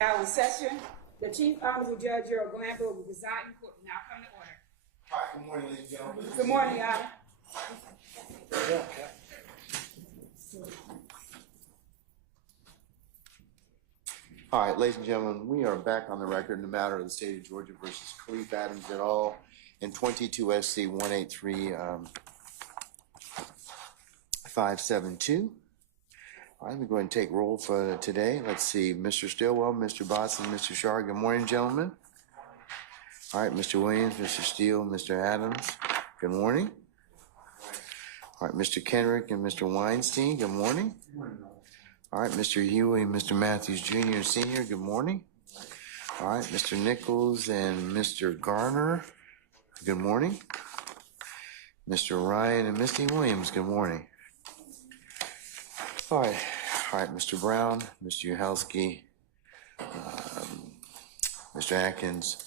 Now in session, the Chief Honorable Judge Ural Glanville will preside in court. Now come to order. All right, good morning, ladies and gentlemen. Good morning, Your Honor. All right, ladies and gentlemen, we are back on the record in the matter of the state of Georgia versus Khalif Adams et al. in 22 SC 183 572. All right, let me go ahead and take roll for today. Let's see, Mr. Stillwell, Mr. Boston, Mr. Shar. Good morning, gentlemen. All right, Mr. Williams, Mr. Steele, Mr. Adams. Good morning. All right, Mr. Kenrick and Mr. Weinstein. Good morning. Good morning. All right, Mr. Huey and Mr. Matthews Jr. and Sr. Good morning. All right, Mr. Nichols and Mr. Garner. Good morning. Mr. Ryan and Misty Williams. Good morning. All right, Mr. Brown, Mr. Uhalski, Mr. Atkins,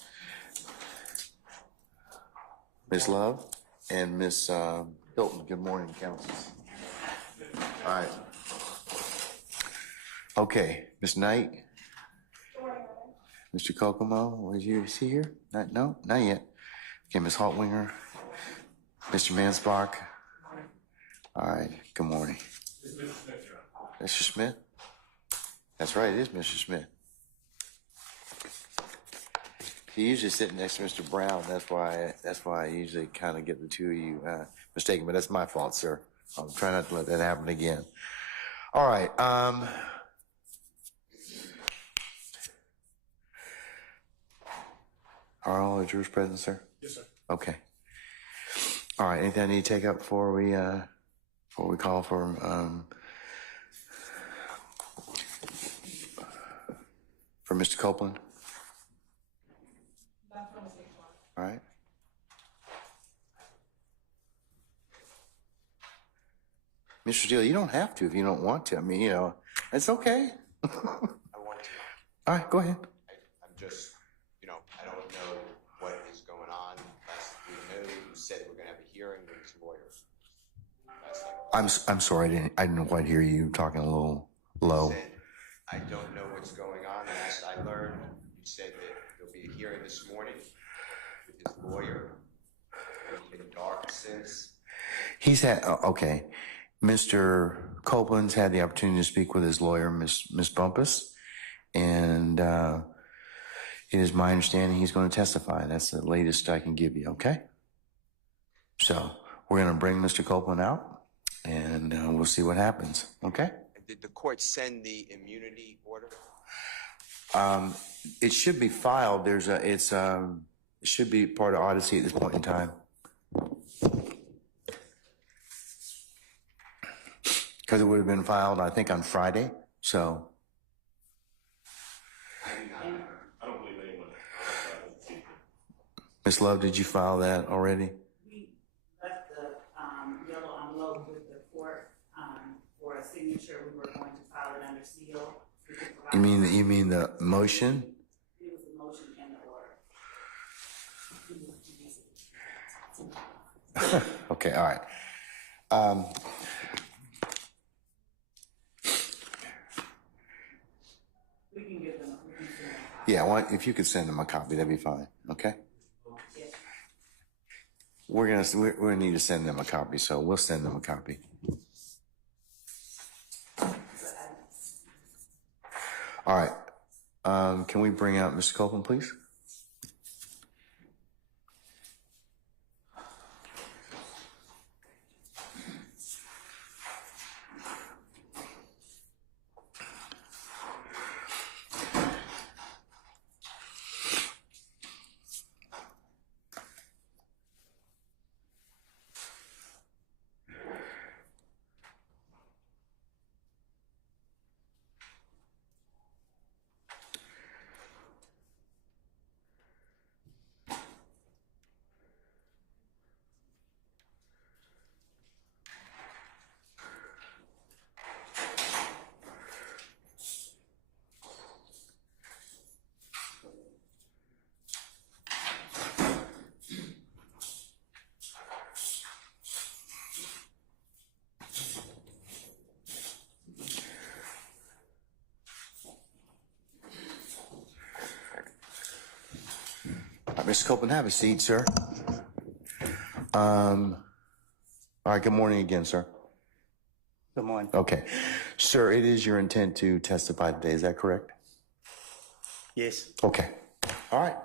Ms. Love, and Ms. Hilton. Good morning, counsel. All right. Okay, Ms. Knight, Mr. Kokomo, is he here? No, not yet. Okay, Ms. Haltwinger, Mr. Mansbach. All right, good morning. Mr. Smith? That's right, it is Mr. Smith. He usually sits next to Mr. Brown. That's why I usually kind of get the two of you mistaken, but that's my fault, sir. I'll try not to let that happen again. All right. Are all the jurors present, sir? Yes, sir. Okay. All right. Anything I need to take up before we call for Mr. Copeland? All right. Mr. Steele, you don't have to if you don't want to. I mean, it's okay. I want to. All right, go ahead. I'm just, I don't know what is going on. Last we know, you said we're going to have a hearing with his lawyers. I'm sorry, I didn't quite hear you talking a little low. Said, I don't know what's going on. Last I learned, you said that there'll be a hearing this morning with his lawyer. It's been dark since. He's had, okay. Mr. Copeland's had the opportunity to speak with his lawyer, Miss Bumpus, and it is my understanding he's going to testify. That's the latest I can give you, okay? So we're going to bring Mr. Copeland out, and we'll see what happens, okay? Did the court send the immunity order? It should be filed. It should be part of Odyssey at this point in time. Because it would have been filed, I think, on Friday, so. I don't believe anyone. Ms. Love, did you file that already? We left the yellow envelope with the court for a signature. We were going to file it under seal. You mean the motion? It was the motion and the order. Okay, all right. We can give them. Yeah, if you could send them a copy, that'd be fine. Okay. Yes. We're gonna need to send them a copy, so we'll send them a copy. All right. Can we bring out Mr. Copeland, please? Mr. Copeland, have a seat, sir. All right, good morning again, sir. Good morning. Okay. Sir, it is your intent to testify today, is that correct? Yes. Okay. All right.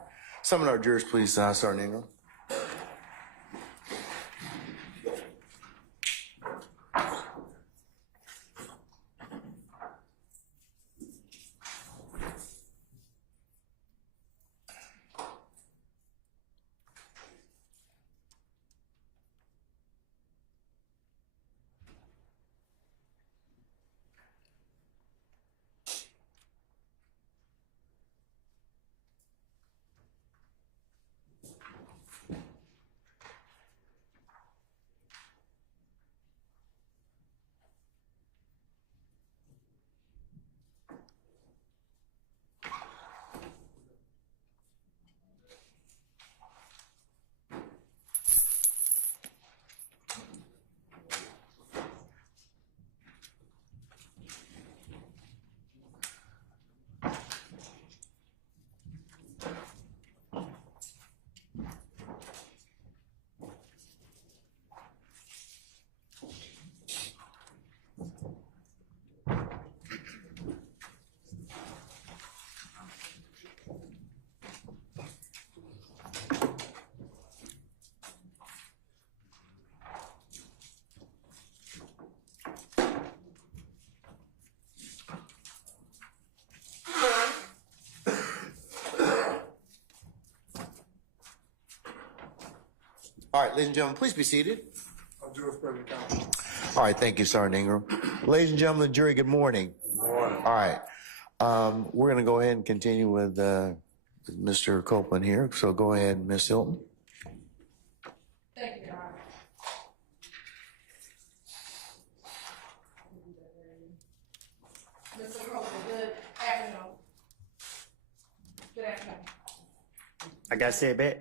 Summon our jurors, please, Sergeant Ingram. All right, ladies and gentlemen, please be seated. All right, thank you, Sergeant Ingram. Ladies and gentlemen, jury, good morning. Good morning. All right, we're going to go ahead and continue with Mr. Copeland here. So go ahead, Ms. Hilton. Thank you, Your Honor. Mr. Copeland, good afternoon. Good afternoon. I got said back.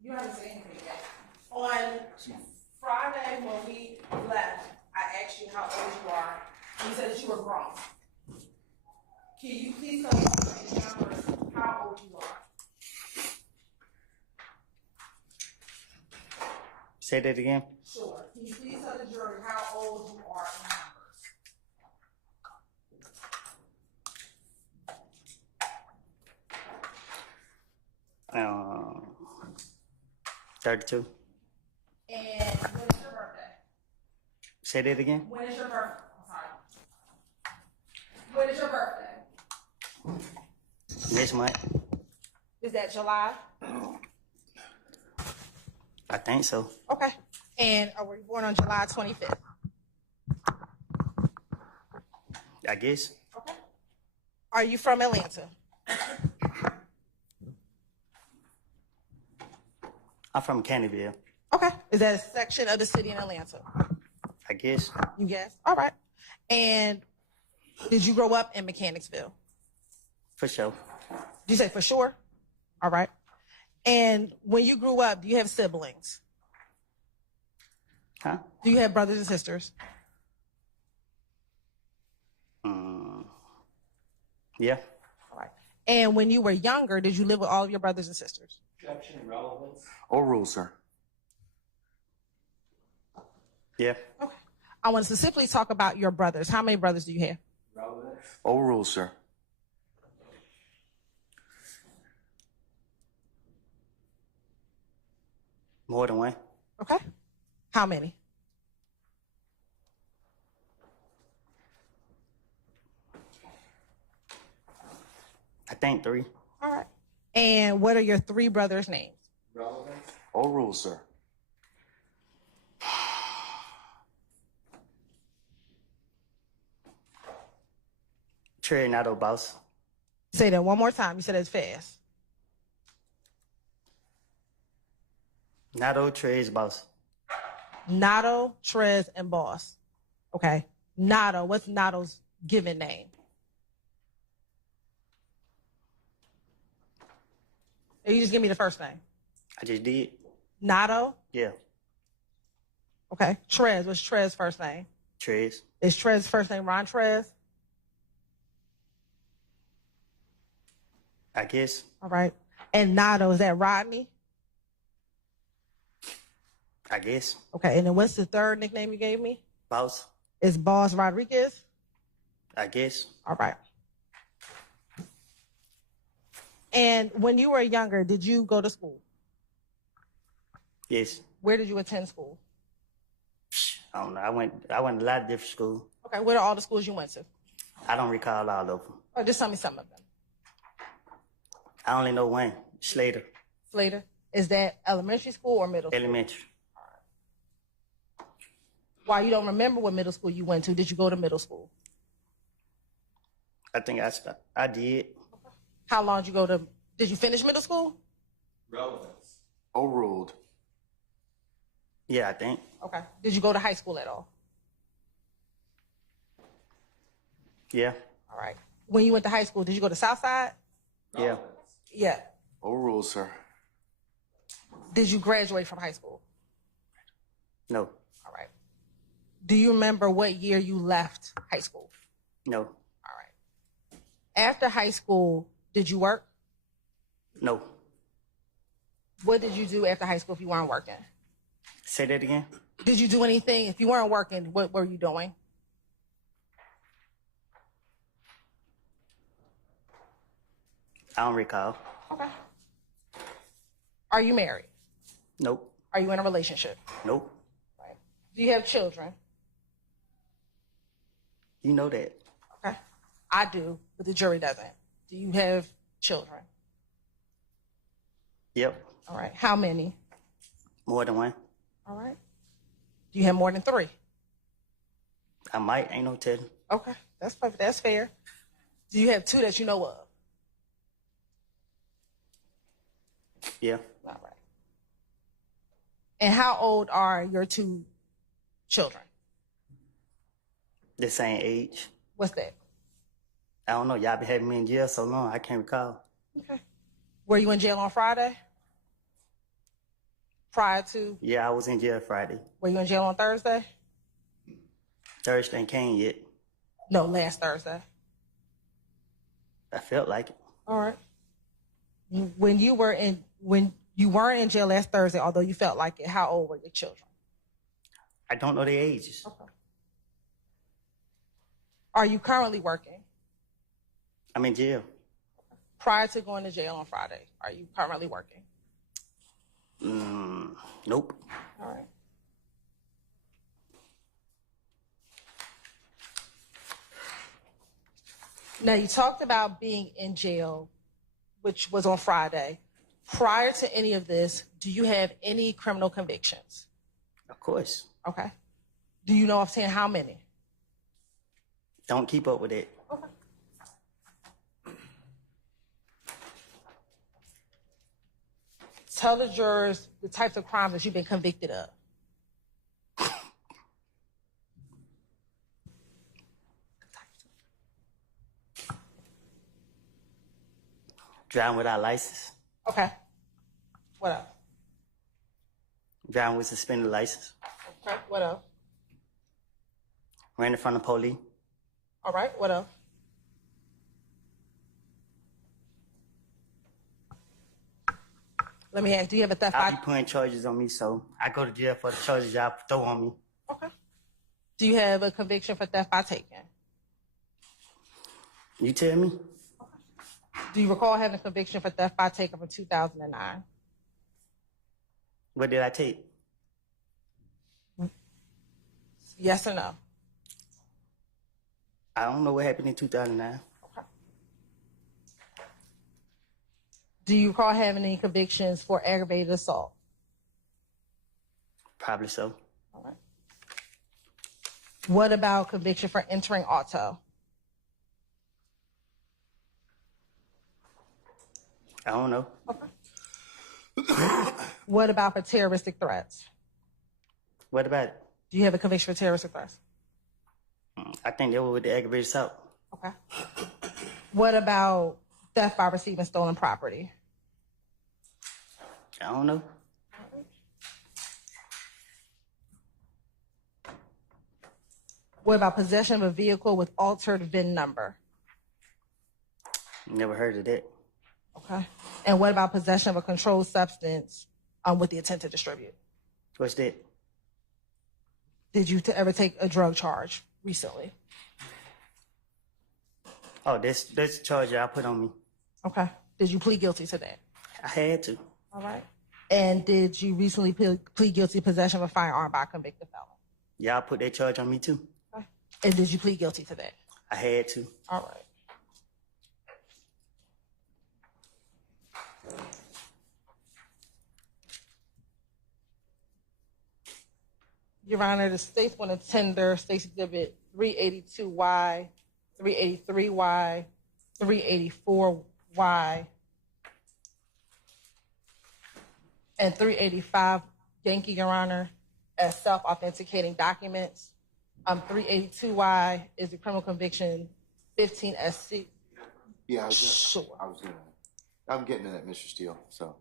You haven't said anything yet. On Friday when we left, I asked you how old you are. You said that you were grown. Can you please tell me the numbers how old you are? Say that again. Sure. Can you please tell the jury how old you are in numbers? 32. And when is your birthday? Say that again. When is your birthday? I'm sorry. When is your birthday? Next month. Is that July? I think so. Okay. And were you born on July 25th? I guess. Okay. Are you from Atlanta? I'm from Canterville. Okay. Is that a section of the city in Atlanta? I guess. You guess? All right. And did you grow up in Mechanicsville? For sure. Did you say for sure? All right. And when you grew up, do you have siblings? Huh? Do you have brothers and sisters? Yeah. All right. And when you were younger, did you live with all of your brothers and sisters? Objection, relevance. Overrule, sir. Yeah. Okay. I want to specifically talk about your brothers. How many brothers do you have? Relevance. Overrule, sir. More than one. Okay. How many? I think 3. All right. And what are your 3 brothers' names? Relevance. Overrule, sir. Trey Nato Boss. Say that one more time. You said it's fast. Nato Trey's Boss. Nato, Trez, and Boss. Okay. Nato. What's Nato's given name? Or you just give me the first name. I just did. Nato. Yeah. Okay. Trez. What's Trez's first name? Trey's. Is Trez's first name Ron Trez? I guess. All right. And Nato, is that Rodney? I guess. Okay, and then what's the third nickname you gave me? Boss. Is Boss Rodriguez? I guess. All right. And when you were younger, did you go to school? Yes. Where did you attend school? I don't know. I went to a lot of different schools. Okay, what are all the schools you went to? I don't recall all of them. Or just tell me some of them. I only know one. Slater. Slater, is that elementary school or middle school? Elementary. Why you don't remember what middle school you went to? Did you go to middle school? I think I did. How long did you go to? Did you finish middle school? Relevance. Overruled. Yeah, I think. Okay. Did you go to high school at all? Yeah. All right. When you went to high school, did you go to Southside? Yeah. Relevance. Yeah. Overruled, sir. Did you graduate from high school? No. All right. Do you remember what year you left high school? No. All right. After high school, did you work? No. What did you do after high school if you weren't working? Say that again. Did you do anything? If you weren't working, what were you doing? I don't recall. Okay. Are you married? Nope. Are you in a relationship? Nope. Right. Do you have children? You know that. Okay. I do, but the jury doesn't. Do you have children? Yep. All right. How many? More than one. All right. Do you have more than 3? I might. Ain't no telling. Okay. That's perfect. That's fair. Do you have 2 that you know of? Yeah. All right. And how old are your 2 children? The same age. What's that? I don't know. Y'all been having me in jail so long. I can't recall. Okay. Were you in jail on Friday? Prior to? Yeah, I was in jail Friday. Were you in jail on Thursday? Thursday ain't came yet. No, last Thursday. I felt like it. All right. When you weren't in jail last Thursday, although you felt like it, how old were your children? I don't know their ages. Okay. Are you currently working? I'm in jail. Prior to going to jail on Friday, are you currently working? Nope. All right. Now, you talked about being in jail, which was on Friday. Prior to any of this, do you have any criminal convictions? Of course. Okay. Do you know offhand how many? Don't keep up with it. Okay. Tell the jurors the types of crimes that you've been convicted of. Driving without license. Okay. What else? Driving with suspended license. Okay. What else? Ran in front of police. All right. What else? Let me ask, do you have a theft I'll be by... putting charges on me, so I go to jail for the charges y'all throw on me. Okay. Do you have a conviction for theft by taking? You tell me? Do you recall having a conviction for theft by taking from 2009? What did I take? Yes or no? I don't know what happened in 2009. Okay. Do you recall having any convictions for aggravated assault? Probably so. All right. What about conviction for entering auto? I don't know. Okay. What about for terroristic threats? What about it? Do you have a conviction for terroristic threats? I think they were with the aggravated assault. Okay. What about theft by receiving stolen property? I don't know. What about possession of a vehicle with altered VIN number? Never heard of that. Okay. And what about possession of a controlled substance with the intent to distribute? What's that? Did you ever take a drug charge recently? Oh, that's the charge y'all put on me. Okay. Did you plead guilty to that? I had to. All right. And did you recently plead guilty to possession of a firearm by a convicted felon? Y'all put that charge on me too. Okay. And did you plead guilty to that? I had to. All right. Your Honor, the state's going to tender State's Exhibit 382Y, 383Y, 384Y, and 385 Yankee, Your Honor, as self-authenticating documents. 382Y is the criminal conviction 15 SC. Yeah, Sure. I'm getting to that, Mr. Steele, so.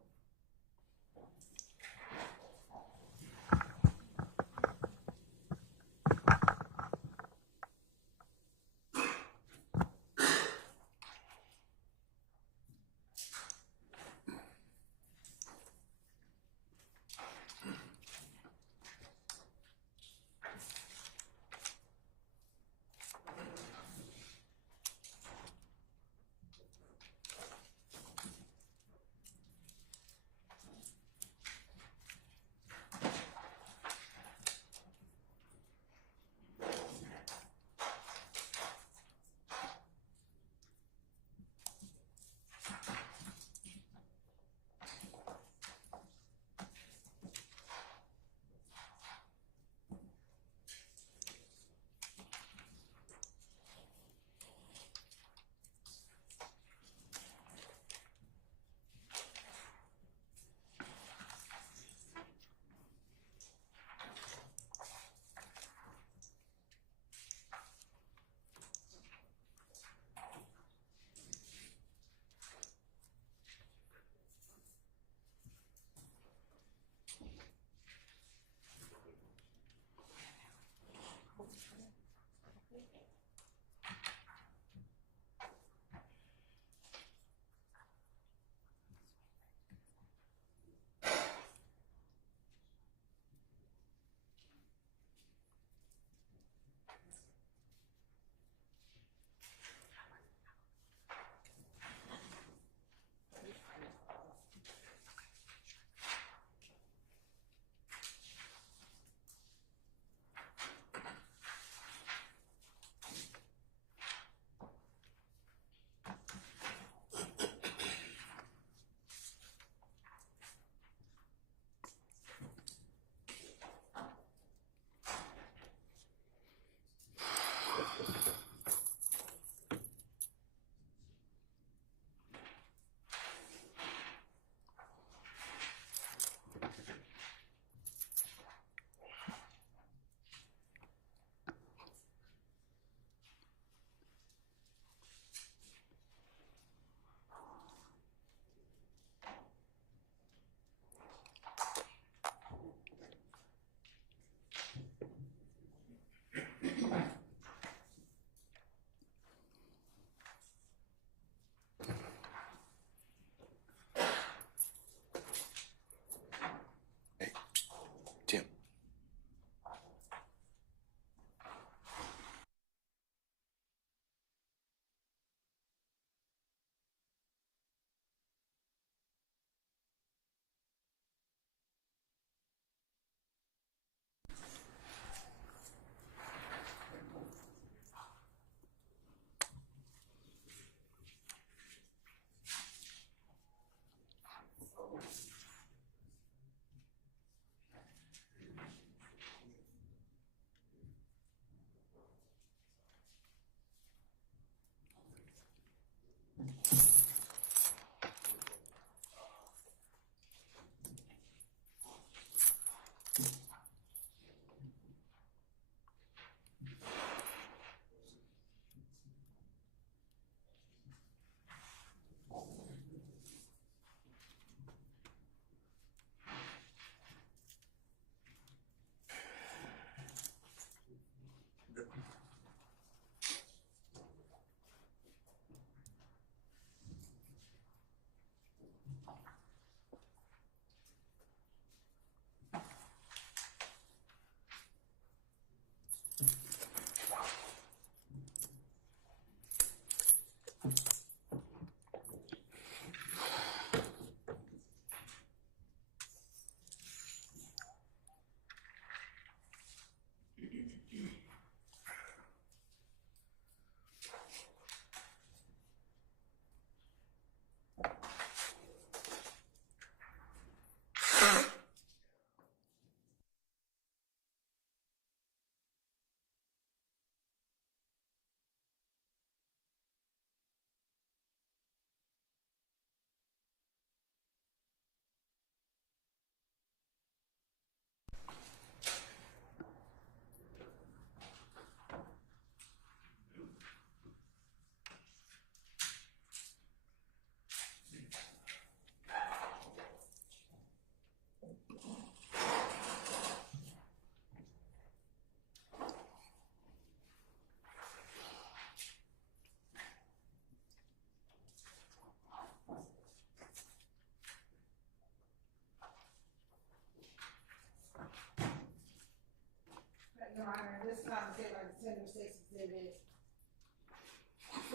time to say like the tender states exhibit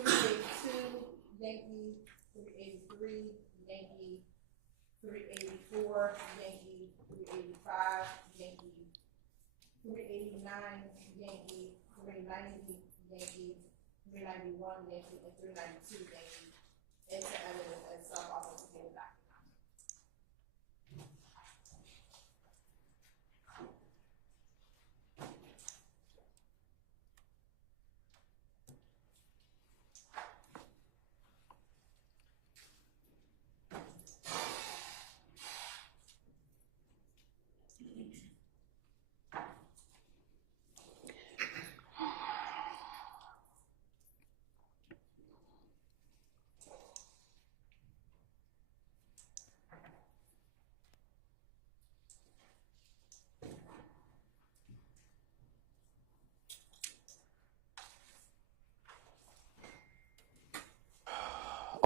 382 Yankee, 383 Yankee, 384 Yankee, 385 Yankee, 389 Yankee, 390 Yankee, 391 Yankee, and 392 Yankee into evidence as self-authenticated documents.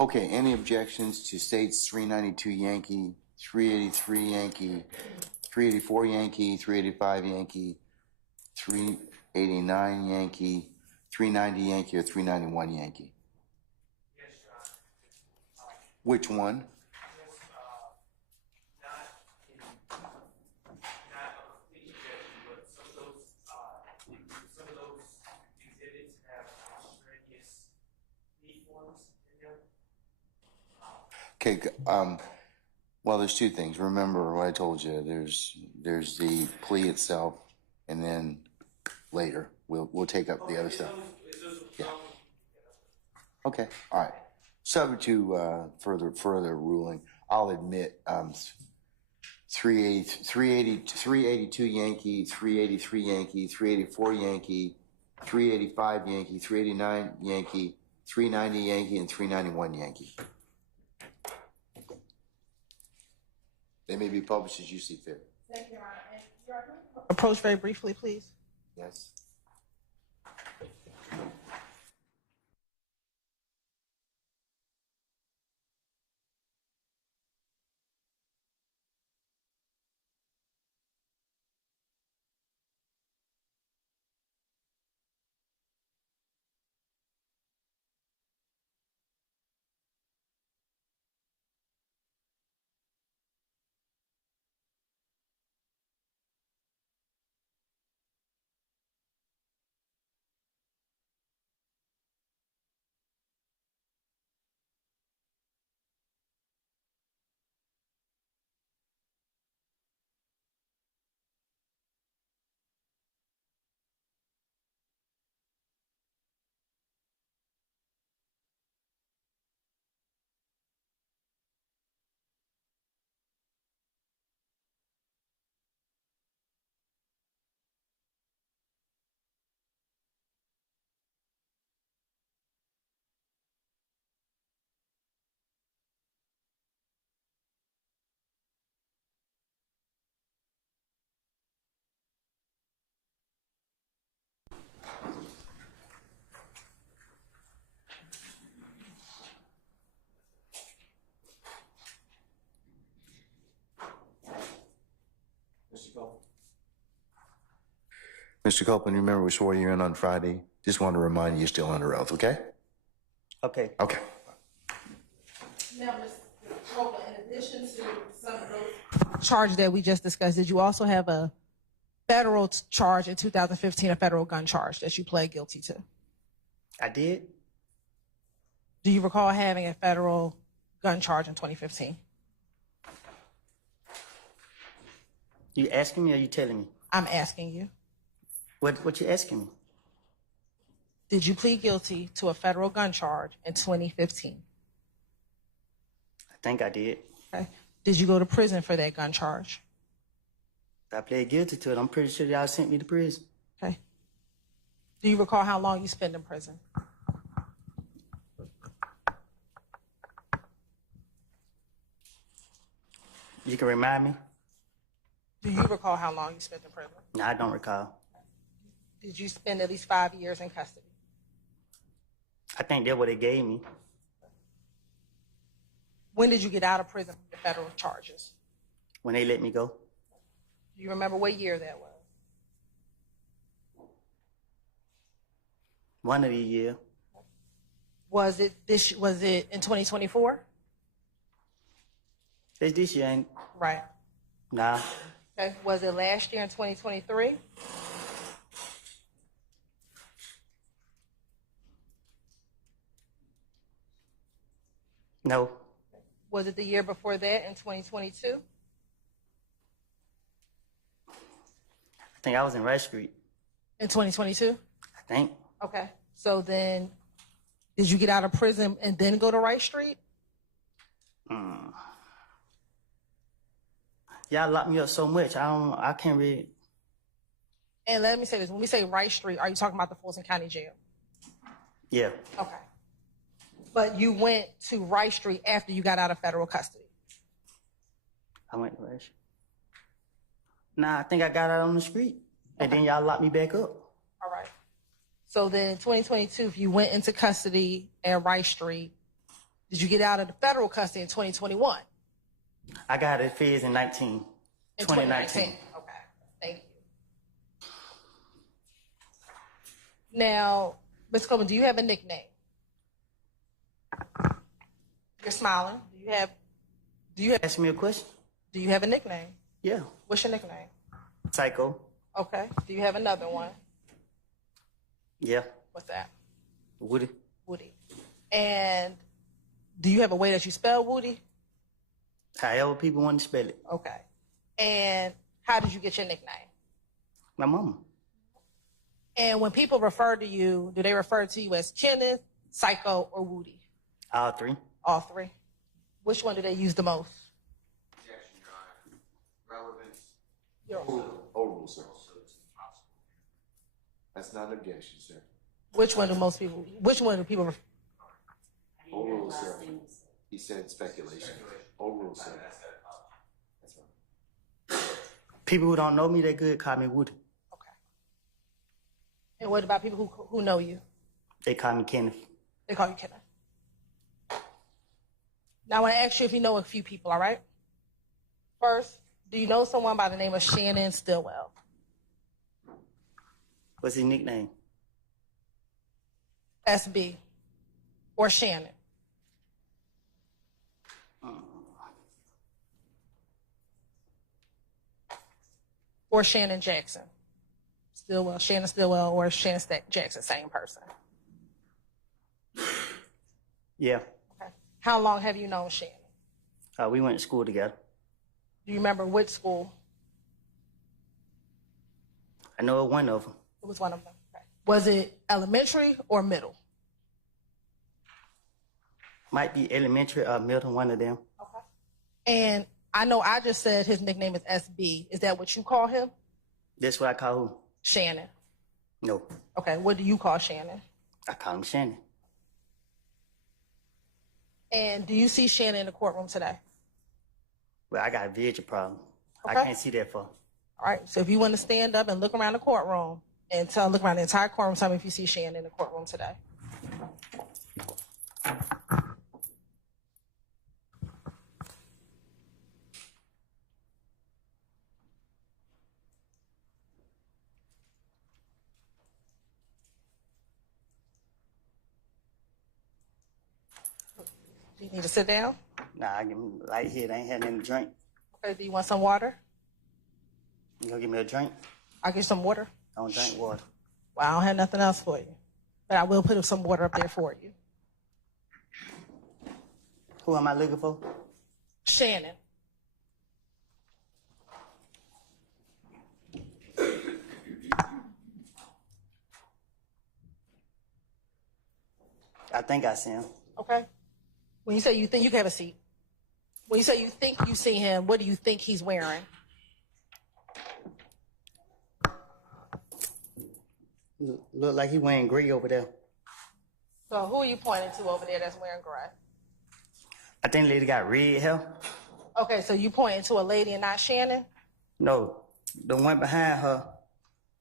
Okay, any objections to states 392 Yankee, 383 Yankee, 384 Yankee, 385 Yankee, 389 Yankee, 390 Yankee, or 391 Yankee? Yes, Your Honor. Which one? Just, not a complete objection, but some of those exhibits have strenuous plea forms in them. Okay, well, there's two things. Remember what I told you. There's the plea itself, and then later we'll take up the other stuff. Yeah. Okay, all right. Subject to further ruling, I'll admit 382 Yankee, 383 Yankee, 384 Yankee, 385 Yankee, 389 Yankee, 390 Yankee, and 391 Yankee. They may be published as you see fit. Thank you, Your Honor. And Your Honor, approach very briefly, please. Yes. Mr. Copeland, you remember we swore you in on Friday? Just wanted to remind you you're still under oath, okay? Okay. Okay. Now, Mr. Copeland, in addition to some of those charges that we just discussed, did you also have a federal charge in 2015, a federal gun charge that you pled guilty to? I did? Do you recall having a federal gun charge in 2015? You asking me or you telling me? I'm asking you. What you asking me? Did you plead guilty to a federal gun charge in 2015? I think I did. Okay. Did you go to prison for that gun charge? I pled guilty to it. I'm pretty sure y'all sent me to prison. Okay. Do you recall how long you spent in prison? You can remind me? Do you recall how long you spent in prison? No, I don't recall. Did you spend at least 5 years in custody? I think that's what they gave me. When did you get out of prison for the federal charges? When they let me go. Do you remember what year that was? One of the year. Was it in 2024? This year ain't. Right. Nah. Okay. Was it last year in 2023? No. Was it the year before that in 2022? I think I was in Rice Street. In 2022? I think. Okay. So then, did you get out of prison and then go to Rice Street? Y'all locked me up so much. I can't read. And let me say this: when we say Rice Street, are you talking about the Fulton County Jail? Yeah. Okay. But you went to Rice Street after you got out of federal custody. I went to Rice. Nah, I think I got out on the street. And then y'all locked me back up. All right. So then in 2022, if you went into custody at Rice Street, did you get out of the federal custody in 2021? I got it feds in 2019. Okay. Thank you. Now, Ms. Coleman, do you have a nickname? You're smiling. Do you have Ask me a question? Do you have a nickname? Yeah. What's your nickname? Psycho. Okay. Do you have another one? Yeah. What's that? Woody. Woody. And do you have a way that you spell Woody? However people want to spell it. Okay. And how did you get your nickname? My mama. And when people refer to you, do they refer to you as Kenneth, Psycho, or Woody? All three. All three. Which one do they use the most? Objection, Your Honor. Relevance. Overrule, sir. That's not an objection, sir. Which one do people? Overrule, sir. He said speculation. Overrule, sir. That's right. People who don't know me that good call me Woody. Okay. And what about people who know you? They call me Kenneth. They call you Kenneth. Now I want to ask you if you know a few people, all right? First, do you know someone by the name of Shannon Stillwell? What's his nickname? SB. Or Shannon? Or Shannon Jackson? Stillwell, Shannon Stillwell, or Shannon Jackson, same person? Yeah. Okay. How long have you known Shannon? We went to school together. Do you remember which school? I know one of them. It was one of them. Okay. Was it elementary or middle? Might be elementary or middle, one of them. Okay. And I know I just said his nickname is SB. Is that what you call him? That's what I call who? Shannon. No. Okay. What do you call Shannon? I call him Shannon. And do you see Shannon in the courtroom today? Well, I got a vision problem. Okay. I can't see that far. All right. So if you want to stand up and look around the courtroom and look around the entire courtroom, tell me if you see Shannon in the courtroom today. Do you need to sit down? Nah, I give him right here. They ain't had nothing to drink. Okay. Do you want some water? You gonna give me a drink? I'll get you some water. I don't drink water. Well, I don't have nothing else for you. But I will put some water up there for you. Who am I looking for? Shannon. I think I see him. Okay. When you say you think, you can have a seat. When you say you think you see him, what do you think he's wearing? Look like he wearing gray over there. So who are you pointing to over there that's wearing gray? I think the lady got red hair. Okay, so you pointing to a lady and not Shannon? No, the one behind her.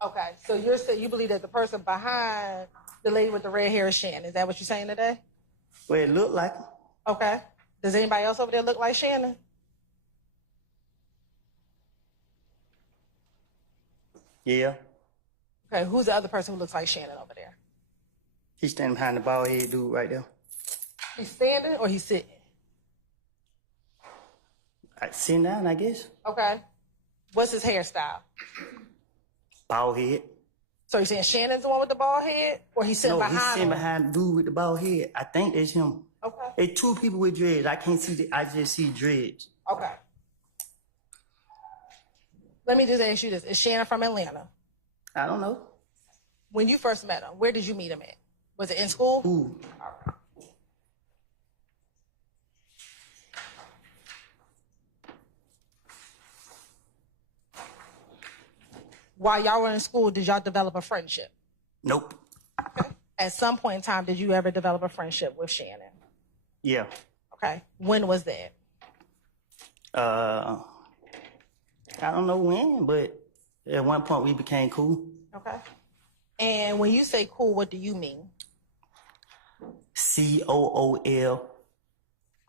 Okay, so you're saying you believe that the person behind the lady with the red hair is Shannon. Is that what you're saying today? Well, it looked like her. Okay. Does anybody else over there look like Shannon? Yeah. Okay, who's the other person who looks like Shannon over there? He's standing behind the bald head dude right there. He's standing or he's sitting? Sitting down, I guess. Okay. What's his hairstyle? Bald head. So you're saying Shannon's the one with the bald head, or he's sitting No, behind he's sitting him? behind the dude with the bald head. I think that's him. Okay. It's two people with dreads. I can't see I just see dreads. Okay. Let me just ask you this. Is Shannon from Atlanta? I don't know. When you first met him, where did you meet him at? Was it in school? Ooh. While y'all were in school, did y'all develop a friendship? Nope. Okay. At some point in time, did you ever develop a friendship with Shannon? Yeah. Okay. When was that? I don't know when, but at one point we became cool. Okay. And when you say cool, what do you mean? COOL.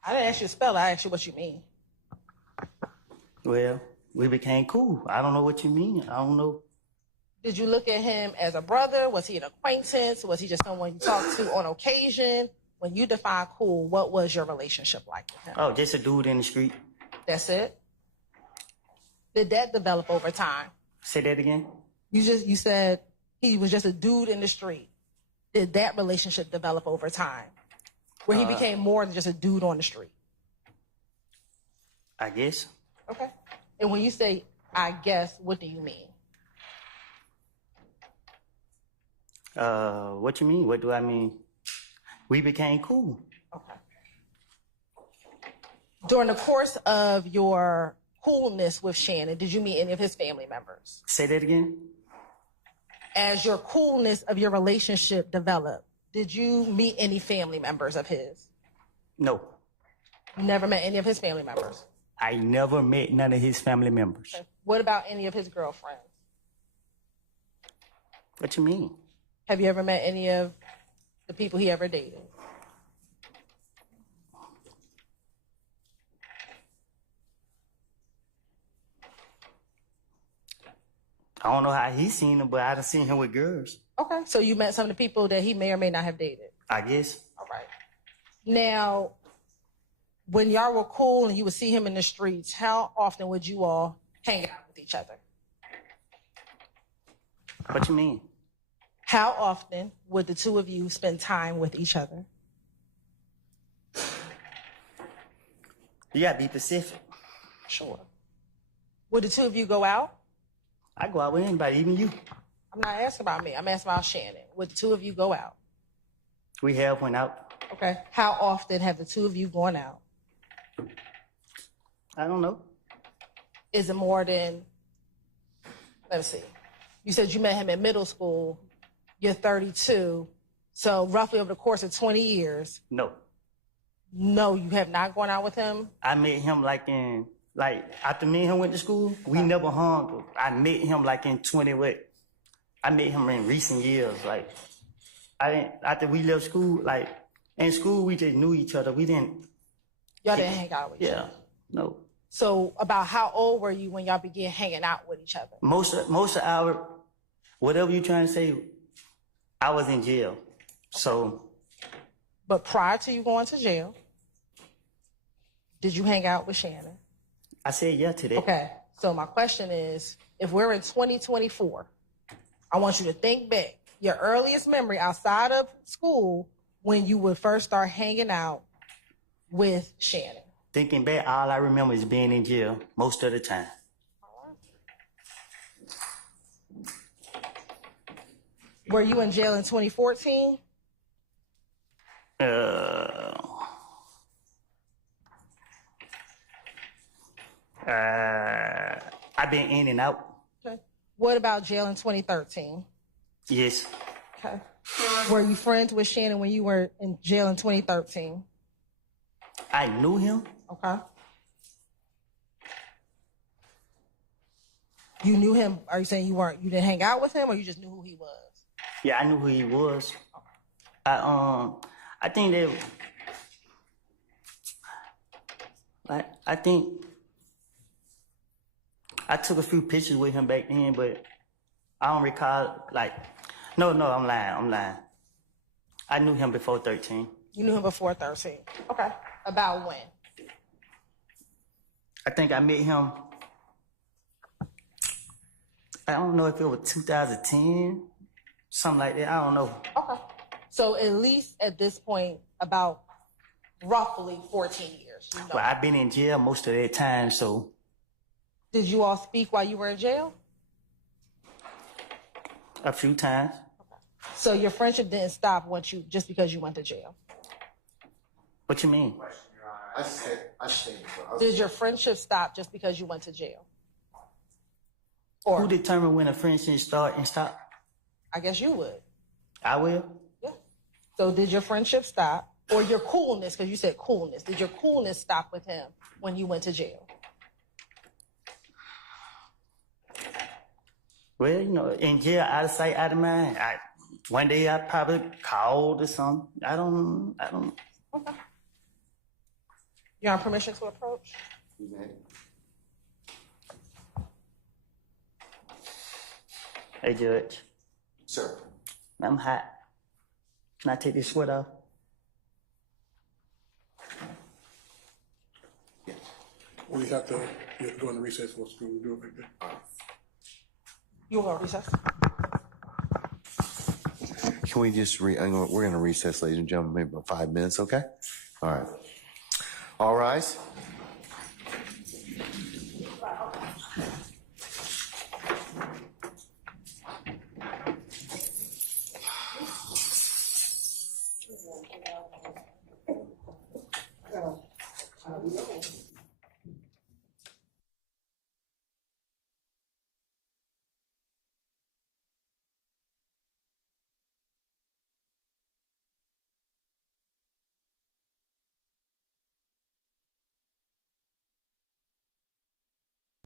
I didn't ask you to spell it. I asked you what you mean. Well, we became cool. I don't know what you mean. I don't know. Did you look at him as a brother? Was he an acquaintance? Was he just someone you talked to on occasion? When you define cool, what was your relationship like with him? Oh, just a dude in the street. That's it? Did that develop over time? Say that again. You said he was just a dude in the street. Did that relationship develop over time? Where he became more than just a dude on the street? I guess. Okay. And when you say, I guess, what do you mean? What you mean? What do I mean? We became cool. Okay. During the course of your coolness with Shannon, did you meet any of his family members? Say that again. As your coolness of your relationship developed, did you meet any family members of his? No. You never met any of his family members? I never met none of his family members. Okay. What about any of his girlfriends? What you mean? Have you ever met any of the people he ever dated? I don't know how he seen him, but I done seen him with girls. Okay. So you met some of the people that he may or may not have dated? I guess. All right. Now, when y'all were cool and you would see him in the streets, how often would you all hang out with each other? What you mean? How often would the two of you spend time with each other? You gotta be specific. Sure. Would the two of you go out? I go out with anybody, even you. I'm not asking about me. I'm asking about Shannon. Would the two of you go out? We have went out. Okay. How often have the two of you gone out? I don't know. Is it more than, let's see. You said you met him in middle school. You're 32. So roughly over the course of 20 years. No. No, you have not gone out with him? I met him after me and him went to school, we never hung. I met him in 20 what? I met him in recent years. After we left school, in school we just knew each other. We didn't. Y'all didn't hang out with each other? No. So about how old were you when y'all began hanging out with each other? Most of our, whatever you're trying to say, I was in jail. Okay. So. But prior to you going to jail, did you hang out with Shannon? I said yeah to that. Okay. So my question is, if we're in 2024, I want you to think back, your earliest memory outside of school when you would first start hanging out with Shannon. Thinking back, all I remember is being in jail most of the time. Were you in jail in 2014? I've been in and out. Okay. What about jail in 2013? Yes. Okay. Were you friends with Shannon when you were in jail in 2013? I knew him. Okay. You knew him? Are you saying you didn't hang out with him, or you just knew who he was? Yeah, I knew who he was. I think that, I think I took a few pictures with him back then, but I don't recall, no, I'm lying. I knew him before 13. You knew him before 13. Okay. About when? I think I met him, I don't know if it was 2010, something like that. I don't know. Okay. So at least at this point, about roughly 14 years. You know. But I've been in jail most of that time, so Did you all speak while you were in jail? a few times. So your friendship didn't stop just because you went to jail. What you mean? I said, Did your friendship stop just because you went to jail? Or Who determined when a friendship start and stop? I guess you would. I will. Yeah. So did your friendship stop, or your coolness? Because you said coolness. Did your coolness stop with him when you went to jail? Well, you know, in jail, out of sight, out of mind. One day I probably called or something. I don't. Okay. You're on permission to approach? Hey, Judge, Sir. I'm hot. Can I take this sweat off? Yeah. We have to go into recess for school. We'll do it right there. You want to recess? Can we just we're going to recess, ladies and gentlemen, maybe about 5 minutes, okay? All right. All rise.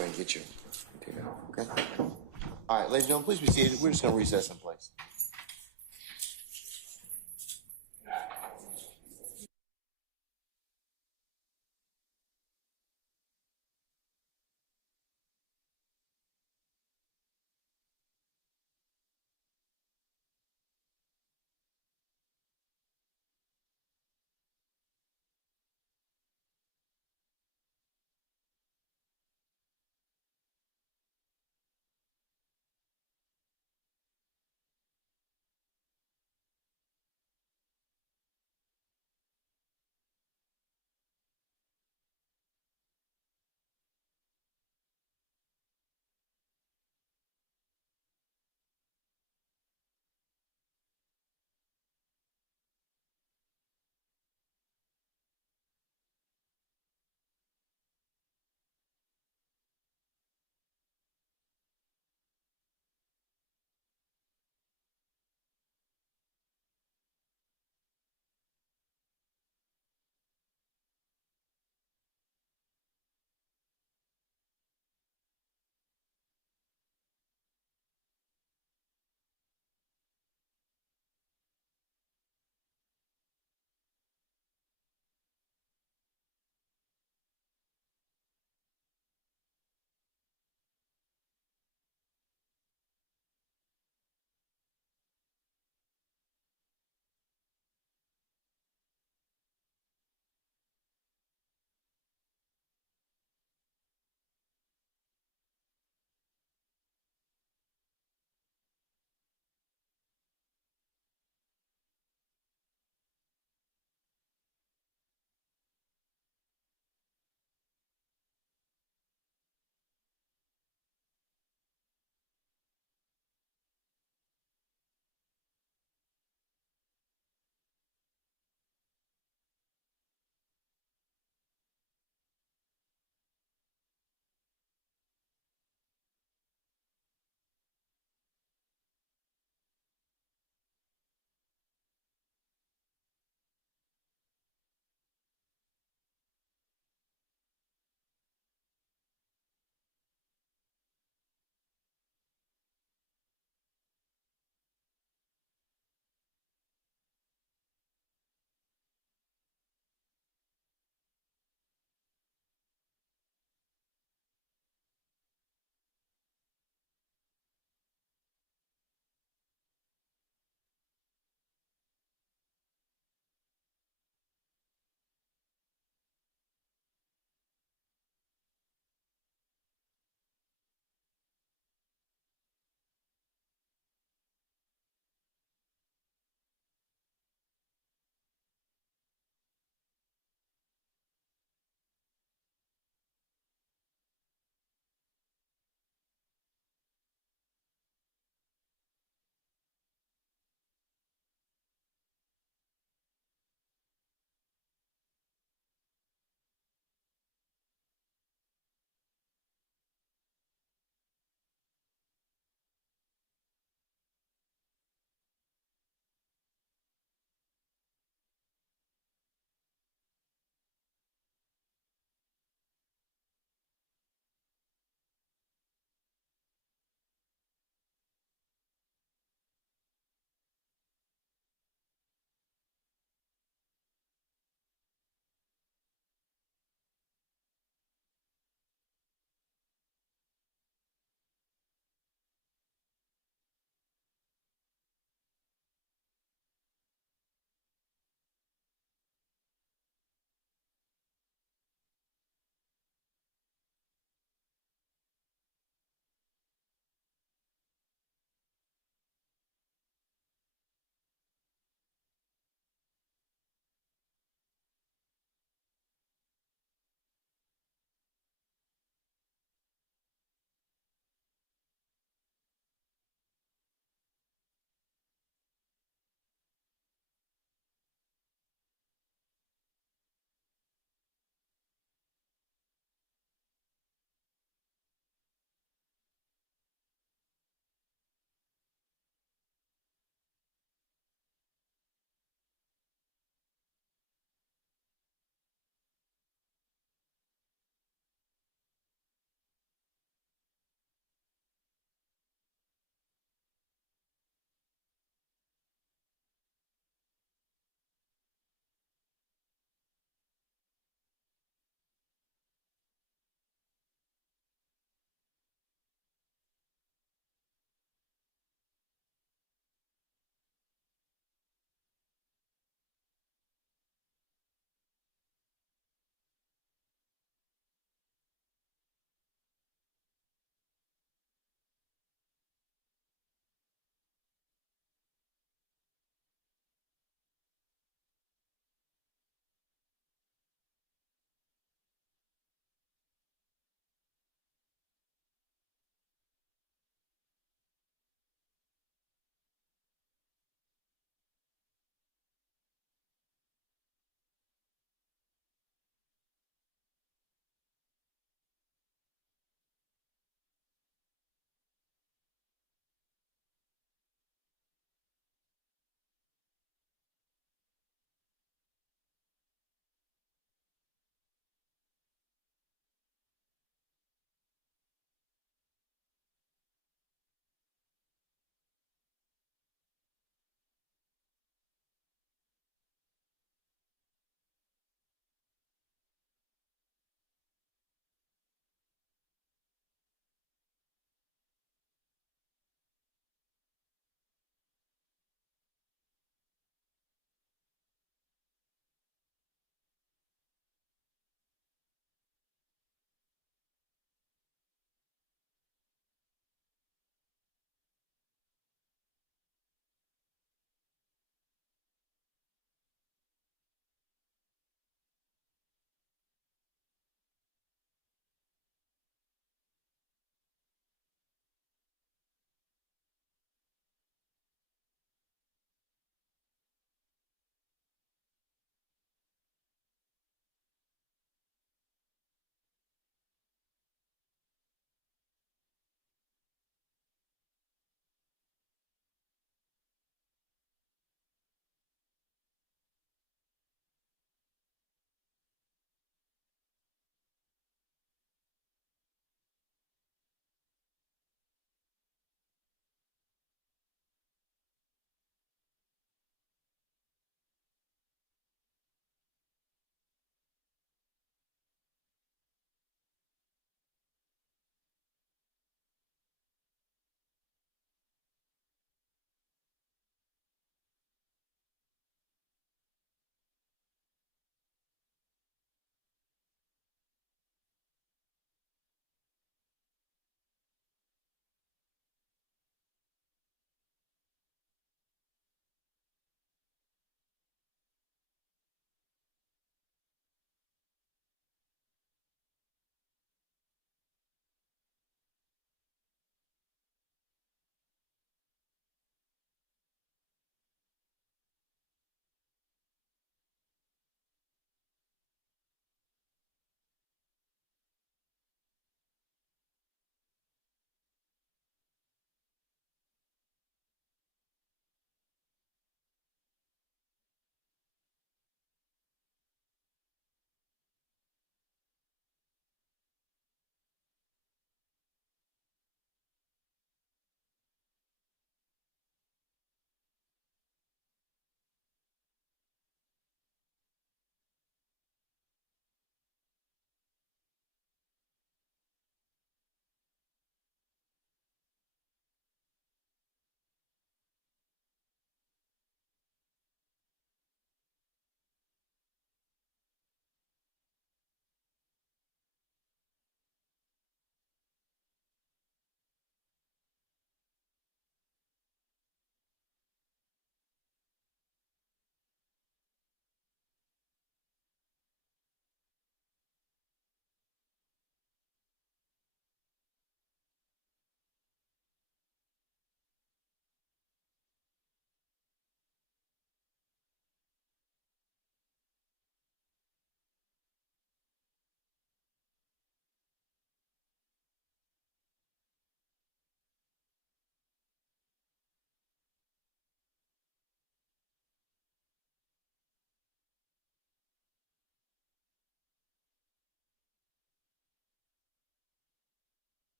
Go ahead and get your take it off, okay? All right, ladies and gentlemen, please be seated. We're just going to recess in place.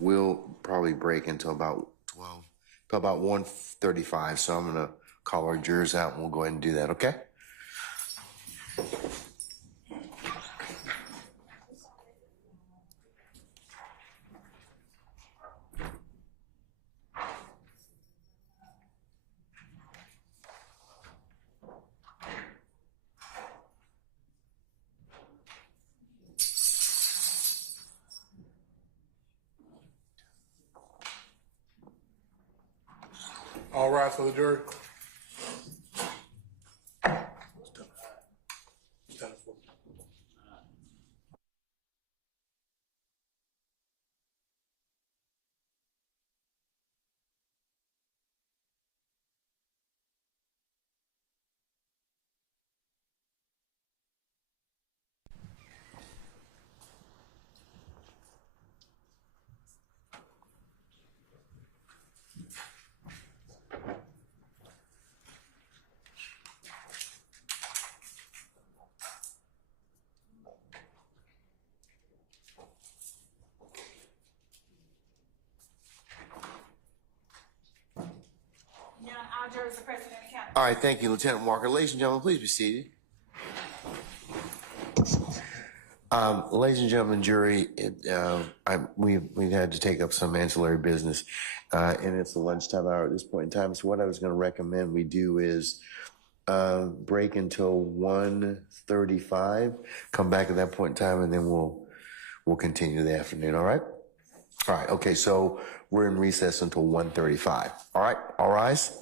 we'll probably break until about 12, till about 1:35. So I'm gonna call our jurors out and we'll go ahead and do that, okay? All rise for the jury. Stand for. Our jurors are present in the county. All right, thank you, Lieutenant Walker. Ladies and gentlemen, please be seated. Ladies and gentlemen, jury, we've had to take up some ancillary business, and it's the lunchtime hour at this point in time. So what I was going to recommend we do is break until 1:35, come back at that point in time, and then we'll continue the afternoon. All right. All right. Okay. So we're in recess until 1:35. All right. All rise.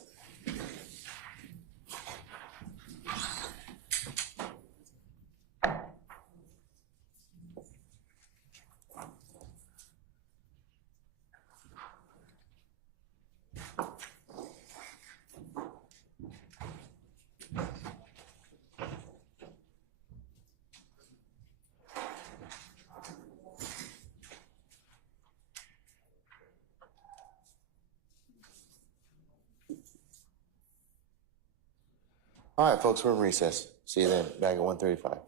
All right, folks, we're in recess. See you then, back at 1:35.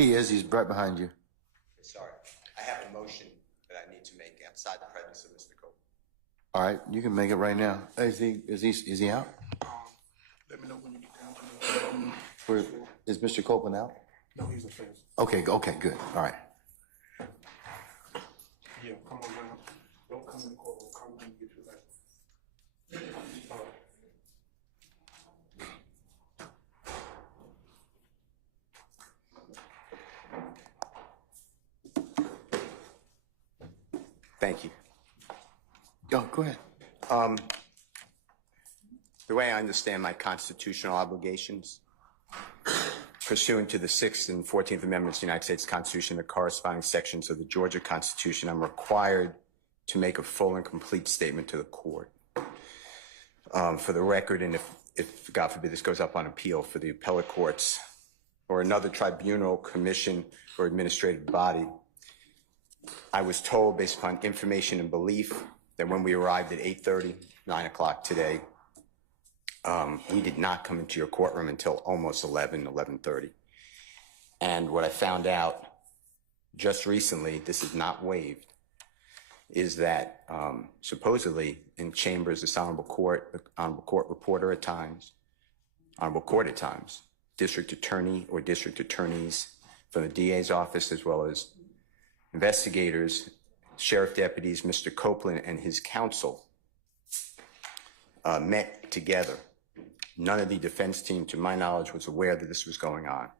He is. He's right behind you. Sorry. I have a motion that I need to make outside the presence of Mr. Copeland. All right, you can make it right now. Is he out? Let me know when you get down to the. Is Mr. Copeland out? No, he's upstairs. Okay, good. All right. Yeah, come on down. Don't come in the courtroom. Come when you get to that. All right. Thank you. Oh, go ahead. The way I understand my constitutional obligations, pursuant to the 6th and 14th Amendments of the United States Constitution, the corresponding sections of the Georgia Constitution, I'm required to make a full and complete statement to the court. For the record, and if God forbid this goes up on appeal for the appellate courts or another tribunal, commission, or administrative body, I was told, based upon information and belief, that when we arrived at 8:30, 9 o'clock today, we did not come into your courtroom until almost 11:30. And what I found out just recently, this is not waived, is that supposedly in chambers, this honorable court reporter at times, honorable court at times, district attorney or district attorneys from the DA's office, as well as investigators, sheriff deputies, Mr. Copeland and his counsel met together. None of the defense team, to my knowledge, was aware that this was going on.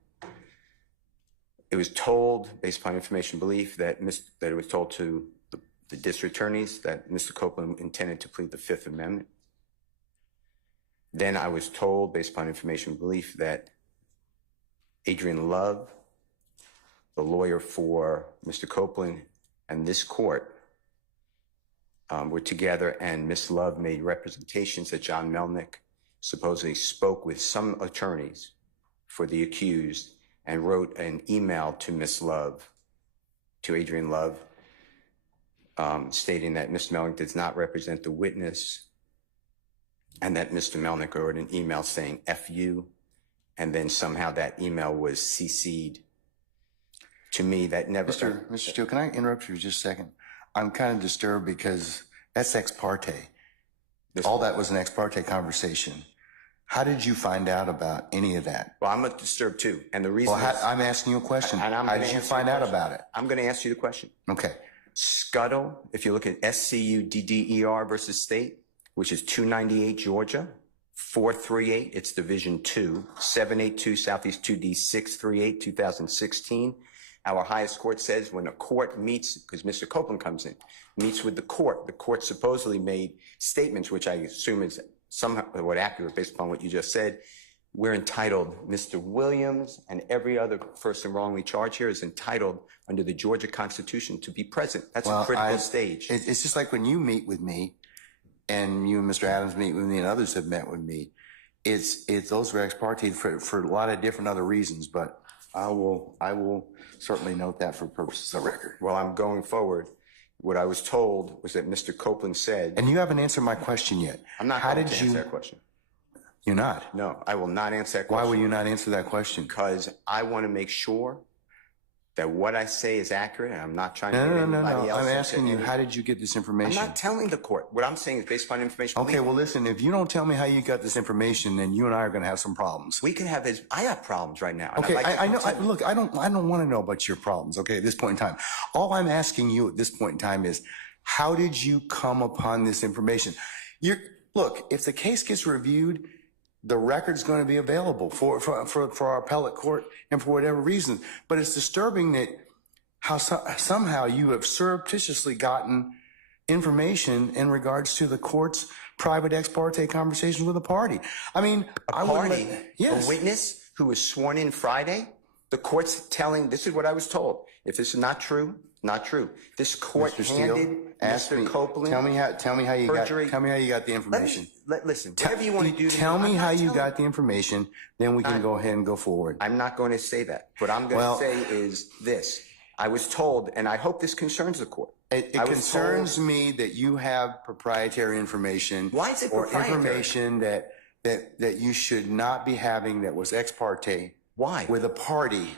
It was told, based upon information belief, that it was told to the district attorneys that Mr. Copeland intended to plead the Fifth Amendment. Then I was told, based upon information belief, that Adrian Love, the lawyer for Mr. Copeland and this court, were together, and Ms. Love made representations that John Melnick supposedly spoke with some attorneys for the accused and wrote an email to Ms. Love, to Adrian Love, stating that Mr. Melnick does not represent the witness, and that Mr. Melnick wrote an email saying F you, and then somehow that email was CC'd to me. That never. Mr. Steele, can I interrupt you just a second? I'm kind of disturbed because that's ex parte. All that was an ex parte conversation. How did you find out about any of that? Well, I'm disturbed too, and the reason I'm asking you a question. How did you find out about it? I'm going to ask you the question. Okay. Scuttle, if you look at SCUDDER versus State, which is 298 Georgia, 438, it's Division 2, 782 Southeast 2D 638, 2016. Our highest court says when a court meets, because Mr. Copeland comes in, meets with the court supposedly made statements, which I assume is somewhat accurate based upon what you just said. We're entitled, Mr. Williams and every other person wrongly charged here is entitled under the Georgia Constitution to be present. That's a critical stage. It's just like when you meet with me, and you and Mr. Adams meet with me, and others have met with me. It's those were ex parte for a lot of different other reasons, but I will certainly note that for purposes of record. Well, I'm going forward. What I was told was that Mr. Copeland said. And you haven't answered my question yet. I'm not going to answer that question. You're not? No, I will not answer that question. Why will you not answer that question? Because I want to make sure that what I say is accurate, and I'm not trying to get anybody else. I'm asking you, how did you get this information? I'm not telling the court. What I'm saying is based upon information. Okay, well, listen, if you don't tell me how you got this information, then you and I are going to have some problems. We can have this. I have problems right now. Okay, I know. Look, I don't want to know about your problems, okay, at this point in time. All I'm asking you at this point in time is, how did you come upon this information? Look, if the case gets reviewed, the record's going to be available for our appellate court and for whatever reason. But it's disturbing that how somehow you have surreptitiously gotten information in regards to the court's private ex parte conversations with a party. I mean, a party, yes. A witness who was sworn in Friday. The court's telling. This is what I was told. If this is not true, not true. This court handed Mr. Copeland. Tell me how you got the information. Listen, whatever you want to do. Tell me how you got the information, then we can go ahead and go forward. I'm not going to say that. What I'm going to say is this. I was told, and I hope this concerns the court. It concerns me that you have proprietary information. Why is it or proprietary? Information that you should not be having that was ex parte. Why? With a party.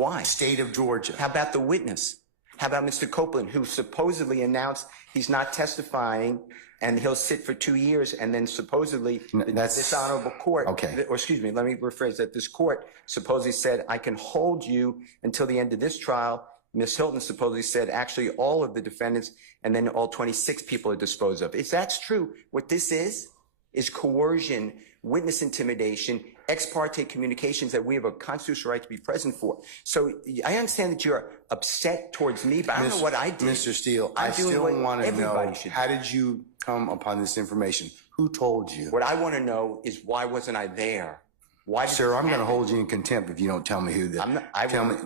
Why? State of Georgia. How about the witness? How about Mr. Copeland, who supposedly announced he's not testifying and he'll sit for 2 years, and then supposedly this honorable court, okay. or excuse me, let me rephrase that. This court supposedly said, I can hold you until the end of this trial. Ms. Hilton supposedly said, actually, all of the defendants and then all 26 people are disposed of. If that's true, what this is coercion, witness intimidation, ex parte communications that we have a constitutional right to be present for. So I understand that you're upset towards me, but I don't know what I did. Mr. Steele, I still want to know, how did you come upon this information? Who told you? What I want to know is, why wasn't I there? Why, sir, I'm going to hold you in contempt if you don't tell me who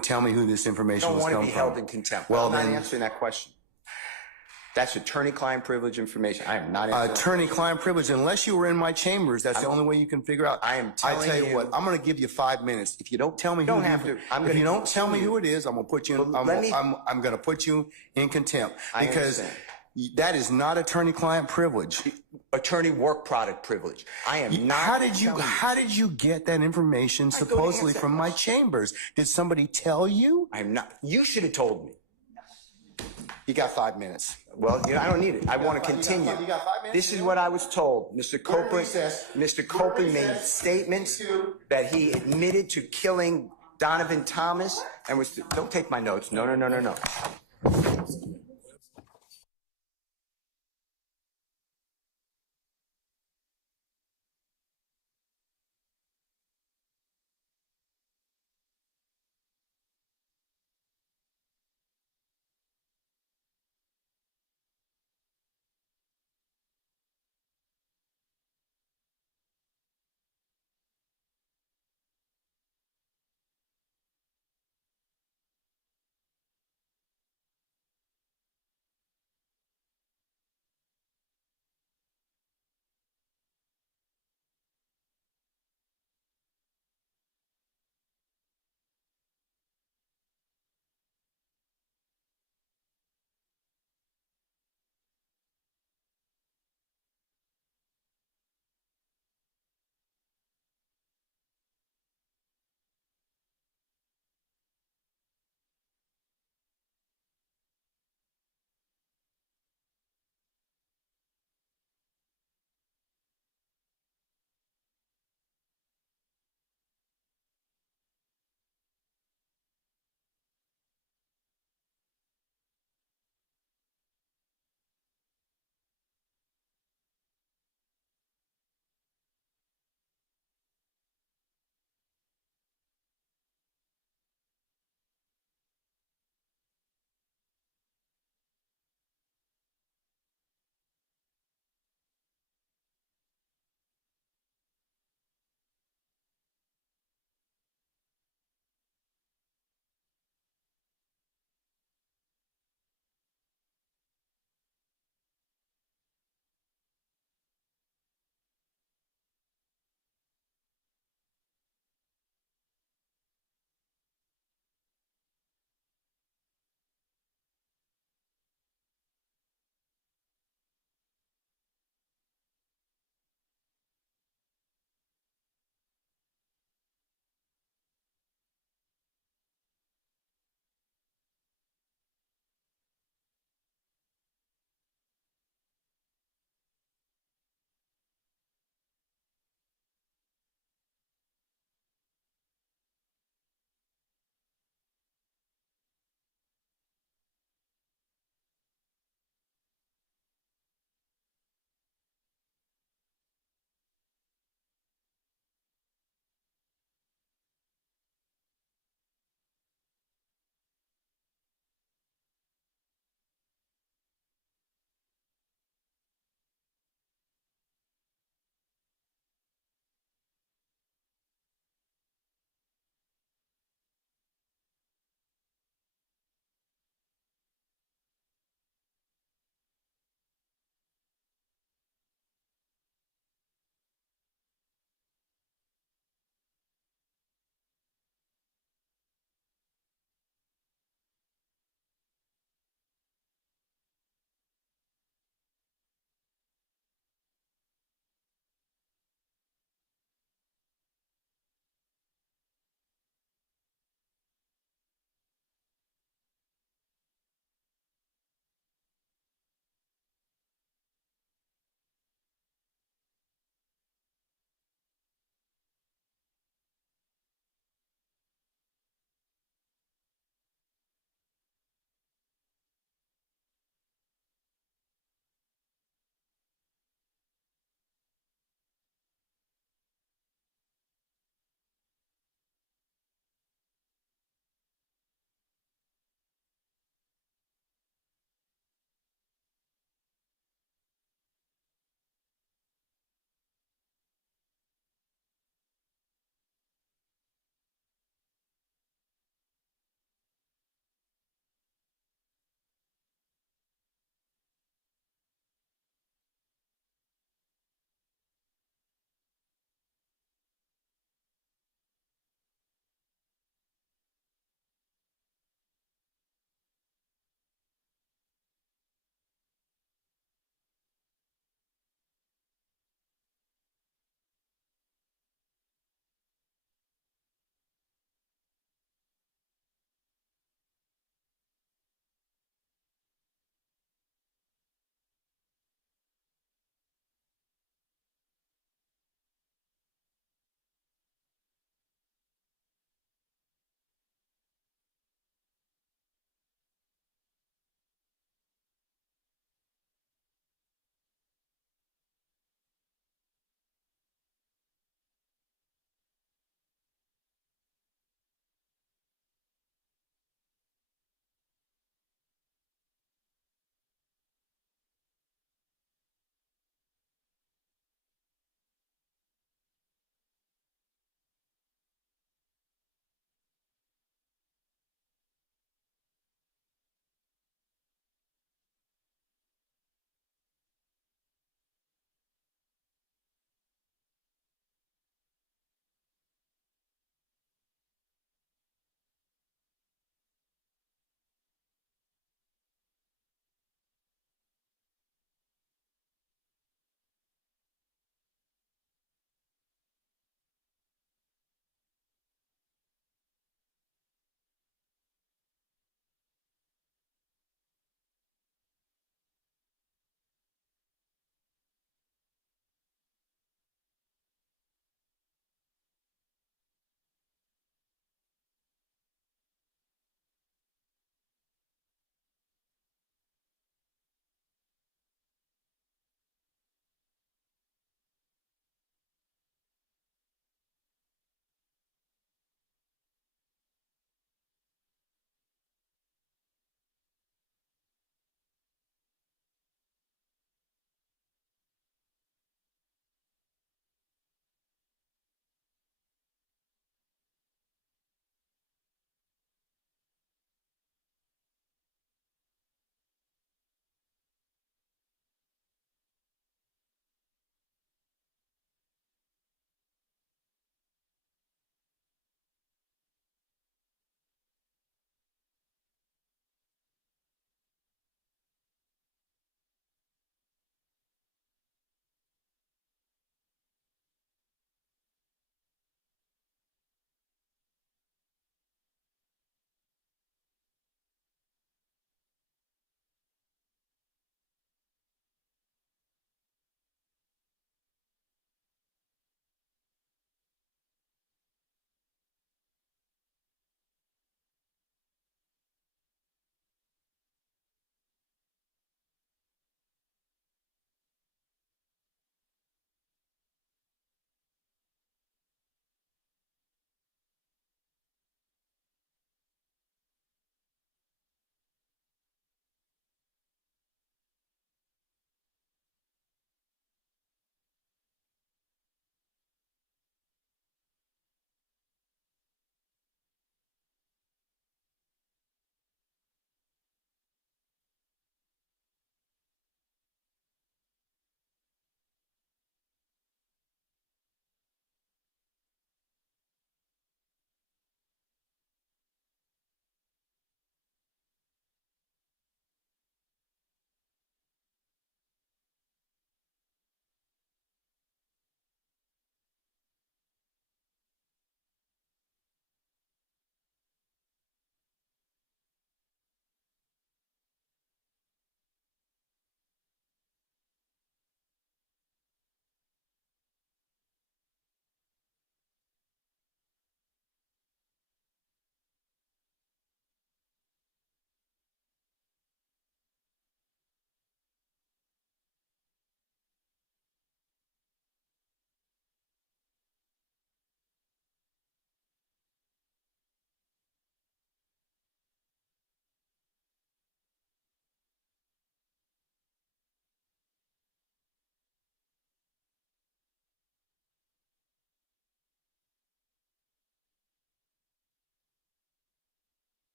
tell me who this information was coming from. I don't want to be held in contempt. Well, I'm not answering that question. That's attorney-client privilege information. I am not answering attorney-client privilege. Unless you were in my chambers, that's the only way you can figure out. I am telling you. I tell you what, I'm going to give you 5 minutes. If you don't tell me who if you don't tell me who it is, I'm going to put you in, I'm going to put you in contempt, because that is not attorney-client privilege. Attorney work product privilege. I am not. How did you get that information supposedly from my chambers? Did somebody tell you? I'm not. You should have told me. You got 5 minutes. Well, I don't need it. I want to continue. You got 5 minutes? This is what I was told. Mr. Copeland made statements that he admitted to killing Donovan Thomas and was. Don't take my notes. No.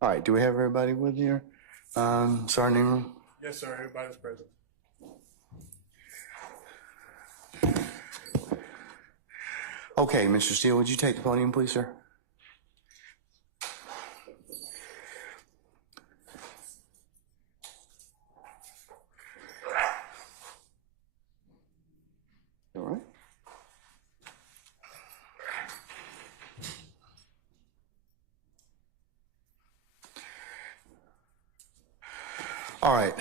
All right, do we have everybody with here? Sergeant Ingram? Yes, sir, everybody's present. Okay, Mr. Steele, would you take the podium, please, sir? All right. All right.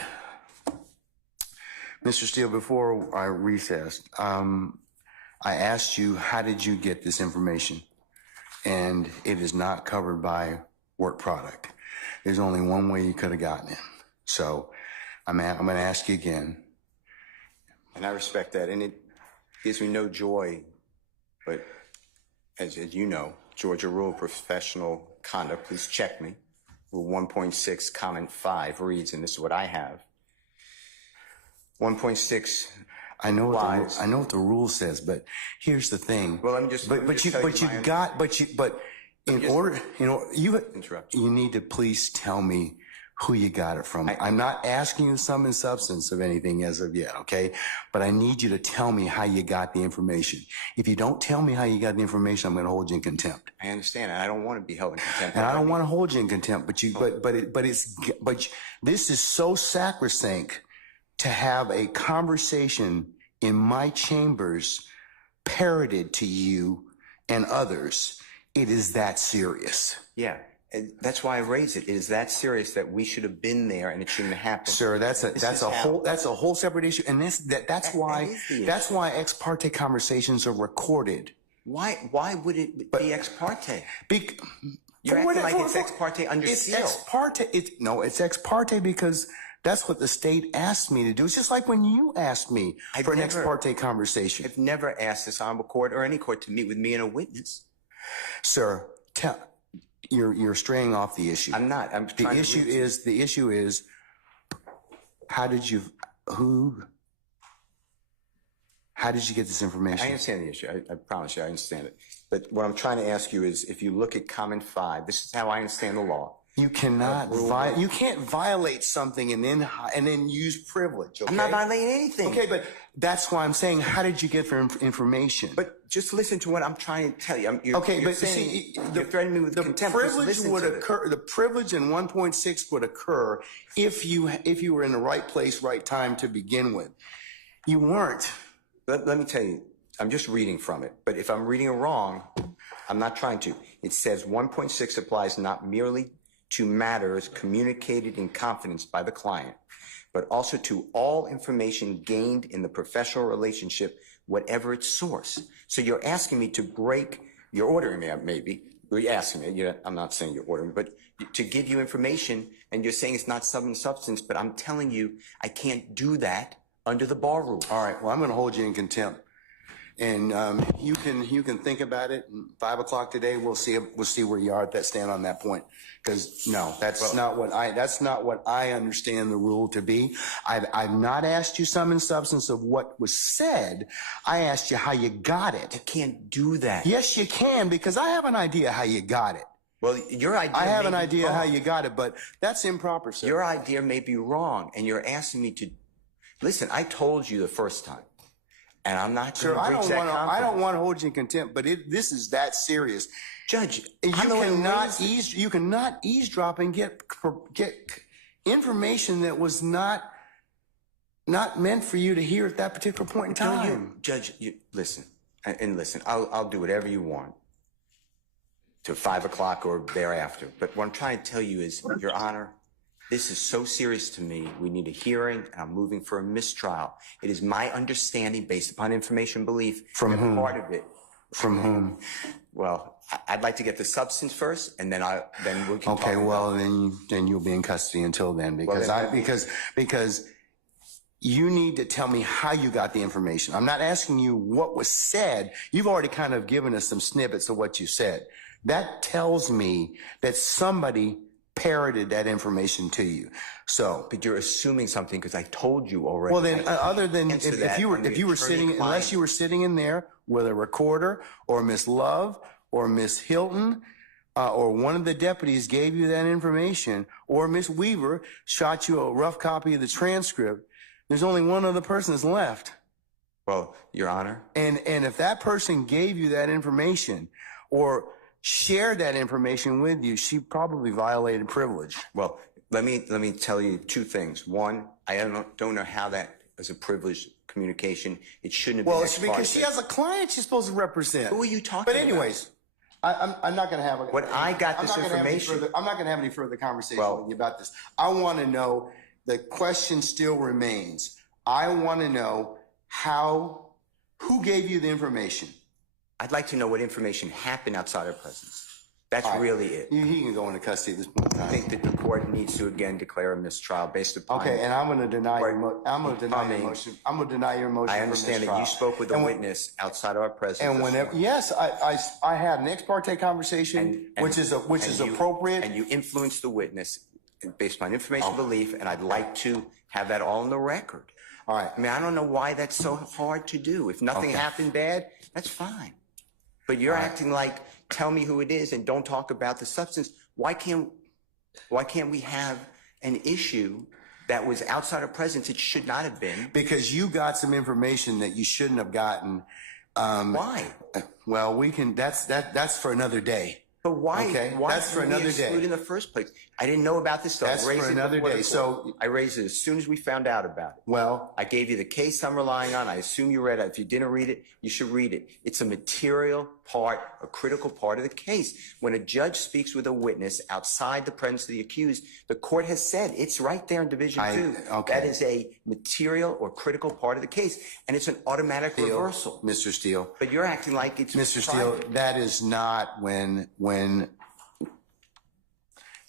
Mr. Steele, before I recessed, I asked you, how did you get this information? And it is not covered by work product. There's only one way you could have gotten it. So I'm going to ask you again. And I respect that. And it gives me no joy, but as you know, Georgia Rule Professional Conduct, please check me. Rule 1.6, comment 5 reads, and this is what I have. 1.6. I know what the rule says, but here's the thing. Well, let me just. You need to please tell me who you got it from. I'm not asking you sum and substance of anything as of yet, okay? But I need you to tell me how you got the information. If you don't tell me how you got the information, I'm going to hold you in contempt. I understand, and I don't want to be held in contempt. And I don't want to hold you in contempt, but this is so sacrosanct to have a conversation in my chambers parroted to you and others. It is that serious. Yeah. And that's why I raise it. It is that serious that we should have been there, and it shouldn't have happened. Sir, that's a whole separate issue, and that's why ex parte conversations are recorded. Why would it be ex parte? You're acting like it's ex parte under seal. It's ex parte. It's ex parte because that's what the state asked me to do. It's just like when you asked me for an ex parte conversation. I've never asked this honorable court or any court to meet with me and a witness. Sir, you're straying off the issue. I'm not. The issue is how did you get this information? I understand the issue. I promise you I understand it. But what I'm trying to ask you is, if you look at comment 5, this is how I understand the law. You cannot you can't violate something and then use privilege. Okay? I'm not violating anything. Okay, but that's why I'm saying, how did you get information? But just listen to what I'm trying to tell you. You're threatening me with contempt. The privilege in 1.6 would occur if you were in the right place, right time to begin with. You weren't. Let me tell you, I'm just reading from it. But if I'm reading it wrong, I'm not trying to. It says 1.6 applies not merely to matters communicated in confidence by the client, but also to all information gained in the professional relationship, whatever its source. So you're asking me to break, you're ordering me, maybe, you're asking me, I'm not saying you're ordering me, but to give you information, and you're saying it's not substance, but I'm telling you I can't do that under the bar rule. All right, well, I'm going to hold you in contempt. And you can think about it. 5 o'clock today, we'll see where you are at that stand on that point. Because no, that's not what I understand the rule to be. I've not asked you sum and substance of what was said. I asked you how you got it. I can't do that. Yes, you can, because I have an idea how you got it. Well, your idea. I have an idea how you got it, but that's improper, sir. Your idea may be wrong, and you're asking me to listen. I told you the first time. And I'm not going to breach that confidence. I don't want to hold you in contempt, but this is that serious. Judge, you cannot eavesdrop and get information that was not meant for you to hear at that particular point in time. Judge, listen. I'll do whatever you want to 5 o'clock or thereafter. But what I'm trying to tell you is, Your Honor, this is so serious to me. We need a hearing, and I'm moving for a mistrial. It is my understanding, based upon information belief, from whom? Part of it. From whom? Well, I'd like to get the substance first, and then we can. Okay, well, then you'll be in custody until then, because you need to tell me how you got the information. I'm not asking you what was said. You've already kind of given us some snippets of what you said. That tells me that somebody parroted that information to you. So, But you're assuming something because I told you already. well, then, I can't other than answer if that you were on the sitting, attorney-client. unless you were sitting in there with a recorder or Miss Love or Miss Hilton or one of the deputies gave you that information, or Miss Weaver shot you a rough copy of the transcript, there's only one other person that's left. Well, Your Honor. And if that person gave you that information or shared that information with you, she probably violated privilege. Well, let me tell you two things. One, I don't know how that is a privileged communication. It shouldn't have been. Well, it's because she has a client she's supposed to represent. Who are you talking But about? anyways, I'm not going to have When I got this information. I'm not going to have any further conversation Well- with you about this. I want to know, the question still remains. I want to know who gave you the information? I'd like to know what information happened outside our presence. That's All right. really it. He can go into custody at this point in I time. think that the court needs to again declare a mistrial based upon. Okay, and I'm going to deny your Or I'm going to deny your becoming- motion. I'm going to deny your motion. I for understand that mistrial. you spoke with a And when- witness outside of our presence. And this whenever, morning. yes, I had an ex parte conversation, which is you- appropriate. And you influenced the witness based on information Oh. belief, and I'd like to have that all on the record. All right. I mean, I don't know why that's so hard to do. If nothing Okay. happened bad, that's fine. But you're All right. acting like, tell me who it is and don't talk about the substance. Why can't we have an issue that was outside of presence? It should not have been. Because you got some information that you shouldn't have gotten. Why? Well, we can. That's for another day. But why? Okay, Why that's for did we another exclude day. in the first place? I didn't know about this stuff. That's I raised for it another before the day. court. So- I raised it as soon as we found out about it. Well, I gave you the case I'm relying on. I assume you read it. If you didn't read it, you should read it. It's a material part, a critical part of the case. When a judge speaks with a witness outside the presence of the accused, the court has said it's right there in Division 2. okay. That is a material or critical part of the case, and it's an automatic reversal. Mr. Steele. But you're acting like it's Mr. private. Steele, that is not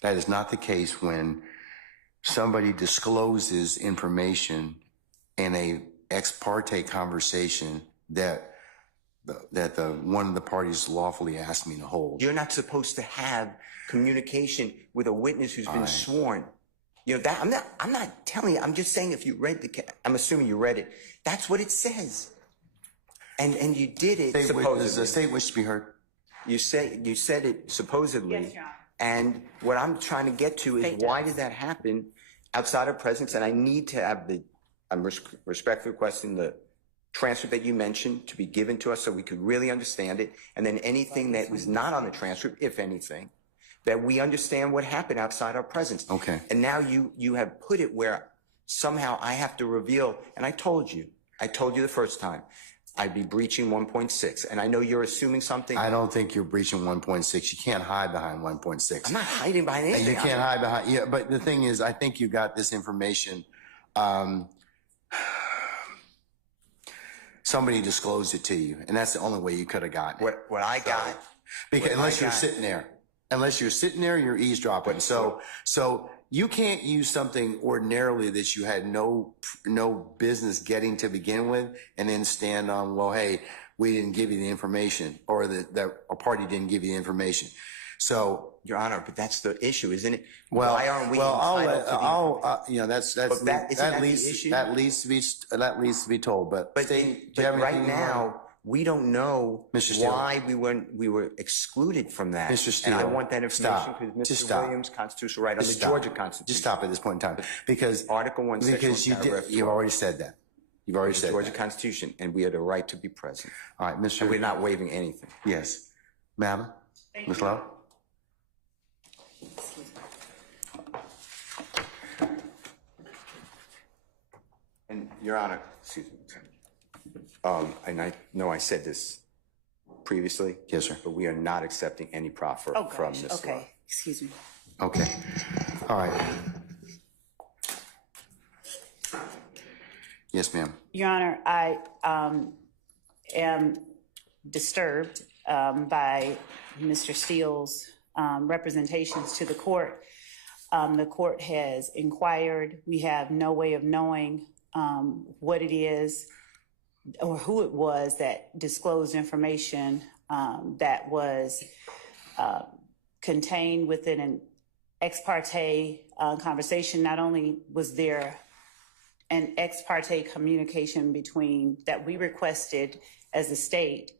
that is not the case when somebody discloses information in a ex parte conversation that one of the parties lawfully asked me to hold. You're not supposed to have communication with a witness who's been right. sworn. You know that I'm not telling you. I'm just saying if you read I'm assuming you read it. That's what it says. And you did it Does the supposedly. state wish to be heard? You said it supposedly. Yes, Your Honor. And what I'm trying to get to is State why does. did that happen outside of presence? And I need to have I'm respectfully requesting the transcript that you mentioned to be given to us so we could really understand it. And then anything that was not on the transcript, if anything, that we understand what happened outside our presence. Okay. And now you have put it where somehow I have to reveal, and I told you the first time, I'd be breaching 1.6. And I know you're assuming something. I don't think you're breaching 1.6. You can't hide behind 1.6. I'm not hiding behind And anything. you can't hide behind, yeah, but the thing is, I think you got this information. Somebody disclosed it to you, and that's the only way you could have gotten it. What I got. Because what unless I you're got- sitting there, you're eavesdropping. So you can't use something ordinarily that you had no business getting to begin with, and then stand on, well, hey, we didn't give you the information, or that a party didn't give you the information. So, Your Honor, but that's the issue, isn't it? well, Why aren't we well, entitled to the that's But isn't that the issue? that needs to be told. But, But, State, do you have right anything now, we don't know Mr. Steele. why we were excluded from that. Mr. Steele, And I want that information stop. because Just Mr. stop. Williams' constitutional right on the Just stop. Georgia Constitution. Just stop at this point in time, because Article 1, Section 1, because paragraph 12. you've already said that. You've already The said Georgia that. Constitution, and we have the right to be present. All right, Mr. And we're not waiving anything. Yes, Madam, Ms. Lowe. And Your Honor, excuse me. And I know I said this previously. Yes, sir. But we are not accepting any proffer Oh, from gosh, Ms. okay, Lowe. excuse me. Okay. All right. Yes, ma'am. Your Honor, I am disturbed by Mr. Steele's representations to the court. The court has inquired. We have no way of knowing what it is or who it was that disclosed information that was contained within ex parte conversation. Not only was there an ex parte communication between that we requested as a state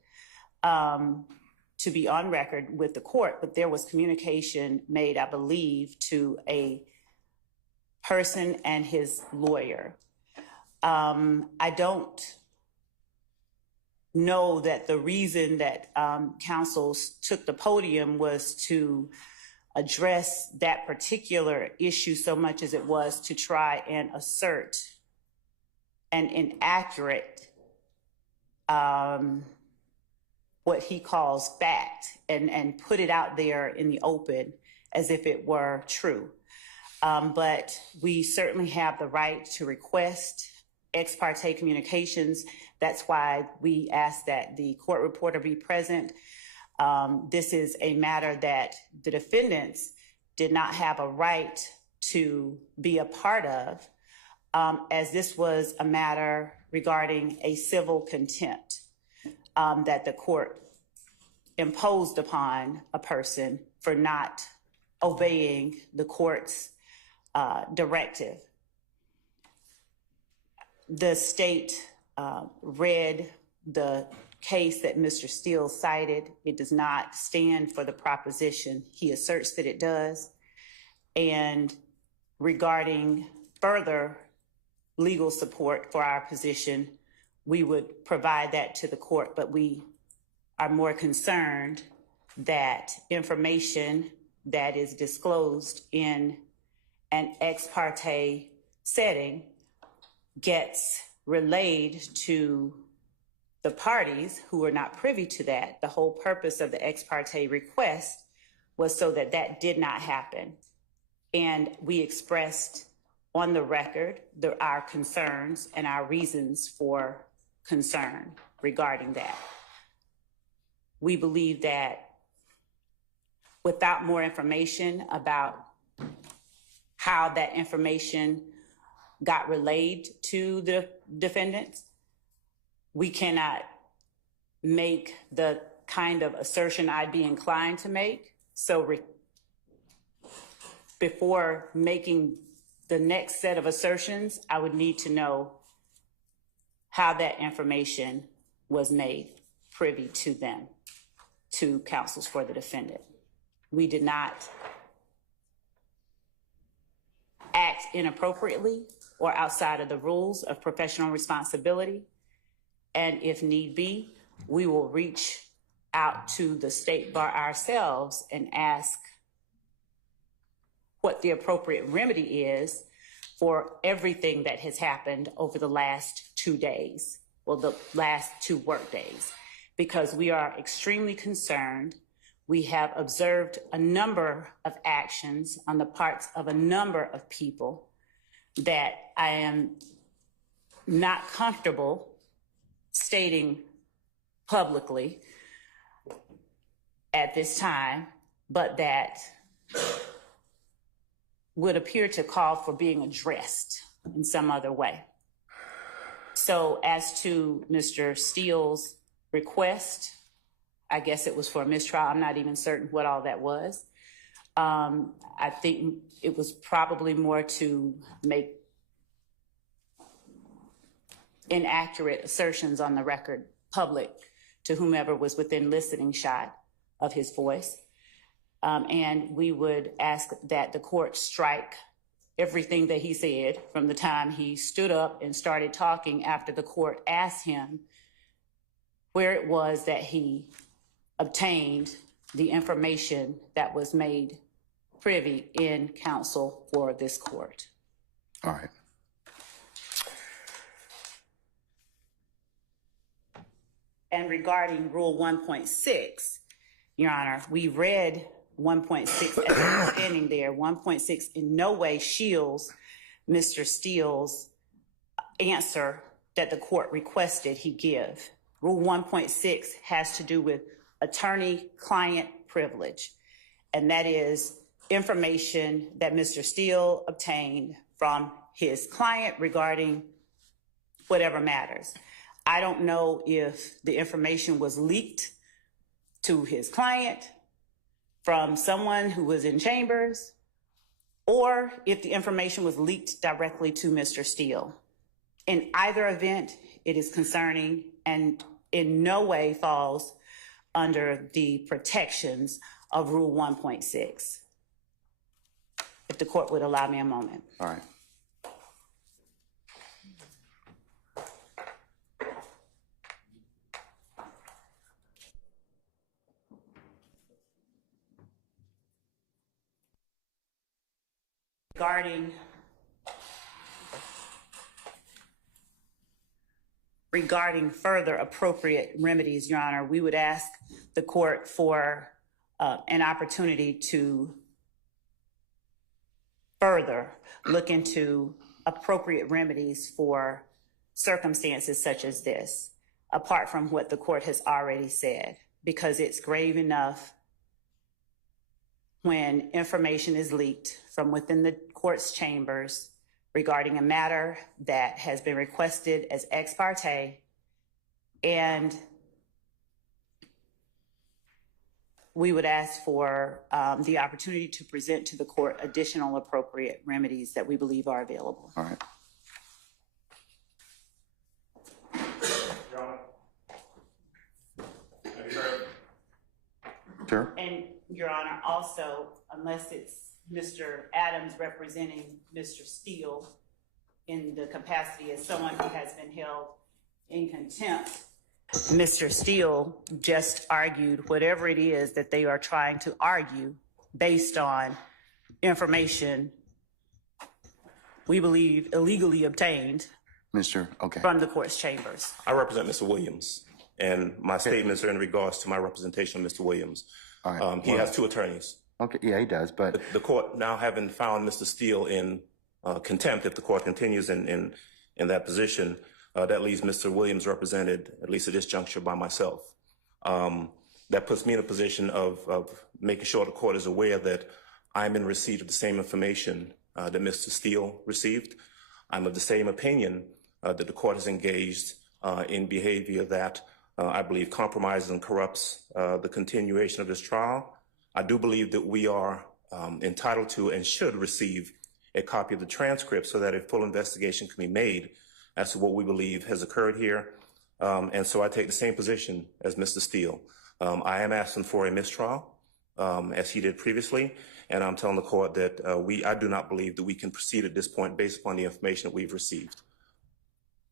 to be on record with the court, but there was communication made, I believe, to a person and his lawyer. I don't know that the reason that counsel took the podium was to address that particular issue so much as it was to try and assert an inaccurate, what he calls fact, and put it out there in the open as if it were true. But we certainly have the right to request ex parte communications. That's why we ask that the court reporter be present. This is a matter that the defendants did not have a right to be a part of, as this was a matter regarding a civil contempt that the court imposed upon a person for not obeying the court's directive. The state read the case that Mr. Steele cited. It does not stand for the proposition he asserts that it does. And regarding further legal support for our position, we would provide that to the court, but we are more concerned that information that is disclosed in an ex parte setting gets relayed to the parties who are not privy to that. The whole purpose of the ex parte request was so that that did not happen. And we expressed on the record our concerns and our reasons for concern regarding that. We believe that without more information about how that information got relayed to the defendants, we cannot make the kind of assertion I'd be inclined to make. So before making the next set of assertions, I would need to know how that information was made privy to them, to counsels for the defendant. We did not act inappropriately or outside of the rules of professional responsibility. And if need be, we will reach out to the state bar ourselves and ask what the appropriate remedy is for everything that has happened over the last 2 days, well, the last 2 work days, because we are extremely concerned. We have observed a number of actions on the parts of a number of people that I am not comfortable stating publicly at this time, but that would appear to call for being addressed in some other way. So as to Mr. Steele's request, I guess it was for a mistrial. I'm not even certain what all that was. I think it was probably more to make inaccurate assertions on the record public to whomever was within listening shot of his voice. And we would ask that the court strike everything that he said from the time he stood up and started talking after the court asked him where it was that he obtained the information that was made privy in counsel for this court. All right. And regarding Rule 1.6, Your Honor, we read 1.6 as understanding there. 1.6 in no way shields Mr. Steele's answer that the court requested he give. Rule 1.6 has to do with attorney-client privilege, and that is information that Mr. Steele obtained from his client regarding whatever matters. I don't know if the information was leaked to his client from someone who was in chambers or if the information was leaked directly to Mr. Steele. In either event, it is concerning and in no way falls under the protections of Rule 1.6. If the court would allow me a moment. All right. Regarding further appropriate remedies, Your Honor, we would ask the court for an opportunity to further look into appropriate remedies for circumstances such as this, apart from what the court has already said, because it's grave enough when information is leaked from within the court's chambers regarding a matter that has been requested as ex parte, and we would ask for the opportunity to present to the court additional appropriate remedies that we believe are available. All right. Sure. And Your Honor, also, unless it's Mr. Adams representing Mr. Steele in the capacity as someone who has been held in contempt, Mr. Steele just argued whatever it is that they are trying to argue based on information we believe illegally obtained from the court's chambers. I represent Mr. Williams, and my statements are in regards to my representation of Mr. Williams. All right. He has two attorneys. Okay, yeah, he does, but The court now having found Mr. Steele in contempt, if the court continues in that position, that leaves Mr. Williams represented, at least at this juncture, by myself. That puts me in a position of making sure the court is aware that I'm in receipt of the same information that Mr. Steele received. I'm of the same opinion that the court has engaged in behavior that I believe compromises and corrupts the continuation of this trial. I do believe that we are entitled to and should receive a copy of the transcript so that a full investigation can be made as to what we believe has occurred here. And so I take the same position as Mr. Steele. I am asking for a mistrial, as he did previously, and I'm telling the court that I do not believe that we can proceed at this point based upon the information that we've received.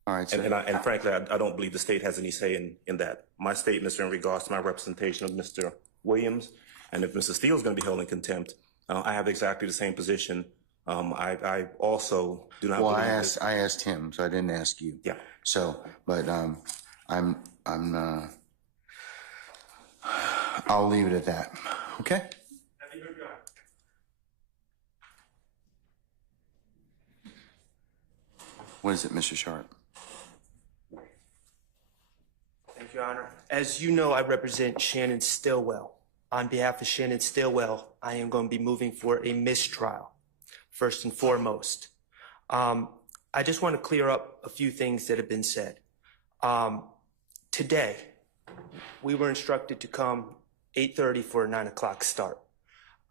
all right. So, And frankly, I don't believe the state has any say in that. My statements are in regards to my representation of Mr. Williams, and if Mr. Steele is going to be held in contempt, I have exactly the same position. I also do not. well, believe I asked him, so I didn't ask you. Yeah. So, but I'll leave it at that. Okay. What is it, Mr. Sharp? Thank you, Your Honor. As you know, I represent Shannon Stillwell. On behalf of Shannon Stillwell, I am going to be moving for a mistrial, first and foremost. I just want to clear up a few things that have been said. Today, we were instructed to come 8:30 for a 9 o'clock start.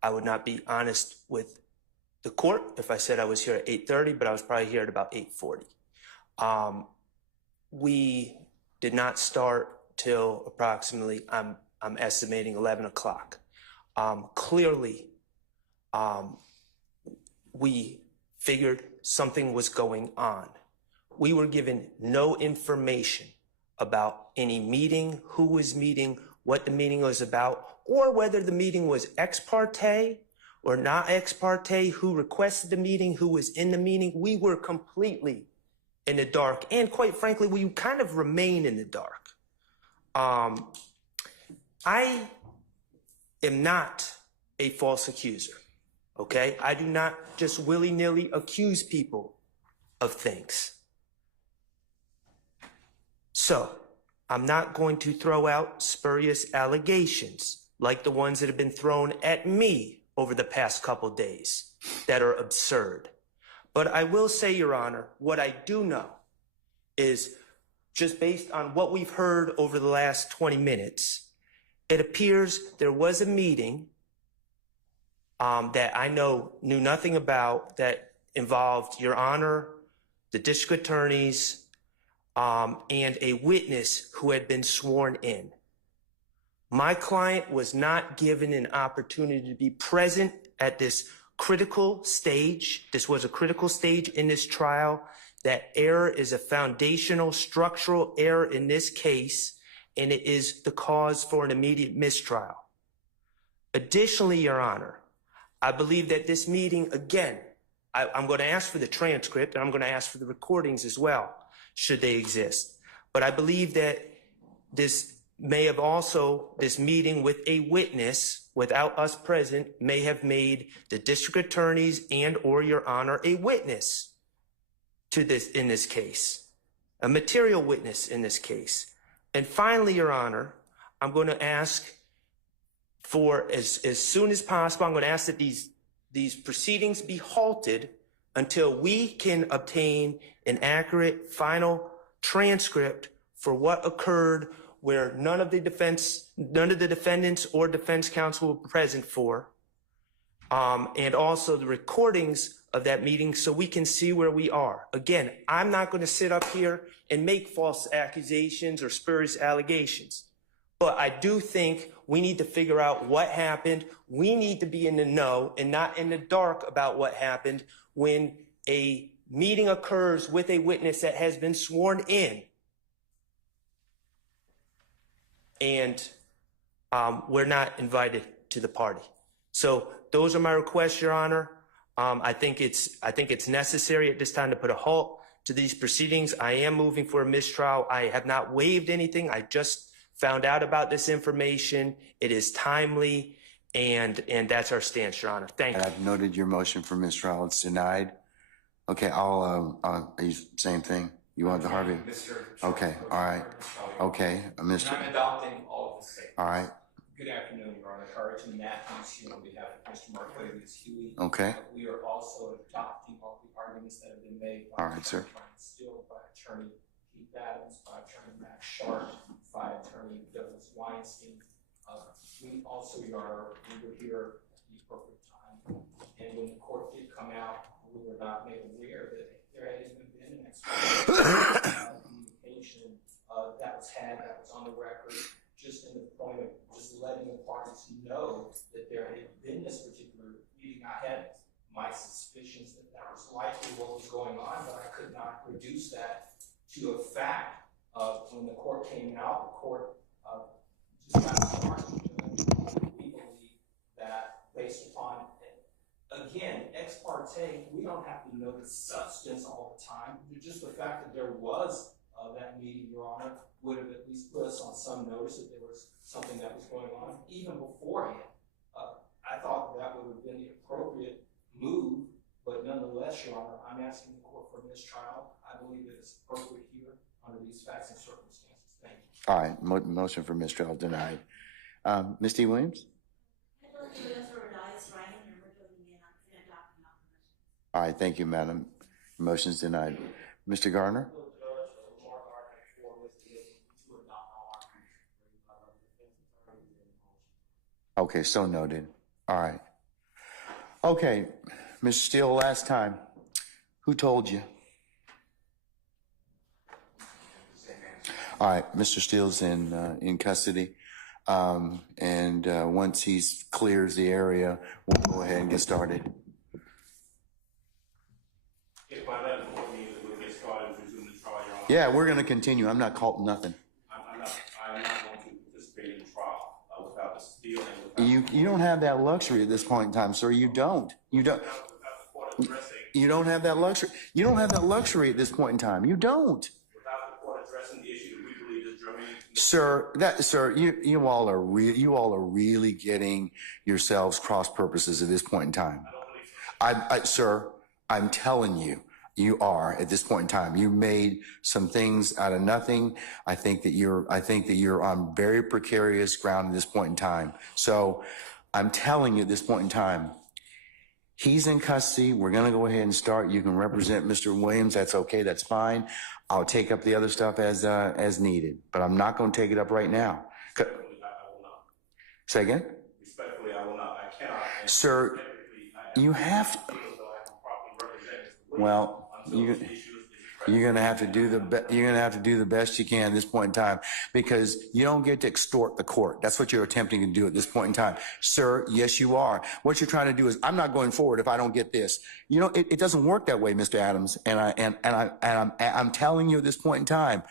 I would not be honest with the court if I said I was here at 8:30, but I was probably here at about 8:40. We did not start till approximately, I'm estimating 11 o'clock. Clearly, we figured something was going on. We were given no information about any meeting, who was meeting, what the meeting was about, or whether the meeting was ex parte or not ex parte, who requested the meeting, who was in the meeting. We were completely in the dark. And quite frankly, we kind of remain in the dark. I am not a false accuser, okay? I do not just willy-nilly accuse people of things. So, I'm not going to throw out spurious allegations like the ones that have been thrown at me over the past couple days that are absurd. But I will say, Your Honor, what I do know is just based on what we've heard over the last 20 minutes, it appears there was a meeting that I knew nothing about that involved Your Honor, the district attorneys, and a witness who had been sworn in. My client was not given an opportunity to be present at this critical stage. This was a critical stage in this trial. That error is a foundational structural error in this case, and it is the cause for an immediate mistrial. Additionally, Your Honor, I believe that this meeting, again, I'm going to ask for the transcript and I'm going to ask for the recordings as well, should they exist. But I believe that this meeting with a witness without us present may have made the district attorneys and or Your Honor a witness to this in this case, a material witness in this case. And finally, Your Honor, I'm going to ask for as soon as possible, I'm going to ask that these proceedings be halted until we can obtain an accurate final transcript for what occurred where none of the defendants or defense counsel were present for, and also the recordings of that meeting so we can see where we are. Again, I'm not going to sit up here and make false accusations or spurious allegations, but I do think we need to figure out what happened. We need to be in the know and not in the dark about what happened when a meeting occurs with a witness that has been sworn in and we're not invited to the party. So those are my requests, Your Honor. I think it's necessary at this time to put a halt to these proceedings. I am moving for a mistrial. I have not waived anything. I just found out about this information. It is timely, and that's our stance, Your Honor. Thank you. I've noted your motion for mistrial. It's denied. Okay, same thing. You want the Harvey? Okay, all right. Okay, Mr. I'm adopting all of the statements. All right. Good afternoon, Your Honor. Carlton Matthews here on behalf of Mr. Mark Williams Huey. Okay. We are also adopting all the arguments that have been made by All right, sir. Steele, by Attorney Keith Adams, by Attorney Max Sharp, by Attorney Douglas Weinstein. We also, Your Honor, we were here at the appropriate time, and when the court did come out, we were not made aware that there had even been an communication that was had, that was on the record, just in the point of just letting the parties know that there had been this particular meeting. I had my suspicions that that was likely what was going on, but I could not reduce that to a fact. When the court came out, the court just got started. We believe that based upon, again, ex parte, we don't have to know the substance all the time. Just the fact that there was that meeting, Your Honor, would have at least put us on some notice that there was something that was going on, even beforehand. I thought that would have been the appropriate move, but nonetheless, Your Honor, I'm asking the court for mistrial. I believe that it's appropriate here under these facts and circumstances. Thank you. All right, motion for mistrial denied. Ms. D. Williams? All right, thank you, madam. Motion's denied. Mr. Garner? Okay, so noted. All right. Okay, Mr. Steele, last time, who told you? All right, Mr. Steele's in custody, and once he clears the area, we'll go ahead and get started. If by that point means that we'll get started and resume the trial, Your Honor. Yeah, we're going to continue. I'm not caught nothing. I'm not going to participate in the trial without the Steele and You don't have that luxury at this point in time, sir. You don't. You don't. without the court addressing. You don't have that luxury. You don't have that luxury at this point in time. You don't. Without the court addressing the issue that we believe is germane. Sir, you all are really getting yourselves cross purposes at this point in time. I don't believe so. Sir, I'm telling you, you are at this point in time. You made some things out of nothing. I think that you're on very precarious ground at this point in time. So I'm telling you at this point in time, he's in custody. We're going to go ahead and start. You can represent Mr. Williams. That's okay. That's fine. I'll take up the other stuff as needed, but I'm not going to take it up right now. Respectfully, I will not. Say again? Respectfully, I will not. I cannot. Sir, you have, well, you're gonna have to do the best you can at this point in time, because you don't get to extort the court. That's what you're attempting to do at this point in time. Sir, yes, you are. What you're trying to do is, I'm not going forward if I don't get this. You know, it doesn't work that way, Mr. Adams. And I'm telling you at this point in time,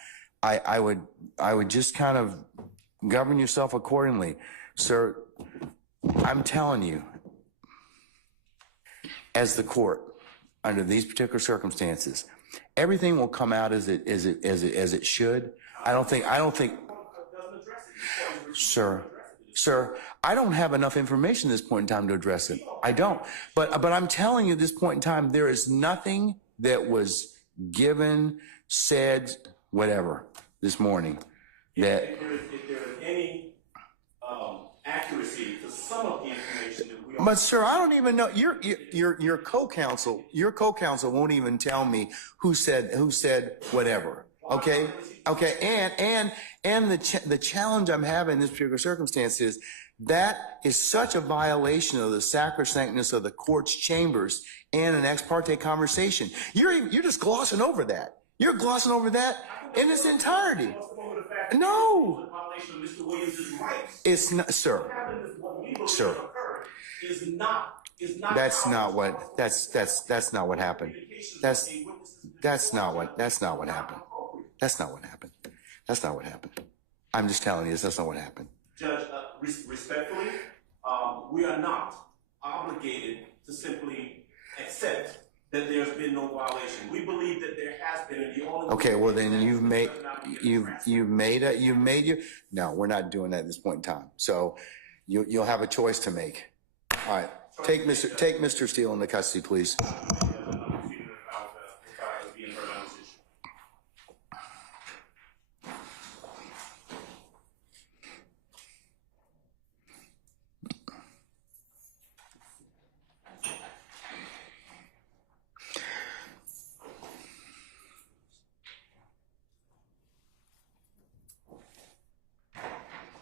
I would just kind of govern yourself accordingly. Sir, I'm telling you, as the court, under these particular circumstances, everything will come out as it should. I don't think, sir, I don't have enough information at this point in time to address it. I don't. But I'm telling you at this point in time, there is nothing that was given, said, whatever, this morning that. If there is any accuracy to some of the information that we are. But sir, I don't even know. Your co-counsel won't even tell me who said whatever. Okay. And the challenge I'm having in this particular circumstance is that is such a violation of the sacrosanctness of the court's chambers and an ex parte conversation. You're just glossing over that. You're glossing over that in its entirety. No. It's not, sir. Sir. That's not what happened. That's not what happened. That's not what happened. I'm just telling you, that's not what happened. Judge, respectfully, we are not obligated to simply accept that there's been no violation. We believe that there has been, and the only. Okay, well then you've made your. No, we're not doing that at this point in time. So you'll have a choice to make. All right, take Mr. Steele into custody, please.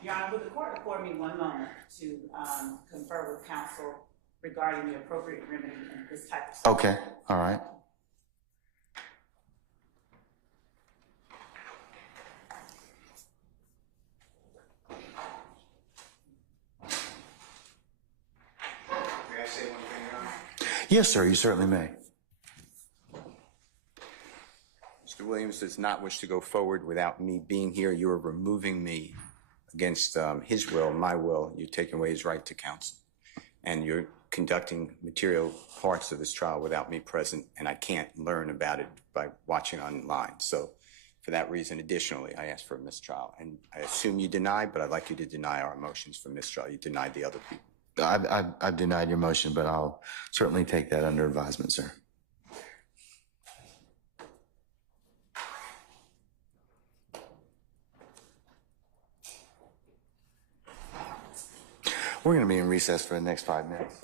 Your Honor, would the court afford me one moment to confer with counsel regarding the appropriate remedy in this type of situation? Okay, all right. May I say one thing, Your Honor? Yes, sir, you certainly may. Mr. Williams does not wish to go forward without me being here. You are removing me against his will, my will. You're taking away his right to counsel. And you're conducting material parts of this trial without me present, and I can't learn about it by watching online. So for that reason, additionally, I asked for a mistrial. And I assume you deny, but I'd like you to deny our motions for mistrial. You denied the other people. I've denied your motion, but I'll certainly take that under advisement, sir. We're going to be in recess for the next 5 minutes.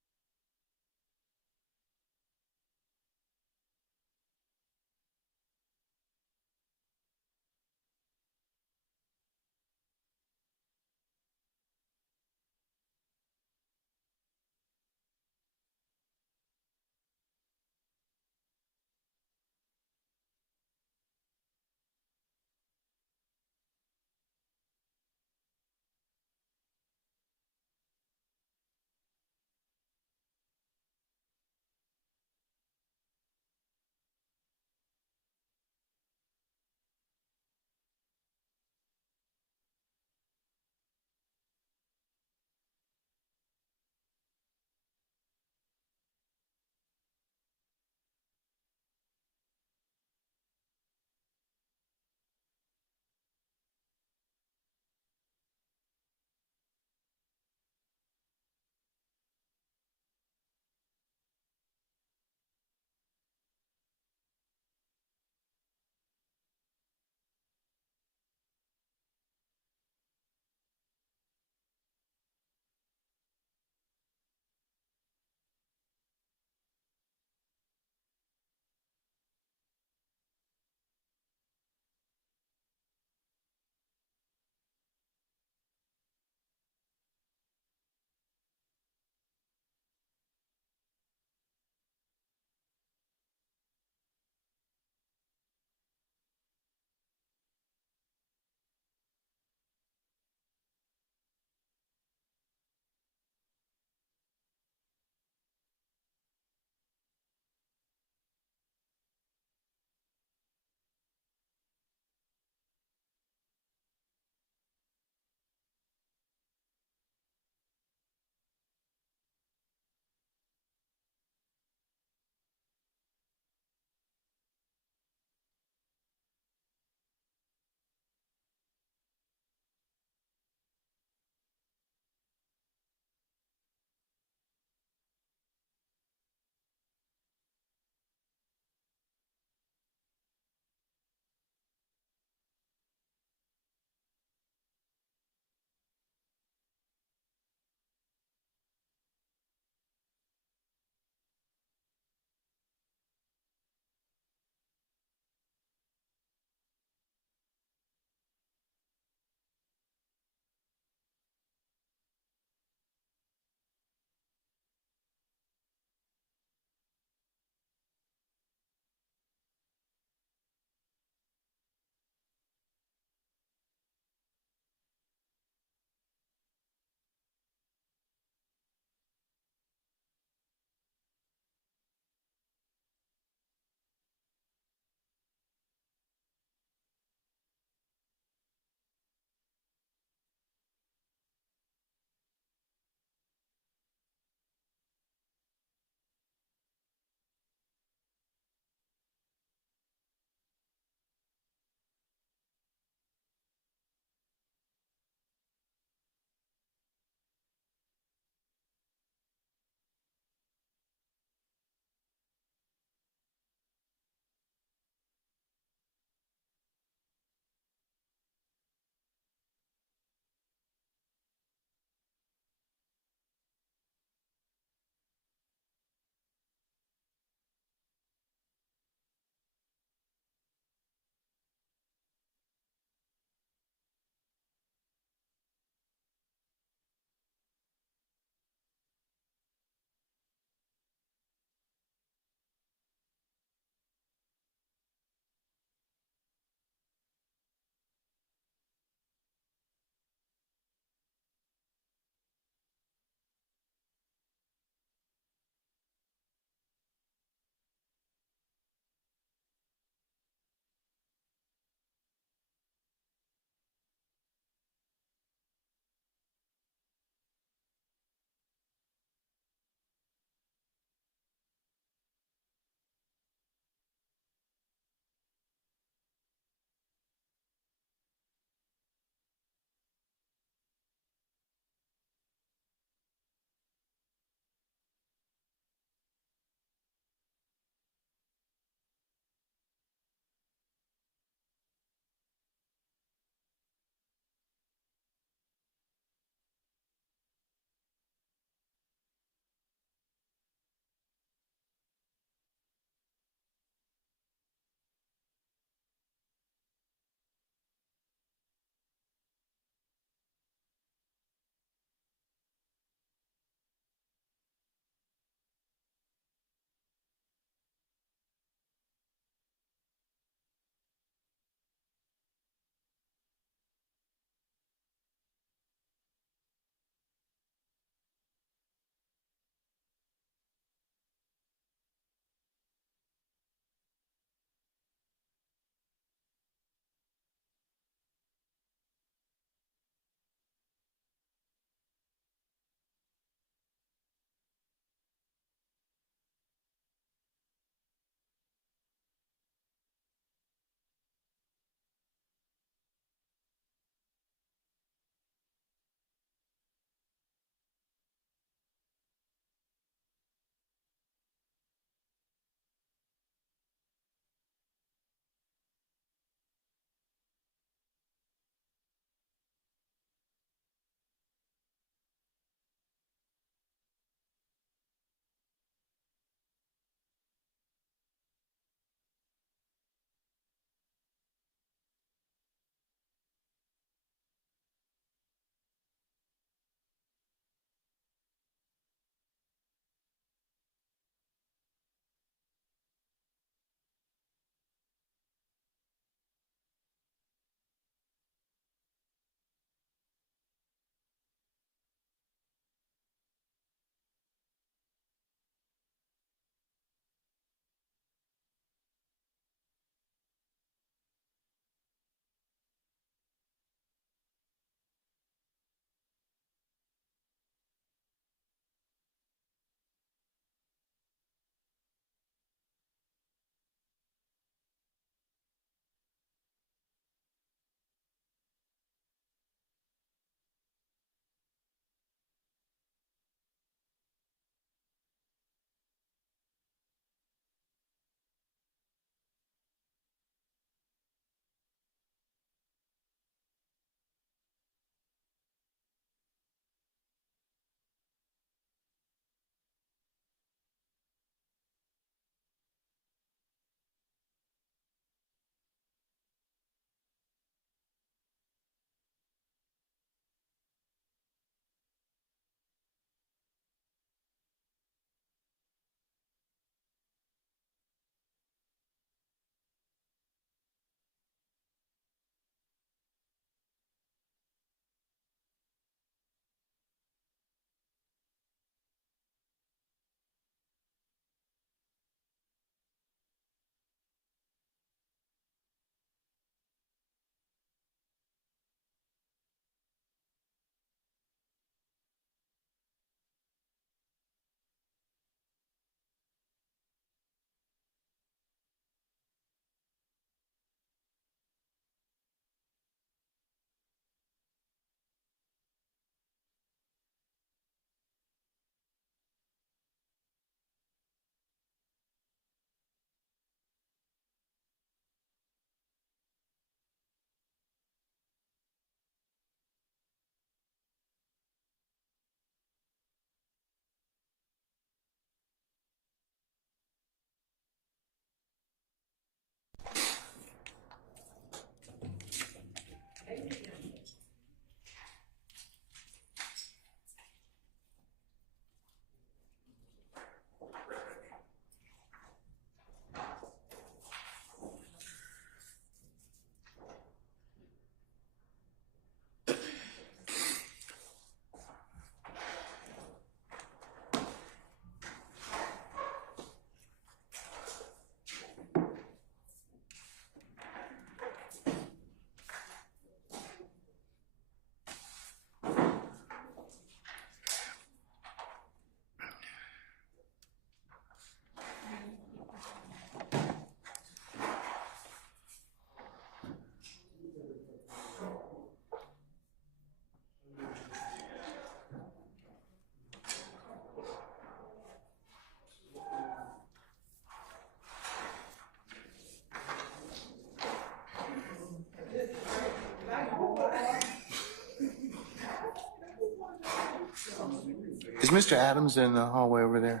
Is Mr. Adams in the hallway over there?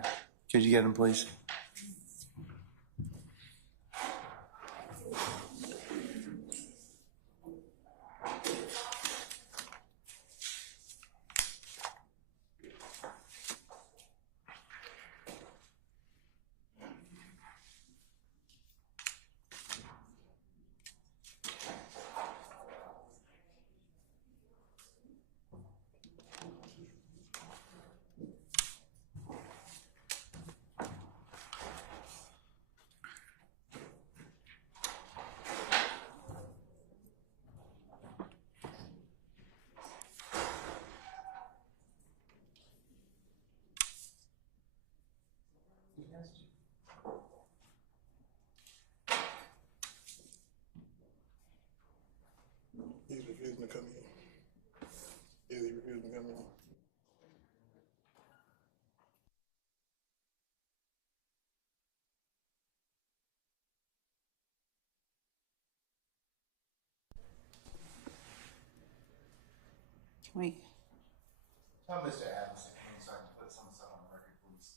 Could you get him, please? He's refusing to come in. Is he refusing to come in? Can we? Tell Mr. Adams to come inside and put some stuff on the record, please.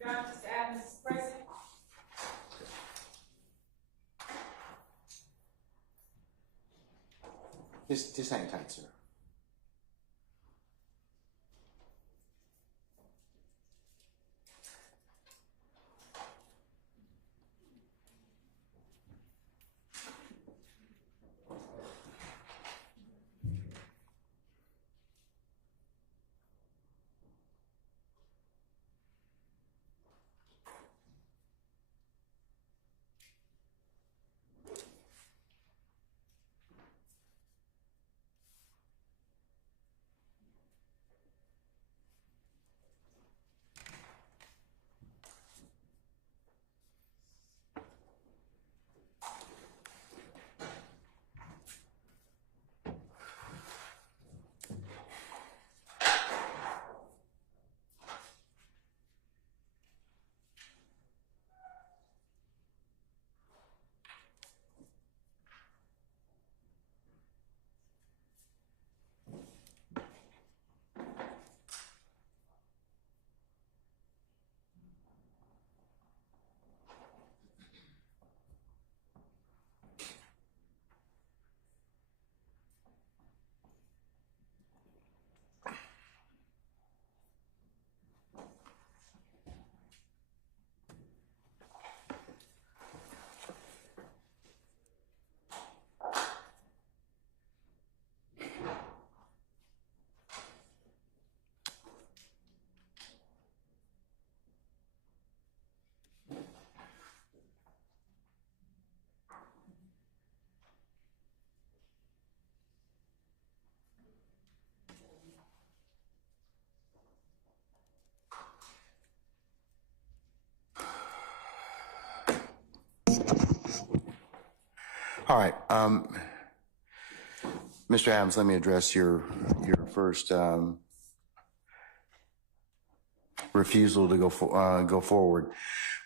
Your Honor, Mr. Adams is present. Just hang tight, sir. All right, Mr. Adams, let me address your first refusal to go forward.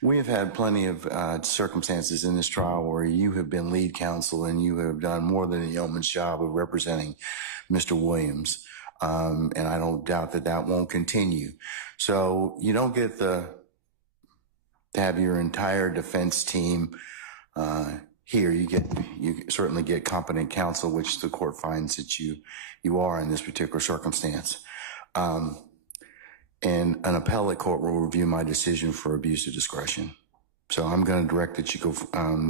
We have had plenty of circumstances in this trial where you have been lead counsel and you have done more than a yeoman's job of representing Mr. Williams, and I don't doubt that that won't continue. So you don't get to have your entire defense team here. You certainly get competent counsel, which the court finds that you are in this particular circumstance. and an appellate court will review my decision for abuse of discretion. So I'm going to direct that you go,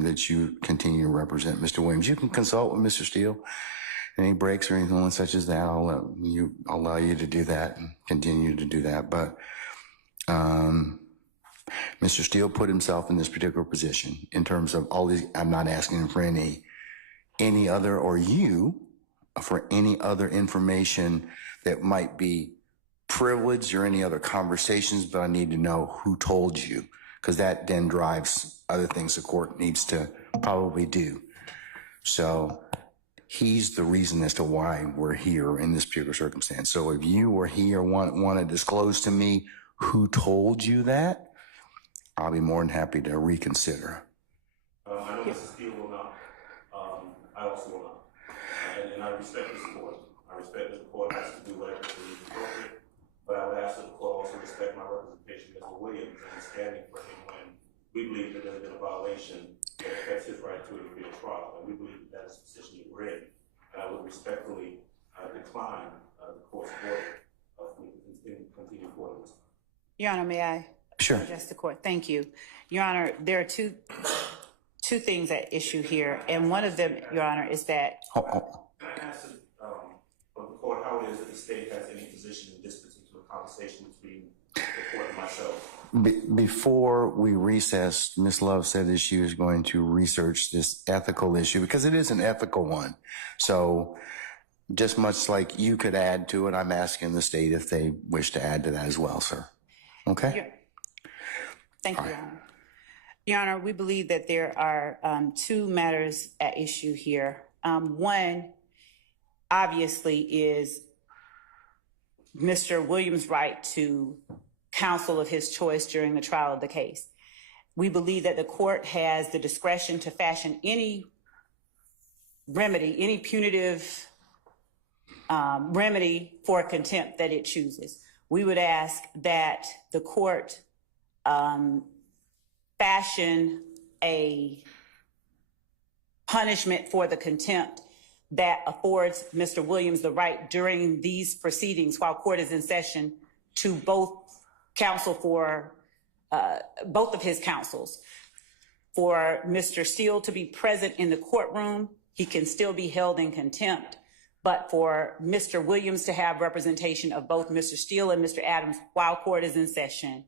that you continue to represent Mr. Williams. You can consult with Mr. Steele. Any breaks or anything such as that, I'll allow you to do that and continue to do that. But Mr. Steele put himself in this particular position in terms of all these. I'm not asking him for any other, or you for any other information that might be privileged or any other conversations, but I need to know who told you, because that then drives other things the court needs to probably do. So he's the reason as to why we're here in this particular circumstance. So if you or he or want to disclose to me who told you that, I'll be more than happy to reconsider. I know Mrs. Steele will not. I also will not. And I respect this court. I respect that the court has to do whatever it is appropriate, but I would ask that the court also respect my representation of Mr. Williams and standing for him when we believe that there's been a violation that affects his right to a fair trial, and we believe that is the position that we're in. And I would respectfully decline the court's order of continue forward. Your Honor, may I? Sure. Address the court. Thank you. Your Honor, there are two things at issue here, and one of them, Your Honor, is that. Can I ask of the court how it is that the state has any position in this particular conversation between the court and myself? Before we recessed, Ms. Love said that she was going to research this ethical issue because it is an ethical one. So just much like you could add to it, I'm asking the state if they wish to add to that as well, sir. Okay? Thank you, Your Honor. Your Honor, we believe that there are two matters at issue here. One, obviously, is Mr. Williams' right to counsel of his choice during the trial of the case. We believe that the court has the discretion to fashion any remedy, any punitive remedy for contempt that it chooses. We would ask that the court fashion a punishment for the contempt that affords Mr. Williams the right during these proceedings while court is in session to both counsel for both of his counsels. For Mr. Steele to be present in the courtroom, he can still be held in contempt. But for Mr. Williams to have representation of both Mr. Steele and Mr. Adams while court is in session,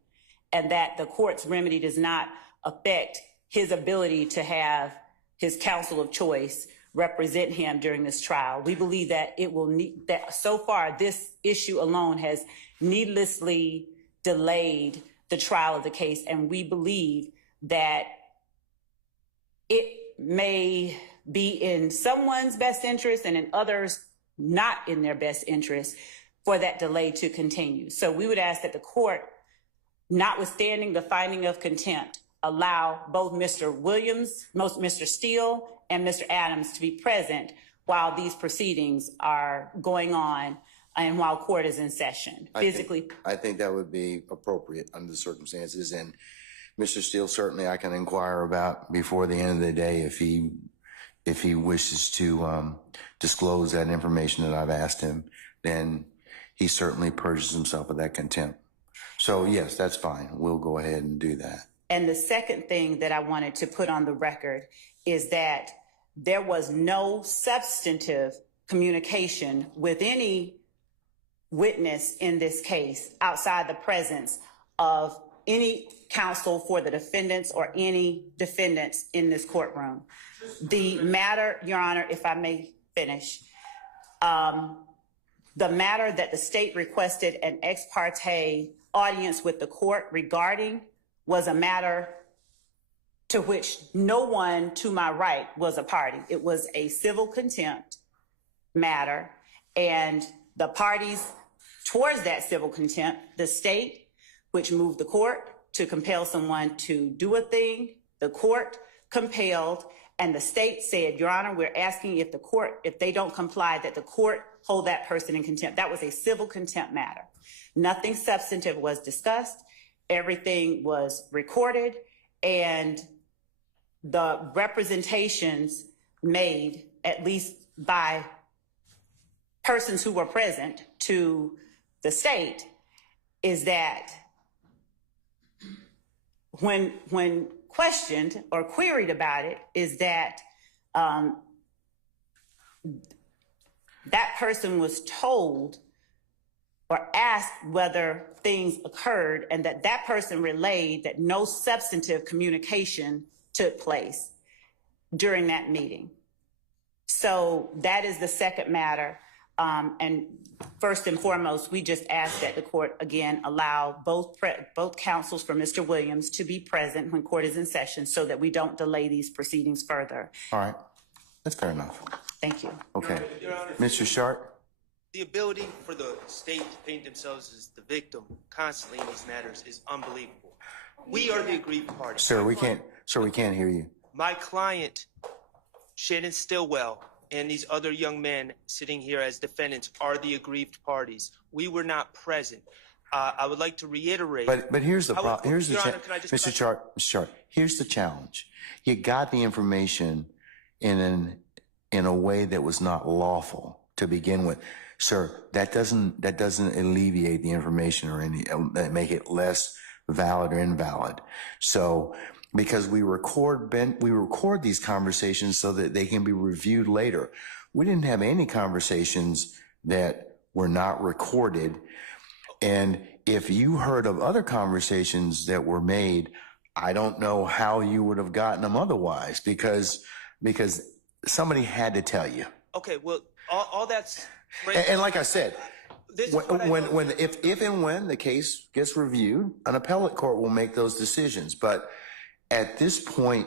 and that the court's remedy does not affect his ability to have his counsel of choice represent him during this trial. We believe that it will need that so far this issue alone has needlessly delayed the trial of the case, and we believe that it may be in someone's best interest and in others not in their best interest for that delay to continue. So we would ask that the court, notwithstanding the finding of contempt, allow both Mr. Williams, Mr. Steele, and Mr. Adams to be present while these proceedings are going on and while court is in session. I think that would be appropriate under the circumstances. And Mr. Steele, certainly I can inquire about before the end of the day if he wishes to disclose that information that I've asked him, then he certainly purges himself of that contempt. So yes, that's fine. We'll go ahead and do that. And the second thing that I wanted to put on the record is that there was no substantive communication with any witness in this case outside the presence of any counsel for the defendants or any defendants in this courtroom. The matter, Your Honor, if I may finish, the matter that the state requested an ex parte audience with the court regarding was a matter to which no one to my right was a party. It was a civil contempt matter, and the parties towards that civil contempt, the state, which moved the court to compel someone to do a thing, the court compelled, and the state said, Your Honor, we're asking if the court, if they don't comply, that the court hold that person in contempt. That was a civil contempt matter. Nothing substantive was discussed. Everything was recorded, and the representations made, at least by persons who were present to the state, is that when questioned or queried about it, is that that person was told or asked whether things occurred, and that person relayed that no substantive communication took place during that meeting. So that is the second matter. And first and foremost, we just ask that the court again allow both counsels for Mr. Williams to be present when court is in session so that we don't delay these proceedings further. All right, that's fair enough. Thank you. Okay, Your Honor, Mr. Sharp? the ability for the state to paint themselves as the victim constantly in these matters is unbelievable. We are the aggrieved party. Sir, we can't hear you. My client, Shannon Stillwell, and these other young men sitting here as defendants are the aggrieved parties. We were not present. I would like to reiterate. But here's the problem. Here's the Your Honor, can I just Mr. Sharp. Here's the challenge. You got the information in a way that was not lawful to begin with. Sir, that doesn't alleviate the information or make it less valid or invalid. So, because we record these conversations so that they can be reviewed later. We didn't have any conversations that were not recorded. And if you heard of other conversations that were made, I don't know how you would have gotten them otherwise, because somebody had to tell you. Okay, well, all that's great. And like I said, if and when the case gets reviewed, an appellate court will make those decisions. But at this point,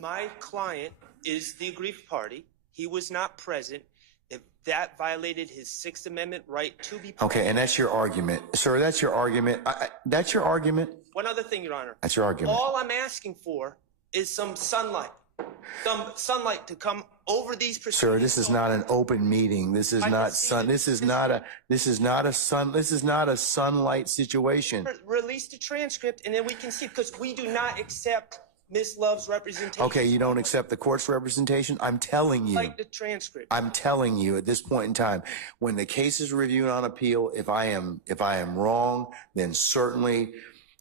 my client is the aggrieved party. He was not present. If that violated his Sixth Amendment right to be present. Okay, and that's your argument. Sir, that's your argument. That's your argument. One other thing, Your Honor. That's your argument. All I'm asking for is some sunlight to come over these proceedings. Sir, this is not an open meeting. This is not a sunlight situation. Release the transcript and then we can see, because we do not accept Ms. Love's representation. Okay, you don't accept the court's representation? I'm telling you. Like the transcript. I'm telling you at this point in time, when the case is reviewed on appeal, if I am wrong, then certainly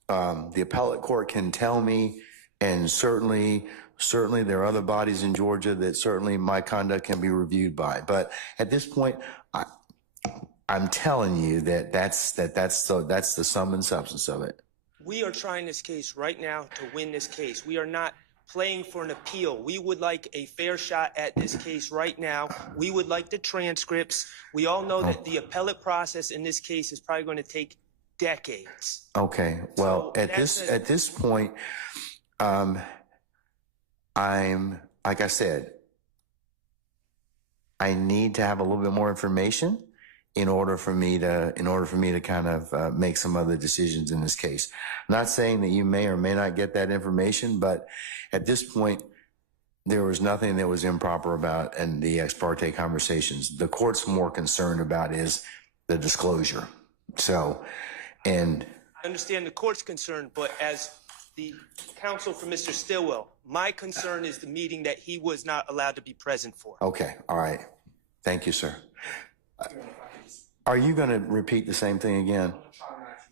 the appellate court can tell me, and certainly there are other bodies in Georgia that certainly my conduct can be reviewed by. But at this point, I'm telling you that's the sum and substance of it. We are trying this case right now to win this case. We are not playing for an appeal. We would like a fair shot at this case right now. We would like the transcripts. We all know that the appellate process in this case is probably going to take decades. Okay. Well, So at this point, I'm, like I said, I need to have a little bit more information in order for me to kind of make some other decisions in this case. I'm not saying that you may or may not get that information, but at this point, there was nothing that was improper about in the ex parte conversations. The court's more concerned about is the disclosure. So, and I understand the court's concern, but as the counsel for Mr. Stillwell, my concern is the meeting that he was not allowed to be present for. okay, all right. Thank you, sir. Are you going to repeat the same thing again?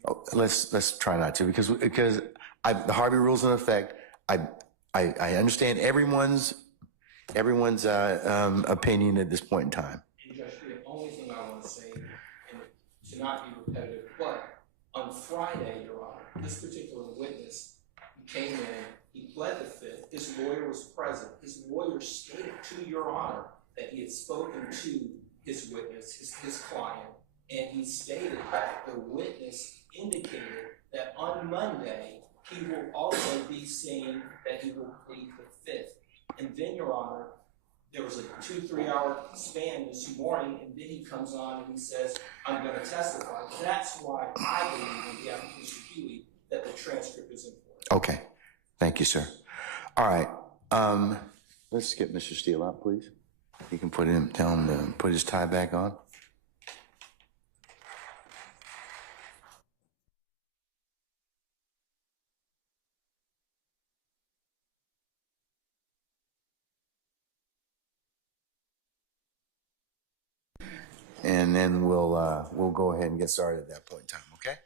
Oh, let's try not to, because the Harvey rule's in effect. I understand everyone's opinion at this point in time. And Judge, the only thing I want to say, and to not be repetitive, but on Friday, Your Honor, this particular witness, he came in, he pled the fifth, his lawyer was present. His lawyer stated to Your Honor that he had spoken to his witness, his client, and he stated that the witness indicated that on Monday, he will also be saying that he will plead the fifth. And then, Your Honor, there was a 2-3 hour span this morning, and then he comes on and he says, I'm going to testify. That's why I believe, on behalf of Mr. Huey, that the transcript is important. Okay. Thank you, sir. All right. Let's get Mr. Steele out, please. You can tell him to put his tie back on. And then we'll go ahead and get started at that point in time, okay?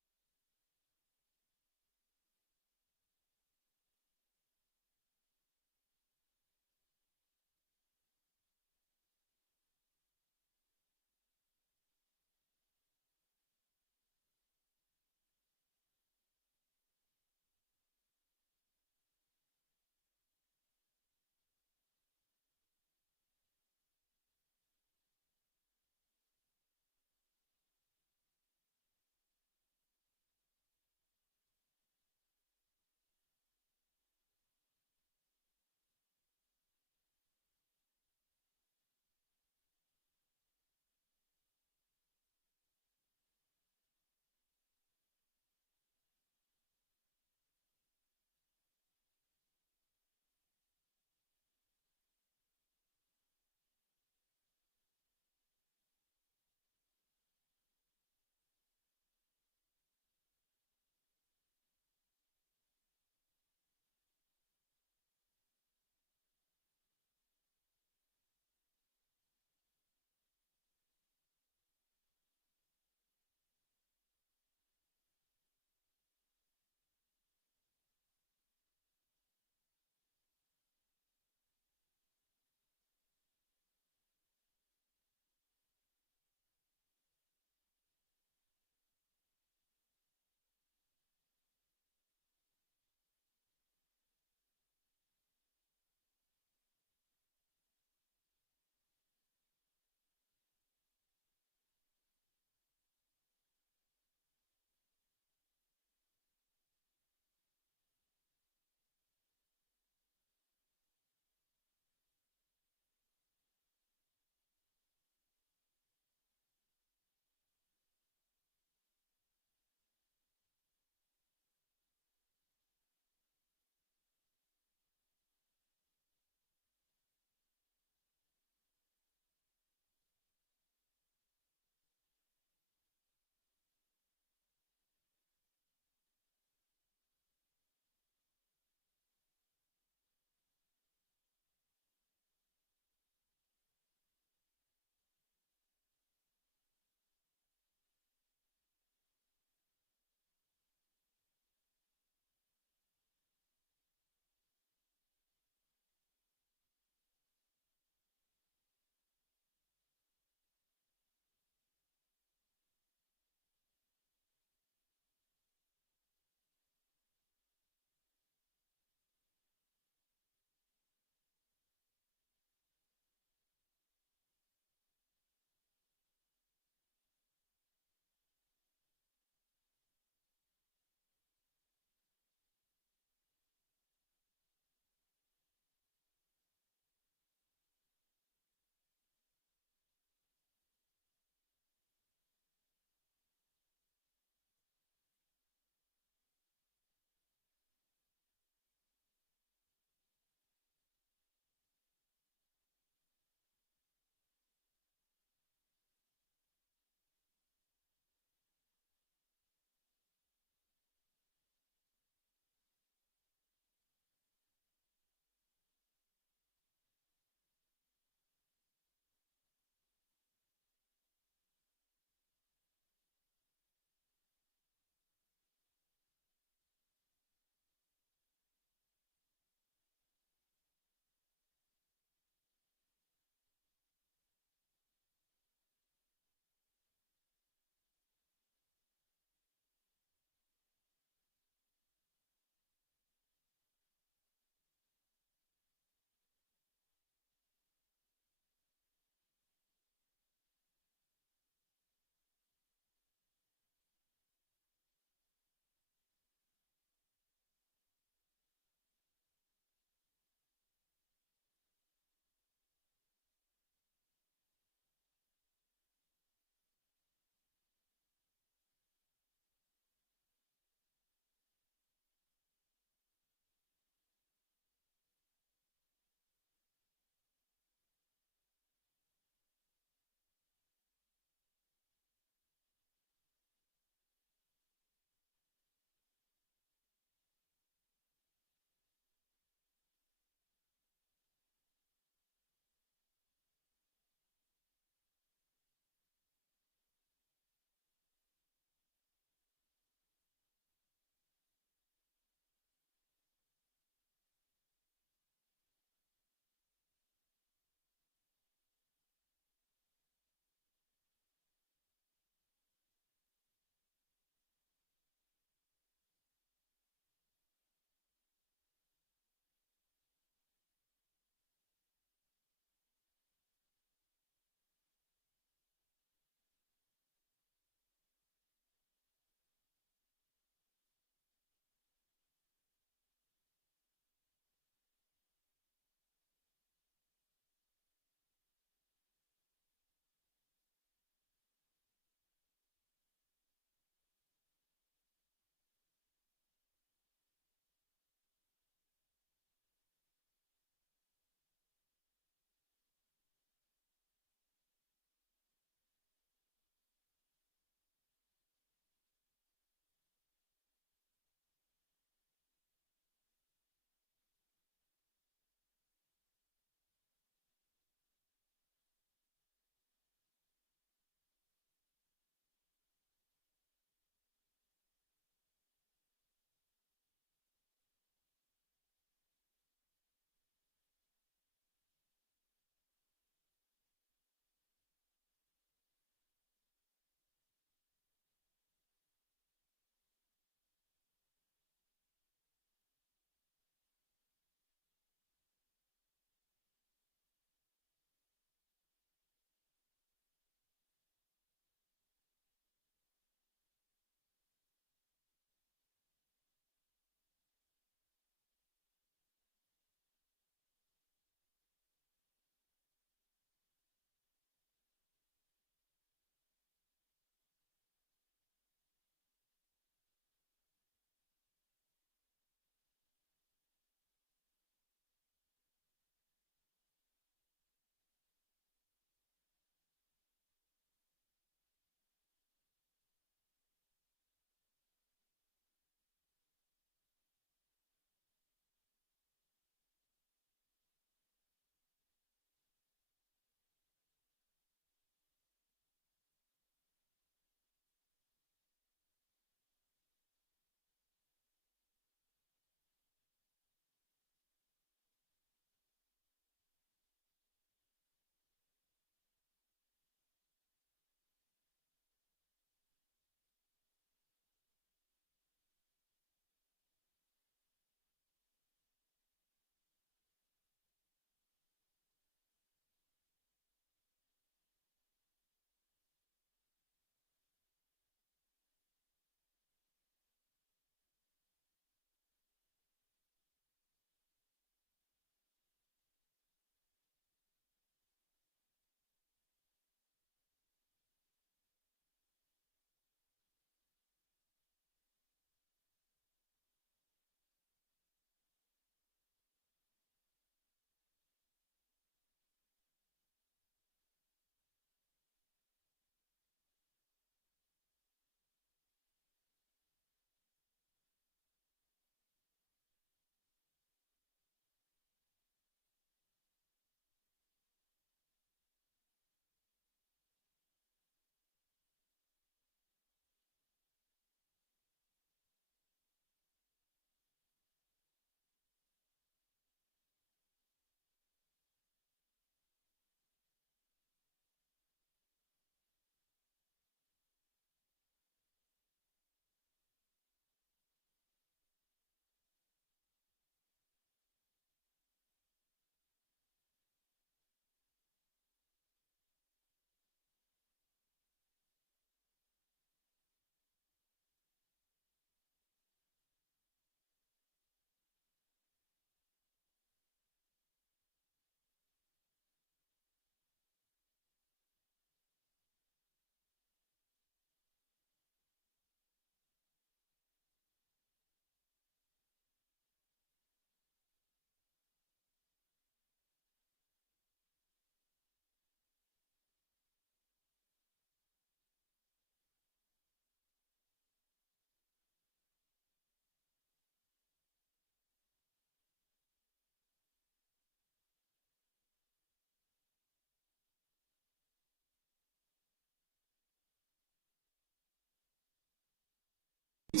All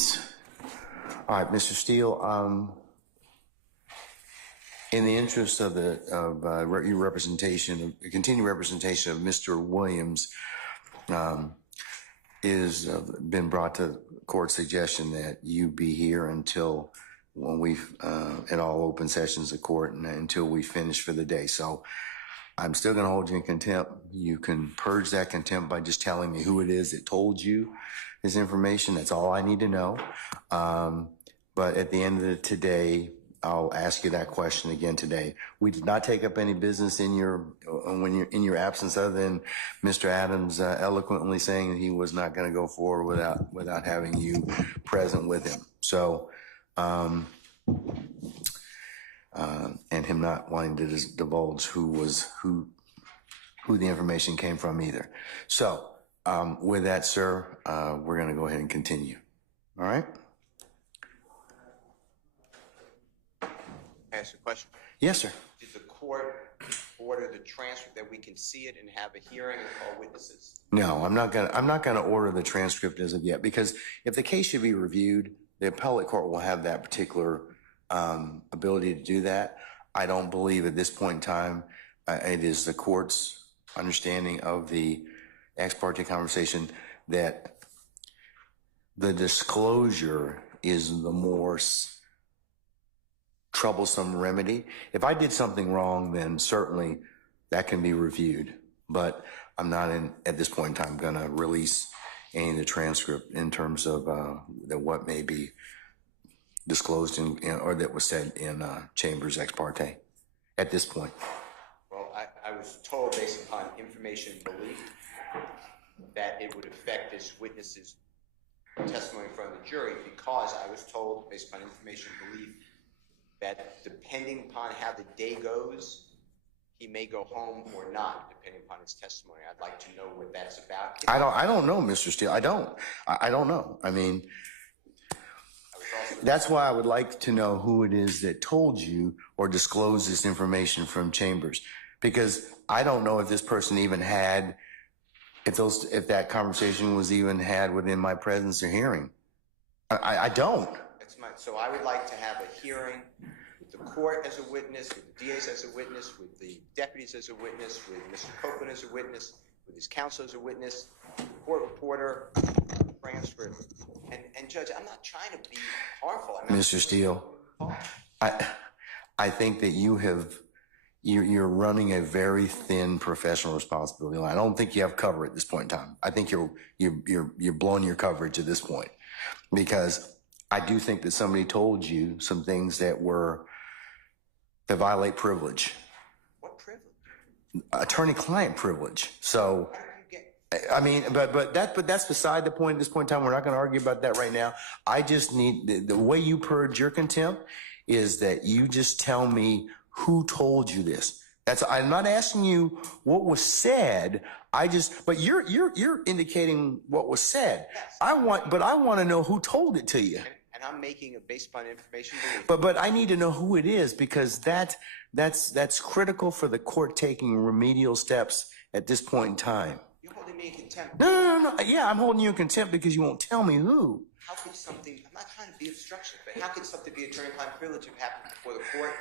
right, Mr. Steele, in the interest of your representation, continued representation of Mr. Williams, is been brought to court suggestion that you be here until when we've in all open sessions of court and until we finish for the day. So I'm still going to hold you in contempt. You can purge that contempt by just telling me who it is that told you this information. That's all I need to know. But at the end of today, I'll ask you that question again today. We did not take up any business in your absence, other than Mr. Adams eloquently saying that he was not going to go forward without having you present with him. So, and him not wanting to divulge who the information came from either. So, with that, sir, we're going to go ahead and continue. All right. Ask a question. Yes, sir. Did the court order the transcript that we can see it and have a hearing and call witnesses? No, I'm not gonna order the transcript as of yet, because if the case should be reviewed, the appellate court will have that particular ability to do that. I don't believe at this point in time it is the court's understanding of the ex parte conversation that the disclosure is the more troublesome remedy. If I did something wrong, then certainly that can be reviewed. But I'm not at this point in time going to release any of the transcript in terms of what may be disclosed or that was said in Chambers ex parte at this point. Well, I was told based upon information and belief that it would affect this witness's testimony in front of the jury, because I was told based upon information and belief that depending upon how the day goes, he may go home or not, depending upon his testimony. I'd like to know what that's about. I don't know, Mr. Steele. I don't know. I mean, that's why I would like to know who it is that told you or disclosed this information from Chambers, because I don't know if this person even had, if that conversation was even had within my presence or hearing. I don't. So I would like to have a hearing with the court as a witness, with the DAs as a witness, with the deputies as a witness, with Mr. Copeland as a witness, with his counsel as a witness, court reporter, transcript. And Judge, I'm not trying to be harmful. Mr. Steele, I think that you're running a very thin professional responsibility line. I don't think you have cover at this point in time. I think you're blowing your coverage at this point, because I do think that somebody told you some things that violate privilege. What privilege? Attorney-client privilege. So, I mean, but that's beside the point at this point in time. We're not going to argue about that right now. I just need, the way you purge your contempt is that you just tell me who told you this. I'm not asking you what was said. But you're indicating what was said. Yes. I want to know who told it to you. And I'm making it based upon information. But I need to know who it is, because that's critical for the court taking remedial steps at this point in time. You're holding me in contempt. No. Yeah, I'm holding you in contempt because you won't tell me who. How could something, I'm not trying to be obstructionist, but how could something be attorney-client privilege if it happened before the court?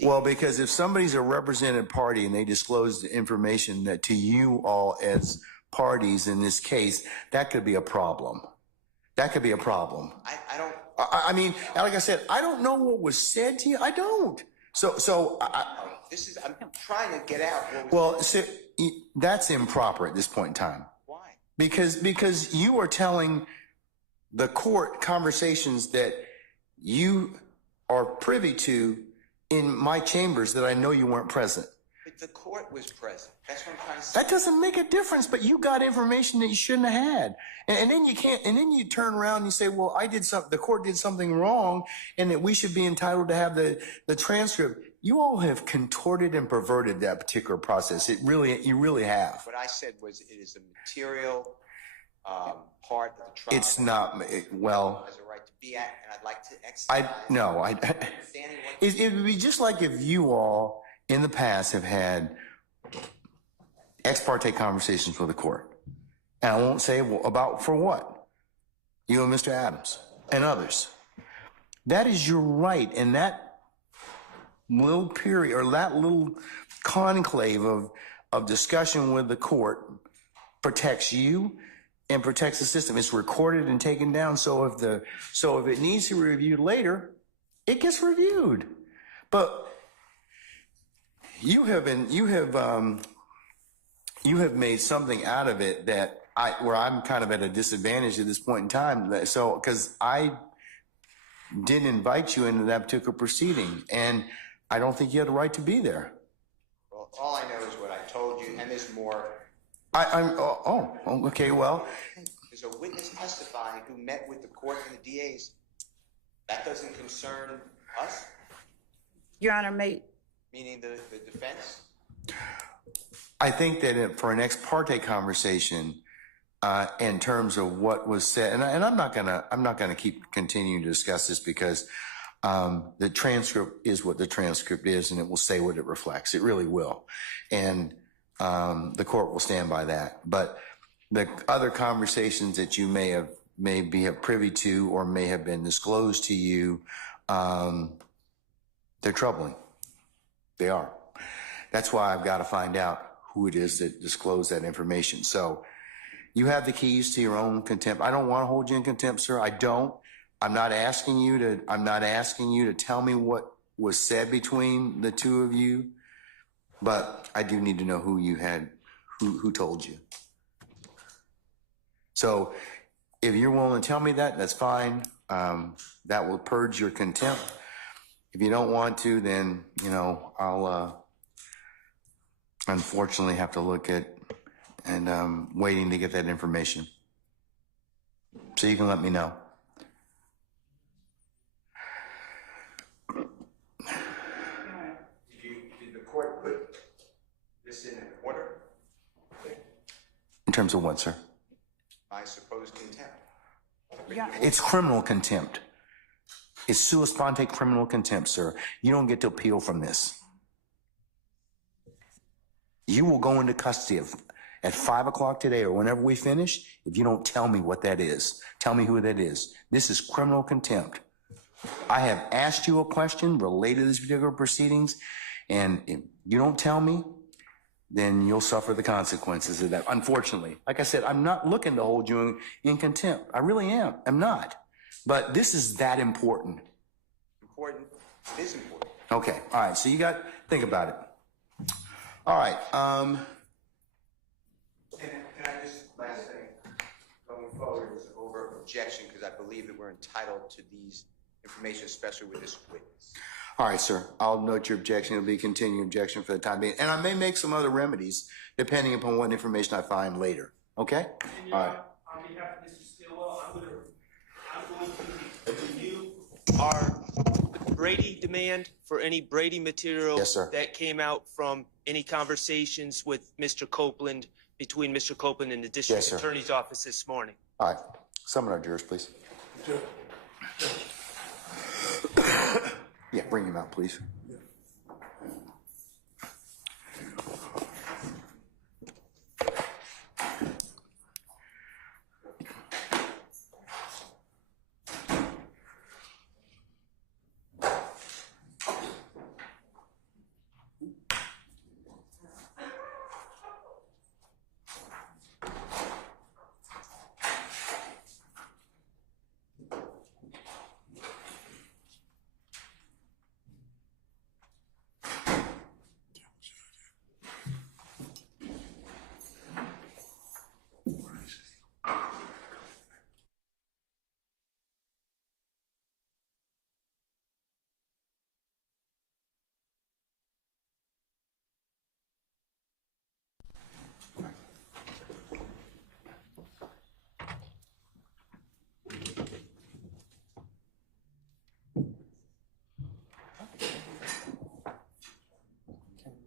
Well, because if somebody's a represented party and they disclose the information that to you all as parties in this case, that could be a problem. That could be a problem. I don't. I mean, like I said, I don't know what was said to you. I don't. I'm trying to get out what was said. That's improper at this point in time. Why? Because you are telling the court conversations that you are privy to in my chambers that I know you weren't present. But the court was present. That's what I'm trying to say. That doesn't make a difference, but you got information that you shouldn't have had. And then you can't, and then you turn around and you say, well, the court did something wrong and that we should be entitled to have the transcript. You all have contorted and perverted that particular process. You really have. What I said was it is a material part of the trial. It's not, well. Has a right to be at, and I'd like to exercise. It would be just like if you all in the past have had ex parte conversations with the court. And I won't say about for what. You and Mr. Adams. and others. That is your right, and that little period, or that little conclave of discussion with the court protects you and protects the system. It's recorded and taken down, so if it needs to be reviewed later, it gets reviewed. But you have made something out of it where I'm kind of at a disadvantage at this point in time. So, because I didn't invite you into that particular proceeding, and I don't think you had the right to be there. Well, all I know is what I told you, and there's more. Okay, well. There's a witness testifying who met with the court and the DAs. That doesn't concern us? Your Honor, Meaning the defense? I think that for an ex parte conversation, in terms of what was said, and I'm not gonna keep continuing to discuss this because the transcript is what the transcript is, and it will say what it reflects. It really will, and the court will stand by that. But the other conversations that you may be privy to or may have been disclosed to you, they're troubling. They are. That's why I've got to find out who it is that disclosed that information. So you have the keys to your own contempt. I don't want to hold you in contempt, sir. I don't. I'm not asking you to tell me what was said between the two of you, but I do need to know who told you. So if you're willing to tell me that, that's fine. That will purge your contempt. If you don't want to, then, I'll unfortunately have to look at and waiting to get that information. So you can let me know. Did the court put this in order? In terms of what, sir? I suppose contempt. Yeah. It's criminal contempt. It's sua sponte criminal contempt, sir. You don't get to appeal from this. You will go into custody at 5 o'clock today or whenever we finish if you don't tell me what that is. Tell me who that is. This is criminal contempt. I have asked you a question related to these particular proceedings, and if you don't tell me, then you'll suffer the consequences of that. Unfortunately, like I said, I'm not looking to hold you in contempt. I really am. I'm not. But this is that important. Important. It is important. Okay. All right. So think about it. All right. Can I just, last thing, going forward is over objection, because I believe that we're entitled to these information, especially with this witness. All right, sir. I'll note your objection. It'll be a continuing objection for the time being. And I may make some other remedies depending upon what information I find later. Okay? And All right. on behalf of Mr. Stillwell, I'm going to renew our Brady demand for any Brady material Yes, sir. that came out from any conversations with Mr. Copeland, between Mr. Copeland and the district Yes, sir. attorney's office this morning. All right. Summon our jurors, please. Yeah, bring him out, please.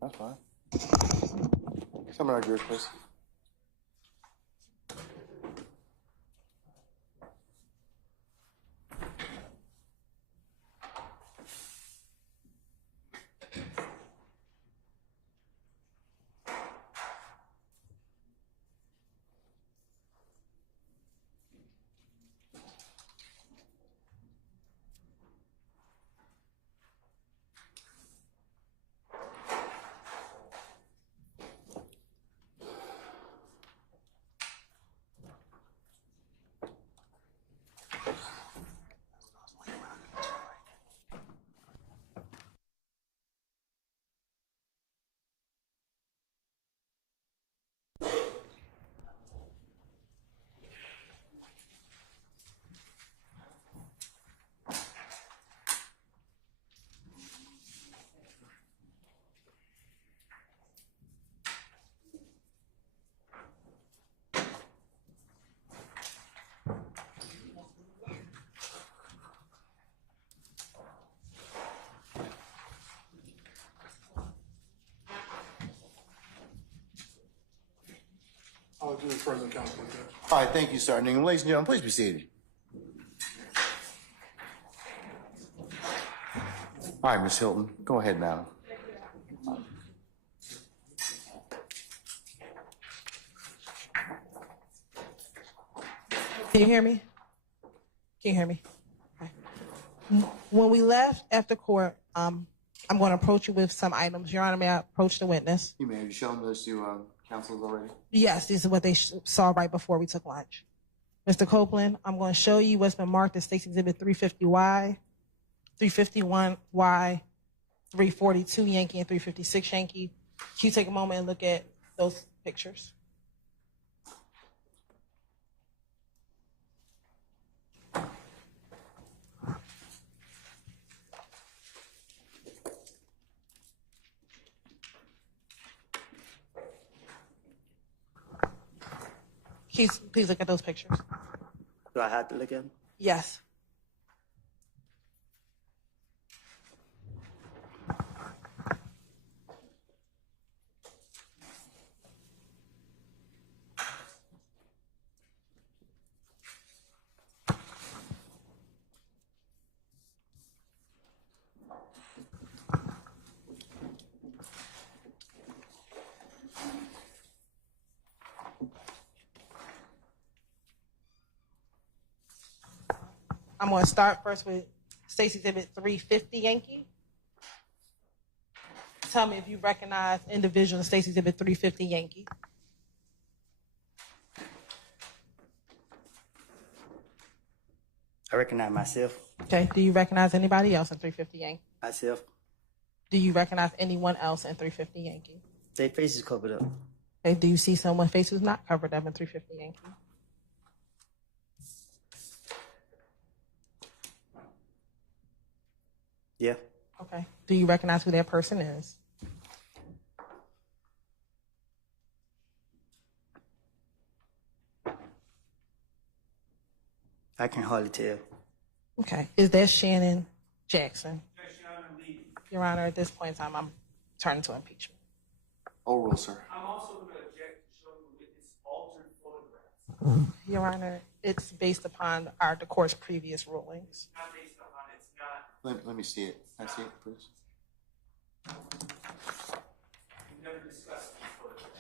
That's fine. Summon our jurors, please. to the present counsel, Judge. All right, thank you, Sergeant. Ladies and gentlemen, please be seated. All right, Ms. Hilton, go ahead, madam. Can you hear me? Can you hear me? Okay. When we left after court, I'm going to approach you with some items. Your Honor, may I approach the witness? You may have shown those to counsels already. Yes, these are what they saw right before we took lunch. Mr. Copeland, I'm going to show you what's been marked as State's Exhibit 350Y, 351Y, 342 Yankee, and 356 Yankee. Can you take a moment and look at those pictures? Please look at those pictures. Do I have to look at them? Yes. I'm going to start first with State's Exhibit 350 Yankee. Tell me if you recognize individual in State's Exhibit 350 Yankee. I recognize myself. Okay. Do you recognize anybody else in 350 Yankee? Myself. Do you recognize anyone else in 350 Yankee? Their faces covered up. Okay. Do you see someone's face who's not covered up in 350 Yankee? Yeah. Okay. Do you recognize who that person is? I can hardly tell. Okay. Is that Shannon Jackson? Your Honor, at this point in time, I'm turning to impeachment. Oral, sir. I'm also going to object to showing the witness altered photographs. Your Honor, it's based upon the court's previous rulings. Not based upon it. It's not. Let me see it. Can I see it, please? We've never discussed these photographs.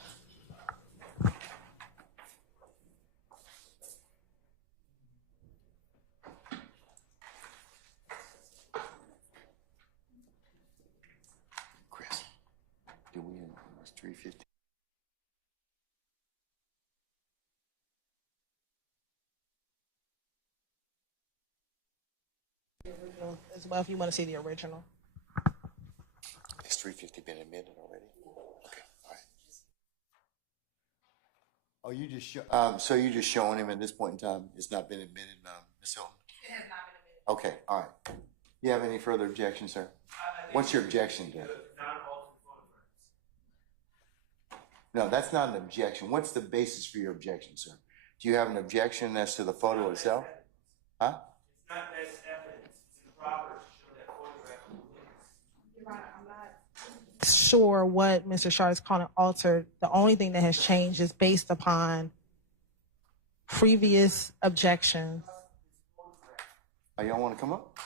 Chris, do we have 350? As well, if you want to see the original. Has 350 been admitted already? Okay, all right. Oh, you just so you're just showing him at this point in time. It's not been admitted, Ms. Hilton? It has not been admitted. Okay, all right. You have any further objections, sir? What's your objection to? Non-altered photographs. No, that's not an objection. What's the basis for your objection, sir? Do you have an objection as to the photo itself? Huh? It's not best evidence. It's improper to show that photograph of the witness. Your Honor, I'm not sure what Mr. Shard is calling altered. The only thing that has changed is based upon previous objections. Oh, y'all want to come up?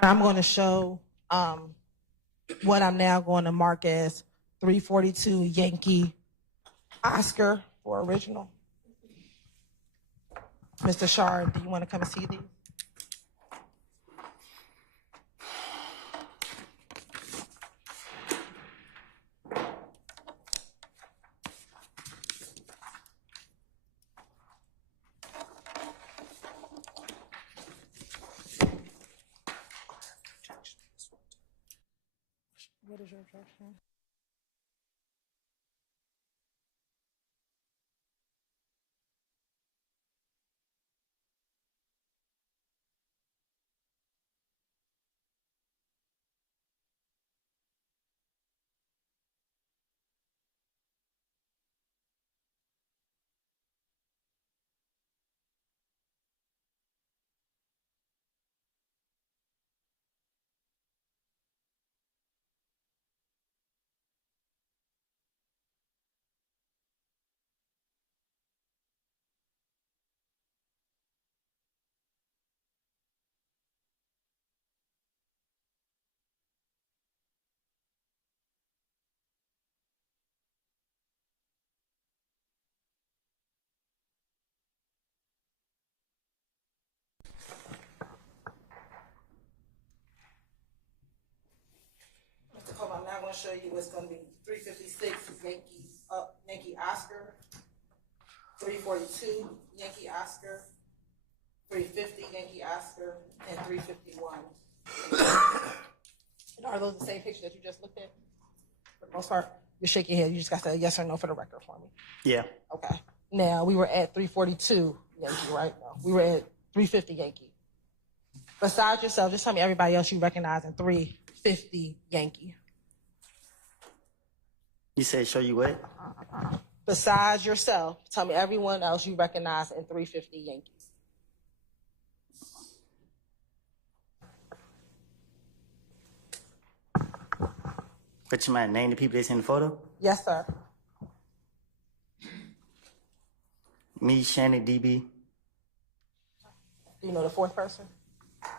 I'm going to show what I'm now going to mark as 342 Yankee Oscar for original. Mr. Shard, do you want to come and see these? What is your objection? Mr. Cole, I'm now going to show you what's going to be 356 Yankee Oscar, 342 Yankee Oscar, 350 Yankee Oscar, and 351. And are those the same picture that you just looked at? For the most part, you shake your head. You just got to say yes or no for the record for me. Yeah. Okay. Now, we were at 342 Yankee, right? No, we were at 350 Yankee. Besides yourself, just tell me everybody else you recognize in 350 Yankee. You said show you what? Besides yourself, tell me everyone else you recognize in 350 Yankee. But you might name the people that's in the photo? Yes, sir. Me, Shannon, DB. Do you know the fourth person?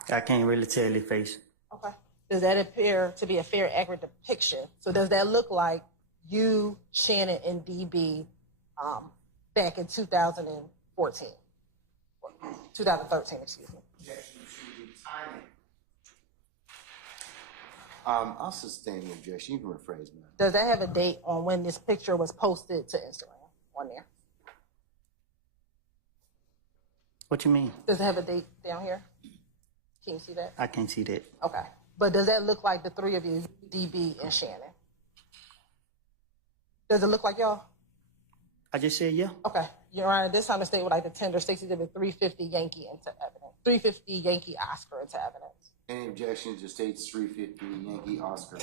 I can't really tell their face. Okay. Does that appear to be a fair, accurate depiction? So does that look like you, Shannon, and DB back in 2014? 2013, excuse me. Objection to the timing. I'll sustain the objection. You can rephrase me. Does that have a date on when this picture was posted to Instagram on there? What you mean? Does it have a date down here? Can you see that? I can't see that. Okay. But does that look like the three of you, DB and Shannon? Does it look like y'all? I just said yeah. Okay. Your Honor, this time the state would like to tender 60 to 350 Yankee into evidence. 350 Yankee Oscar into evidence. Any objections to state's 350 Yankee Oscar?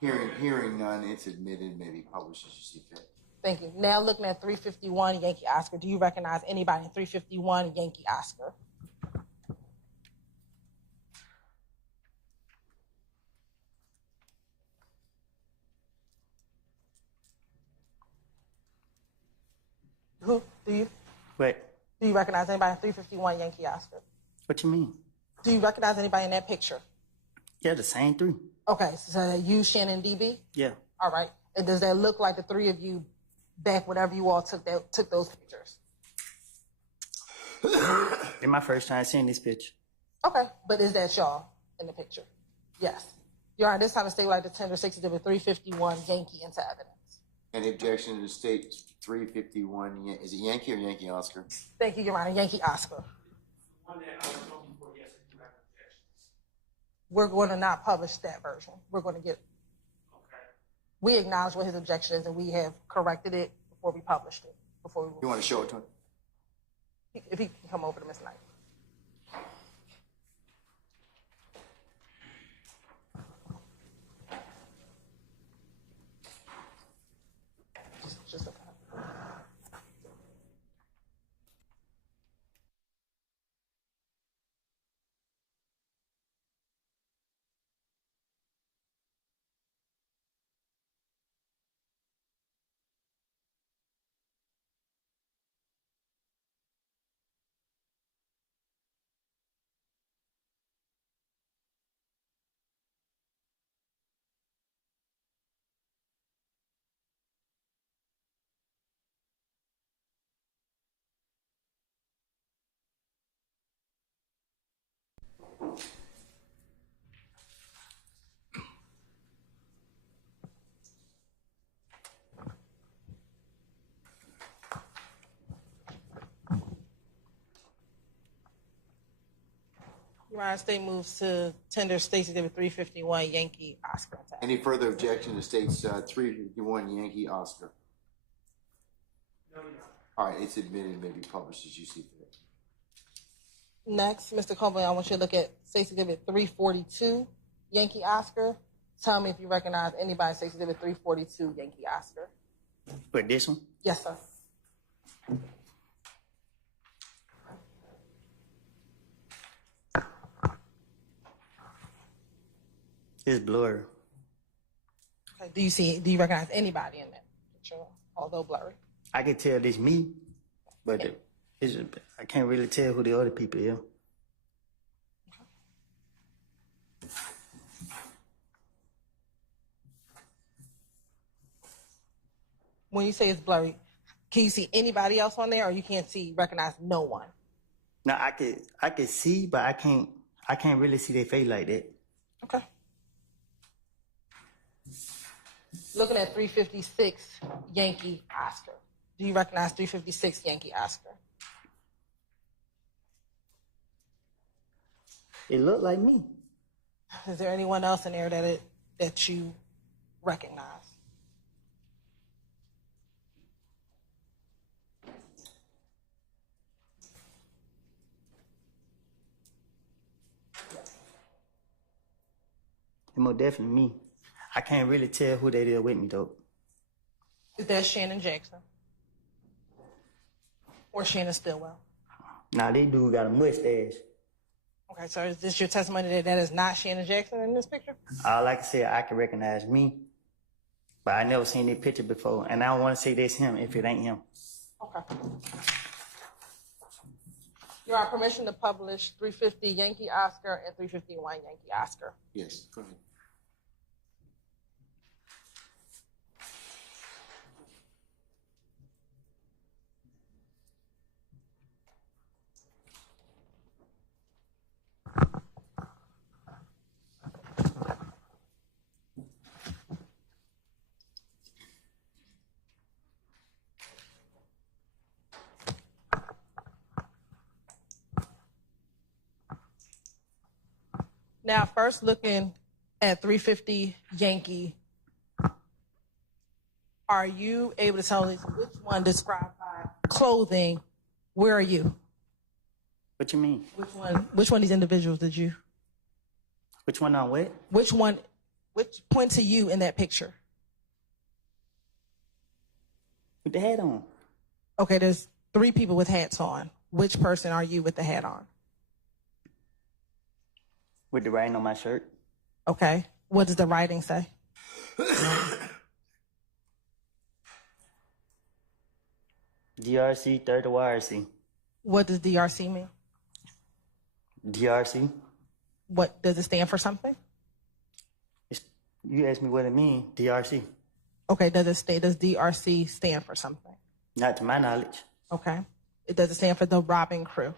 Hearing none, it's admitted, maybe published as you see fit. Thank you. Now looking at 351 Yankee Oscar, do you recognize anybody in 351 Yankee Oscar? Who? Do you? What? Do you recognize anybody in 351 Yankee Oscar? What you mean? Do you recognize anybody in that picture? Yeah, the same three. Okay, so you, Shannon, DB? Yeah. All right. And does that look like the three of you back whenever you all took those pictures? It's my first time seeing this picture. Okay, but is that y'all in the picture? Yes. Your Honor, this time the state would like to tender 60 to 351 Yankee into evidence. Any objection to the state's 351, is it Yankee or Yankee Oscar? Thank you, Your Honor. Yankee Oscar. One that I was hoping for, yes, if you have objections. We're going to not publish that version. We're going to get, Okay. we acknowledge what his objection is and we have corrected it before we published it. You want to show it to him? If he can come over to Ms. Knight. Just okay. Your Honor, state moves to tender State's Exhibit 351 Yankee Oscar attack. Any further objection to State's 351 Yankee Oscar? No, Your Honor. All right, it's admitted and may be published as you see fit. Next, Mr. Copeland, I want you to look at State's Exhibit 342 Yankee Oscar. Tell me if you recognize anybody in State's Exhibit 342 Yankee Oscar. But this one? Yes, sir. It's blurry. Okay. Do you recognize anybody in that picture, although blurry? I can tell this me, but I can't really tell who the other people are. When you say it's blurry, can you see anybody else on there, or you can't recognize no one? Now I can see, but I can't really see their face like that. Okay. Looking at 356 Yankee Oscar. Do you recognize 356 Yankee Oscar? It looked like me. Is there anyone else in there that you recognize? It's most definitely me. I can't really tell who they is with me though. Is that Shannon Jackson? Or Shannon Stillwell? Nah, they dude got a mustache. Okay, so is this your testimony that is not Shannon Jackson in this picture? All I can say, I can recognize me, but I never seen that picture before, and I don't want to say that's him if it ain't him. Okay. You are permission to publish 350 Yankee Oscar and 351 Yankee Oscar. Yes, go ahead. Now, first looking at 350 Yankee, are you able to tell us which one described by clothing? Where are you? What you mean? Which one of these individuals did you? Which one on what? Which point to you in that picture? With the hat on. Okay, there's 3 people with hats on. Which person are you with the hat on? With the writing on my shirt. Okay. What does the writing say? DRC, third to YRC. What does DRC mean? DRC. What does it stand for something? You asked me what it means, DRC. Okay, does DRC stand for something? Not to my knowledge. Okay. Does it stand for the robbing crew?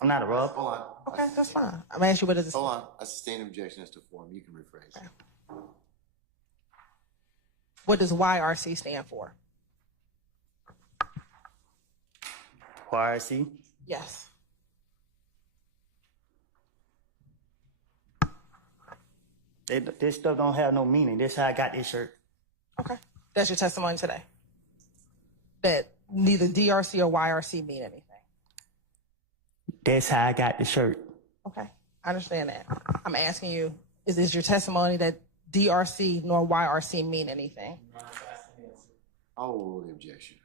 I'm not a robber. Hold on. Okay, that's fine. I'm asking you what does it stand Hold on. I sustain objection as to form. You can rephrase. Okay. What does YRC stand for? YRC. Yes. This stuff don't have no meaning. That's how I got this shirt. Okay. That's your testimony today? That neither DRC or YRC mean anything? That's how I got the shirt. Okay. I understand that. I'm asking you, is this your testimony that DRC nor YRC mean anything? I'll rule the objection.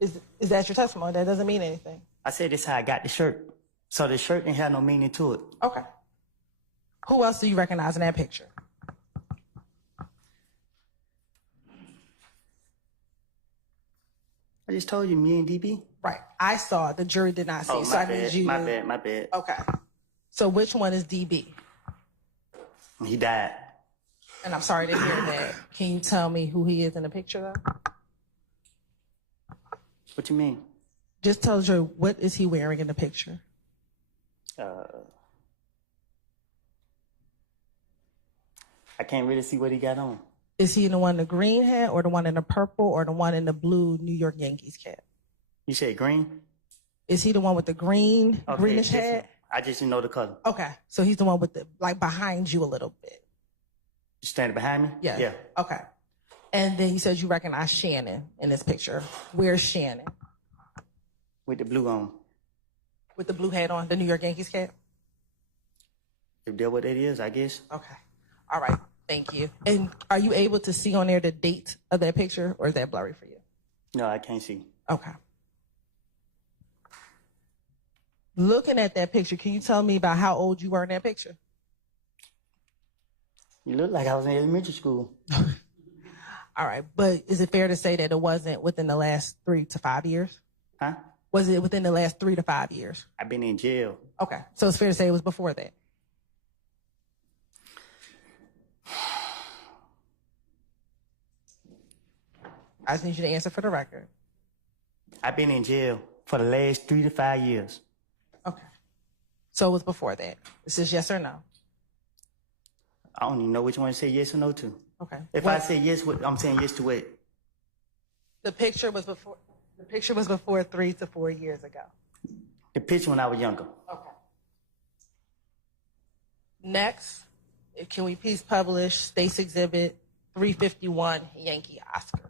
Is that your testimony? That doesn't mean anything. I said that's how I got the shirt. So the shirt didn't have no meaning to it. Okay. Who else do you recognize in that picture? I just told you, me and DB. Right. I saw it. The jury did not see. Oh, so my I need bad, you my to... bad, my bad. Okay. So which one is DB? He died. And I'm sorry to hear that. Can you tell me who he is in the picture, though? What you mean? Just tell the jury, what is he wearing in the picture? I can't really see what he got on. Is he the one in the green hat or the one in the purple or the one in the blue New York Yankees cap? You said green? Is he the one with the green, Okay, greenish just- hat? I just didn't know the color. Okay, so he's the one with the, like, behind you a little bit. Standing behind me? Yeah. Yeah. Okay. And then you said you recognize Shannon in this picture. Where's Shannon? With the blue on. With the blue hat on, the New York Yankees cap? If that's what it is, I guess. Okay. All right. Thank you. And are you able to see on there the date of that picture, or is that blurry for you? No, I can't see. Okay. Looking at that picture, can you tell me about how old you were in that picture? You look like I was in elementary school. All right. But is it fair to say that it wasn't within the last 3 to 5 years? Huh? Was it within the last 3 to 5 years? I've been in jail. Okay. So it's fair to say it was before that. I just need you to answer for the record. I've been in jail for the last 3 to 5 years. Okay. So it was before that. This is yes or no? I don't even know which one to say yes or no to. Okay. If I say yes, I'm saying yes to it. The picture was before 3 to 4 years ago. The picture when I was younger. Okay. Next, can we please publish State's Exhibit 351 Yankee Oscar?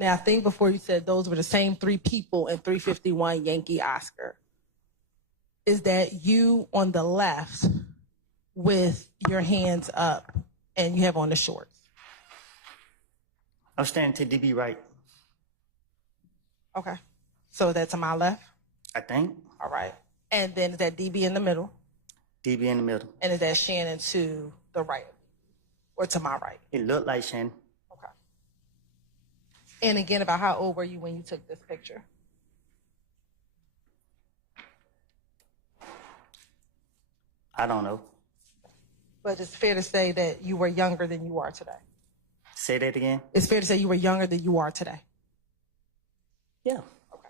Now, I think before you said those were the same 3 people in 351 Yankee Oscar. Is that you on the left with your hands up and you have on the shorts? I'm standing to DB right, Okay. So that's to my left? I think. All right. And then is that DB in the middle? DB in the middle. And is that Shannon to the right or to my right? It looked like Shannon. Okay. And again, about how old were you when you took this picture? I don't know. But it's fair to say that you were younger than you are today. Say that again? It's fair to say you were younger than you are today. Yeah. Okay.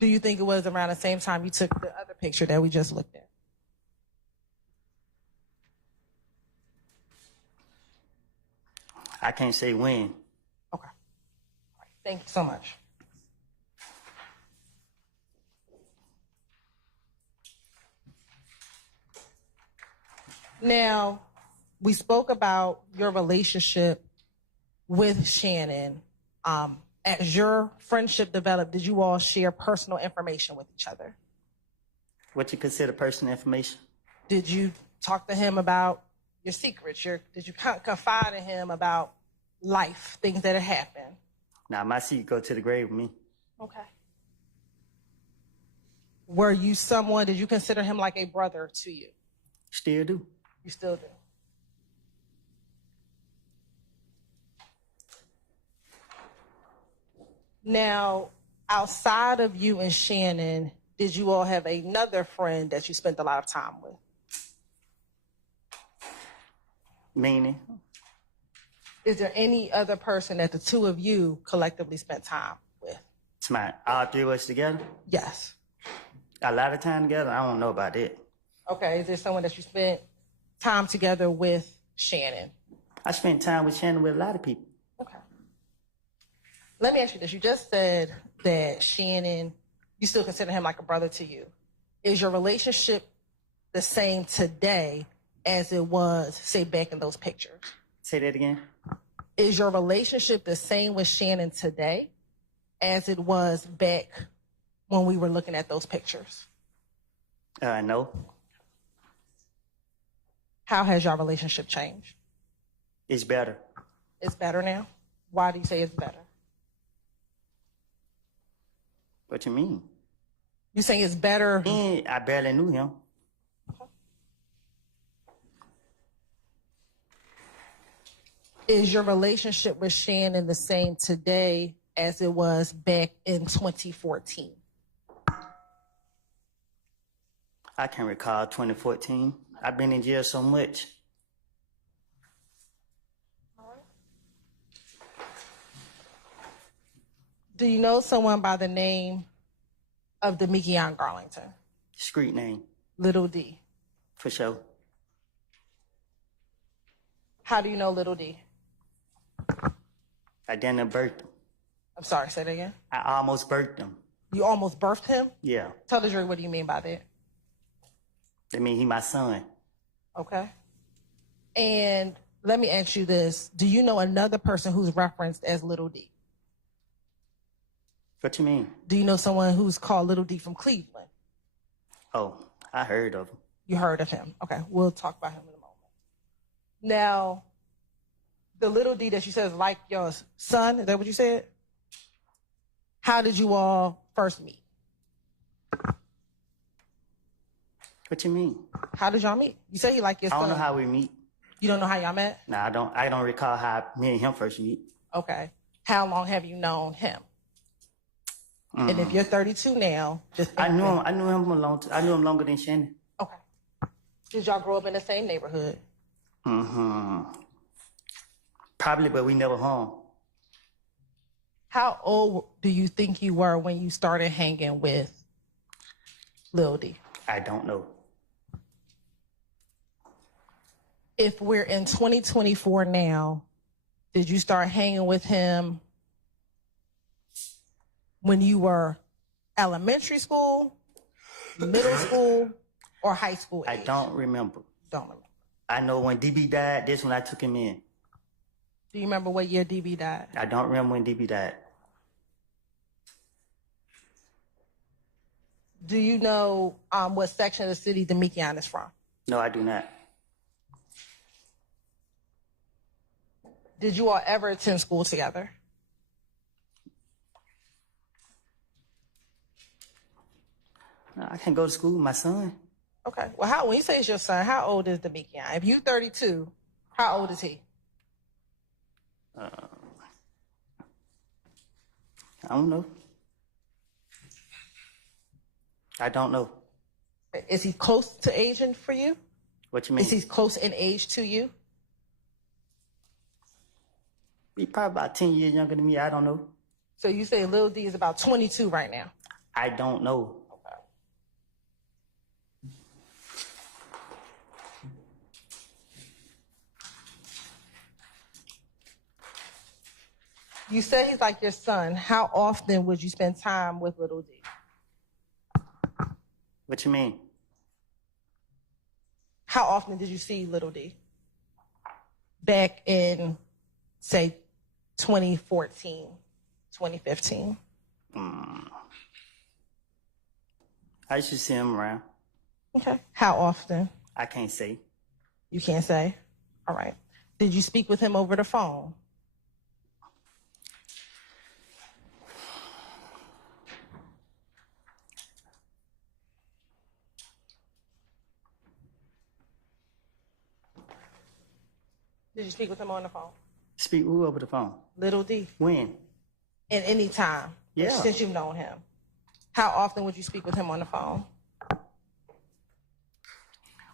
Do you think it was around the same time you took the other picture that we just looked at? I can't say when. Okay. All right. Thank you so much. Now, we spoke about your relationship with Shannon. As your friendship developed, did you all share personal information with each other? What you consider personal information? Did you talk to him about your secrets? Did you confide in him about life, things that had happened? Now, my secret go to the grave with me. Okay. Were you someone, did you consider him like a brother to you? Still do. You still do? Now, outside of you and Shannon, did you all have another friend that you spent a lot of time with? Meaning? Is there any other person that the two of you collectively spent time with? It's all 3 of us together? Yes. A lot of time together? I don't know about it. Okay, is there someone that you spent time together with Shannon? I spent time with Shannon with a lot of people. Okay. Let me ask you this. You just said that Shannon, you still consider him like a brother to you. Is your relationship the same today as it was, say, back in those pictures? Say that again? Is your relationship the same with Shannon today as it was back when we were looking at those pictures? No. How has your relationship changed? It's better. It's better now? Why do you say it's better? What you mean? You saying it's better? I barely knew him. Is your relationship with Shannon the same today as it was back in 2014? I can't recall 2014. I've been in jail so much. Do you know someone by the name of Demekion Garlington? Street name, Little D. for sure. How do you know Little D? I didn't birth him. I'm sorry, say that again. I almost birthed him. You almost birthed him? Yeah. Tell the jury, what do you mean by that? I mean, he my son. Okay. And let me ask you this. Do you know another person who's referenced as Little D? What you mean? Do you know someone who's called Little D from Cleveland? Oh, I heard of him. You heard of him. Okay, we'll talk about him in a moment. Now, the Little D that you said is like your son, is that what you said? How did you all first meet? What you mean? How did y'all meet? You say you like your I son. don't know how we meet. You don't know how y'all met? No, I don't recall how me and him first meet. Okay. How long have you known him? And if you're 32 now, just I knew him a long time. I knew him longer than Shannon. Okay. Did y'all grow up in the same neighborhood? Probably, but we never hung. How old do you think you were when you started hanging with Lil D? I don't know. If we're in 2024 now, did you start hanging with him when you were elementary school, middle school, or high school age? I don't remember. Don't remember. I know when DB died, this when I took him in. Do you remember what year DB died? I don't remember when DB died. Do you know what section of the city Demekion is from? No, I do not. Did you all ever attend school together? No, I can't go to school with my son. Okay. Well, when you say it's your son, how old is Demekion? If you 32, how old is he? I don't know. I don't know. Is he close to aging for you? What you mean? Is he close in age to you? He probably about 10 years younger than me. I don't know. So you say Lil D is about 22 right now? I don't know. Okay. You say he's like your son. How often would you spend time with Little D? What you mean? How often did you see Little D? Back in, say, 2014, 2015? I used to see him around. Okay. How often? I can't say. You can't say? All right. Did you speak with him over the phone? Did you speak with him on the phone? Speak who over the phone? Little D. When? At any time? Yeah. Since you've known him? How often would you speak with him on the phone?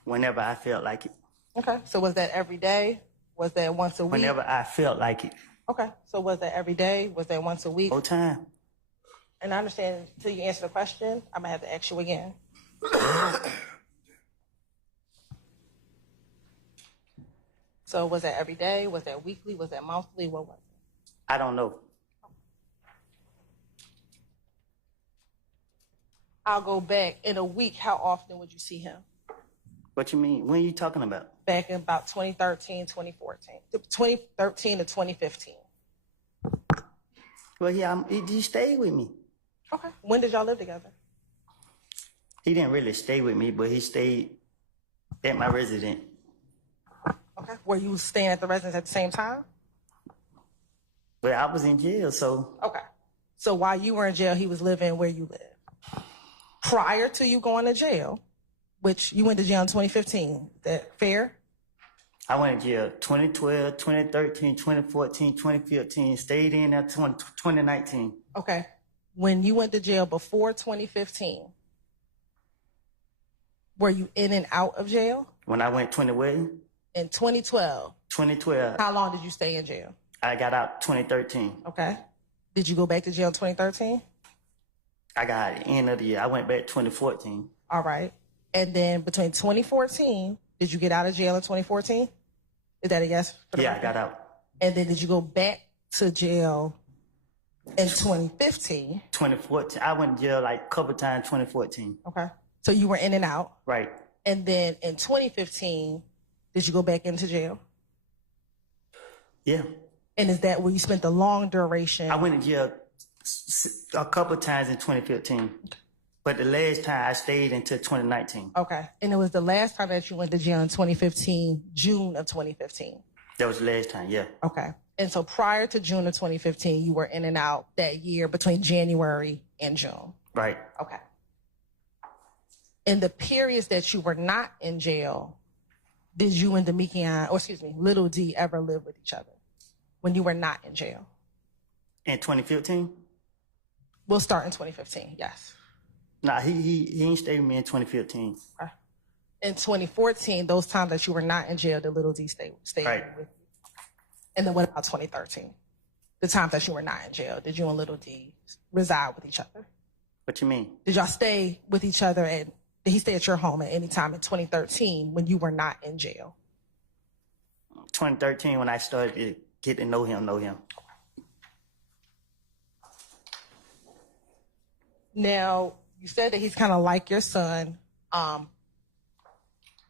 Whenever I felt like it. Okay. So was that every day? Was that once a week? Whenever I felt like it. Okay. So was that every day? Was that once a week? Whole time. And I understand until you answer the question, I'm going to have to ask you again. So was that every day? Was that weekly? Was that monthly? What was it? I don't know. I'll go back. In a week, how often would you see him? What you mean? When are you talking about? Back in about 2013, 2014. 2013 to 2015. Well, yeah, he stayed with me. Okay. When did y'all live together? He didn't really stay with me, but he stayed at my residence. Okay. Were you staying at the residence at the same time? But I was in jail, so. Okay. So while you were in jail, he was living where you live. Prior to you going to jail, which you went to jail in 2015, is that fair? I went to jail 2012, 2013, 2014, 2015, stayed in there 2019. Okay. When you went to jail before 2015, were you in and out of jail? When I went 20 what? In 2012. 2012. How long did you stay in jail? I got out 2013. Okay. Did you go back to jail in 2013? I got at the end of the year. I went back 2014. All right. And then between 2014, did you get out of jail in 2014? Is that a yes? Yeah, I got out. And then did you go back to jail in 2015? 2014. I went to jail like a couple times 2014. Okay. So you were in and out. Right. And then in 2015, did you go back into jail? Yeah. And is that where you spent the long duration? I went to jail a couple times in 2015. But the last time I stayed until 2019. Okay. And it was the last time that you went to jail in 2015, June of 2015. That was the last time, yeah. Okay. And so prior to June of 2015, you were in and out that year between January and June. Right. Okay. In the periods that you were not in jail, did you and Little D ever live with each other when you were not in jail? In 2015? We'll start in 2015, yes. Nah, he ain't stayed with me in 2015. Okay. In 2014, those times that you were not in jail, did Little D stay Right. with you? And then what about 2013? The time that you were not in jail, did you and Little D reside with each other? What you mean? Did y'all stay with each other and did he stay at your home at any time in 2013 when you were not in jail? 2013 when I started to get to know him. Now, you said that he's kind of like your son.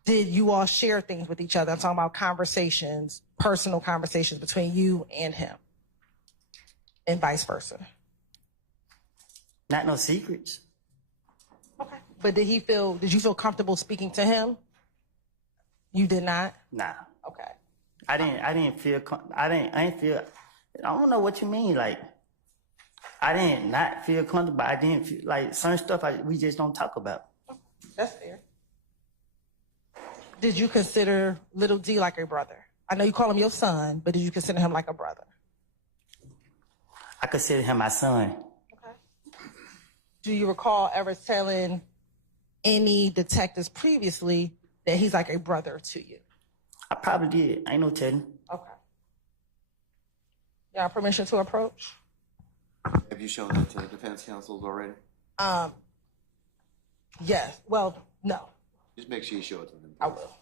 Did you all share things with each other? I'm talking about conversations, personal conversations between you and him and vice versa. Not no secrets. Okay. But did you feel comfortable speaking to him? You did not? Nah. Okay. I didn't feel, I don't know what you mean. Like, I didn't not feel comfortable. I didn't feel like certain stuff we just don't talk about. That's fair. Did you consider Little D like a brother? I know you call him your son, but did you consider him like a brother? I consider him my son. Okay. Do you recall ever telling any detectives previously that he's like a brother to you? I probably did. Ain't no telling. Okay. Y'all permission to approach? Have you shown that to the defense counsels already? Yes. Well, no. Just make sure you show it to them. I will.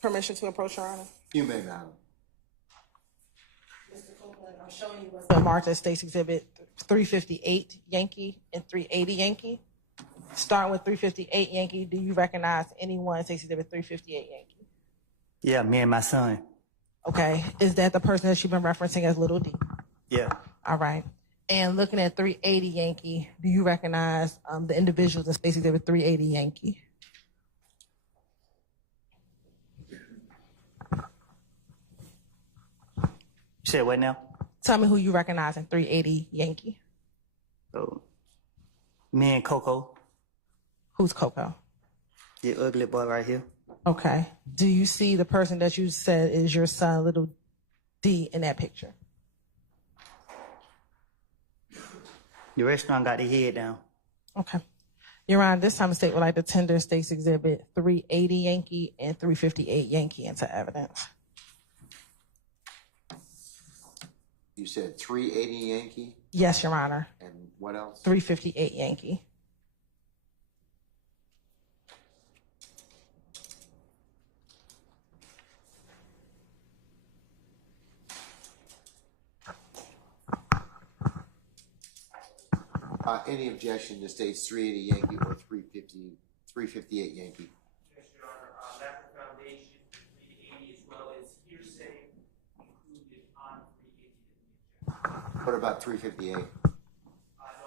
Permission to approach, Your Honor? You may, madam. Mr. Copeland, I'm showing you what's marked as State's Exhibit 358 Yankee and 380 Yankee. Starting with 358 Yankee, do you recognize anyone in State's Exhibit 358 Yankee? Yeah, me and my son. Okay. Is that the person that you've been referencing as Little D? Yeah. All right. And looking at 380 Yankee, do you recognize the individuals in State's Exhibit 380 Yankee? Say what now? Tell me who you recognize in 380 Yankee. So, me and Coco, Who's Coco? the ugly boy right here. Okay. Do you see the person that you said is your son, little D, in that picture? The restaurant got their head down. Okay. Your Honor, this time the state would like to tender State's Exhibit 380 Yankee and 358 Yankee into evidence. You said 380 Yankee, Yes, Your Honor. and what else? 358 Yankee. Any objection to states 380 Yankee or 358 Yankee? Yes, Your Honor, lack of foundation, 380 as well as hearsay included on 380. What about 358? No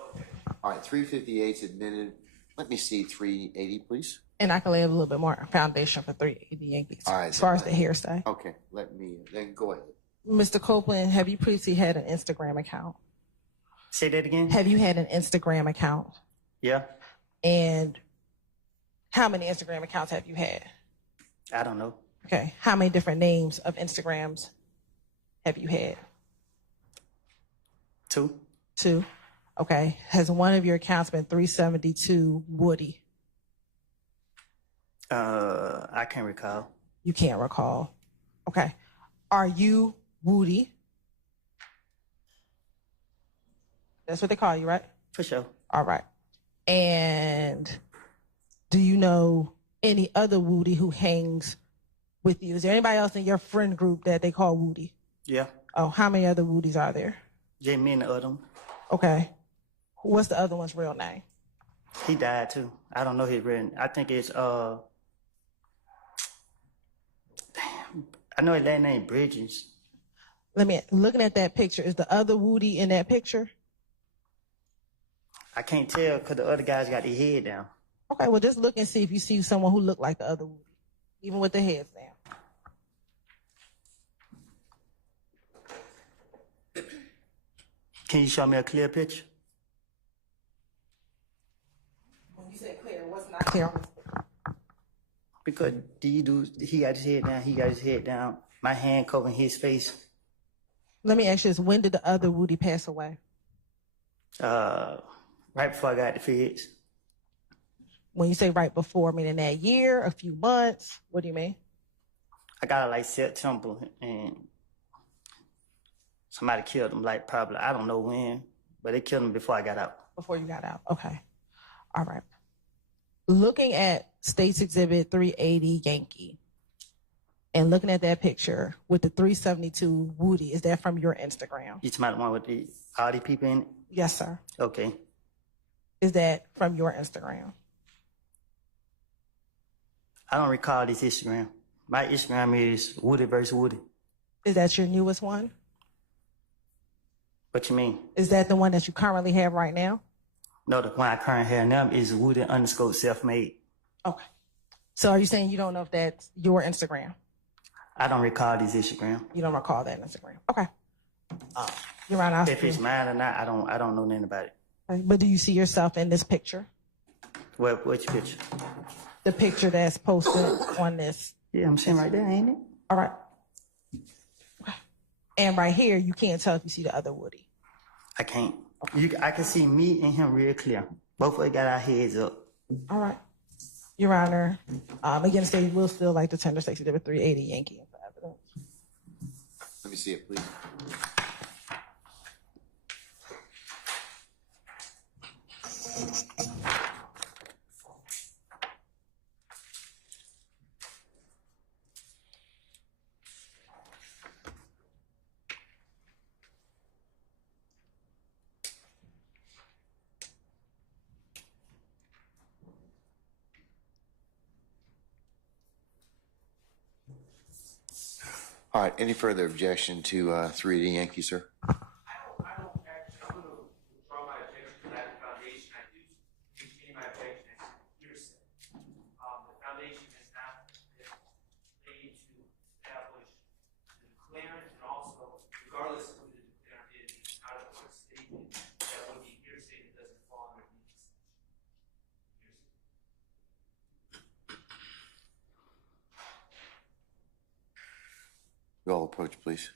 objection. All right, 358 is admitted. Let me see 380, please. And I can lay a little bit more foundation for 380 Yankees. All right, as far as the hearsay. Okay, then go ahead. Mr. Copeland, have you previously had an Instagram account? Say that again? Have you had an Instagram account? Yeah. And how many Instagram accounts have you had? I don't know. Okay. How many different names of Instagrams have you had? 2. 2. Okay. Has one of your accounts been 372 Woody? I can't recall. You can't recall. Okay. Are you Woody? That's what they call you, right? For sure. All right. And do you know any other Woody who hangs with you? Is there anybody else in your friend group that they call Woody? Yeah. Oh, how many other Woodies are there? Jamie and the other one. Okay. What's the other one's real name? He died too. I don't know his real name. I think it's damn. I know his last name Bridges. Looking at that picture, is the other Woody in that picture? I can't tell because the other guys got their head down. Okay, well, just look and see if you see someone who looked like the other Woody, even with their heads down. Can you show me a clear picture? When you say clear, what's not clear on this picture? Because he got his head down, he got his head down. My hand covering his face. Let me ask you this. When did the other Woody pass away? Right before I got the feds. When you say right before, meaning that year, a few months? What do you mean? I got it like September, and somebody killed him, like probably, I don't know when, but they killed him before I got out. Before you got out. Okay. All right. Looking at State's Exhibit 380 Yankee and looking at that picture with the 372 Woody, is that from your Instagram? You talking about the one with all the people in it? Yes, sir. Okay. Is that from your Instagram? I don't recall this Instagram. My Instagram is Woody versus Woody. Is that your newest one? What you mean? Is that the one that you currently have right now? No, the one I currently have now is Woody_self-made. Okay. So are you saying you don't know if that's your Instagram? I don't recall this Instagram. You don't recall that Instagram? Okay. You're right. If it's mine or not, I don't know nothing about it. But do you see yourself in this picture? Which picture? The picture that's posted on this. Yeah, I'm sitting right there, ain't it? All right. And right here, you can't tell if you see the other Woody. I can't. I can see me and him real clear. Both of us got our heads up. All right. Your Honor, again, the state will still like to tender State's Exhibit 380 Yankee for evidence. Let me see it, please. All right, any further objection to 380 Yankee, sir? I don't actually, I'm going to withdraw my objection to that foundation. I do maintain my objection as hearsay. The foundation has not been laid to establish the clearance, and also, regardless approach, please.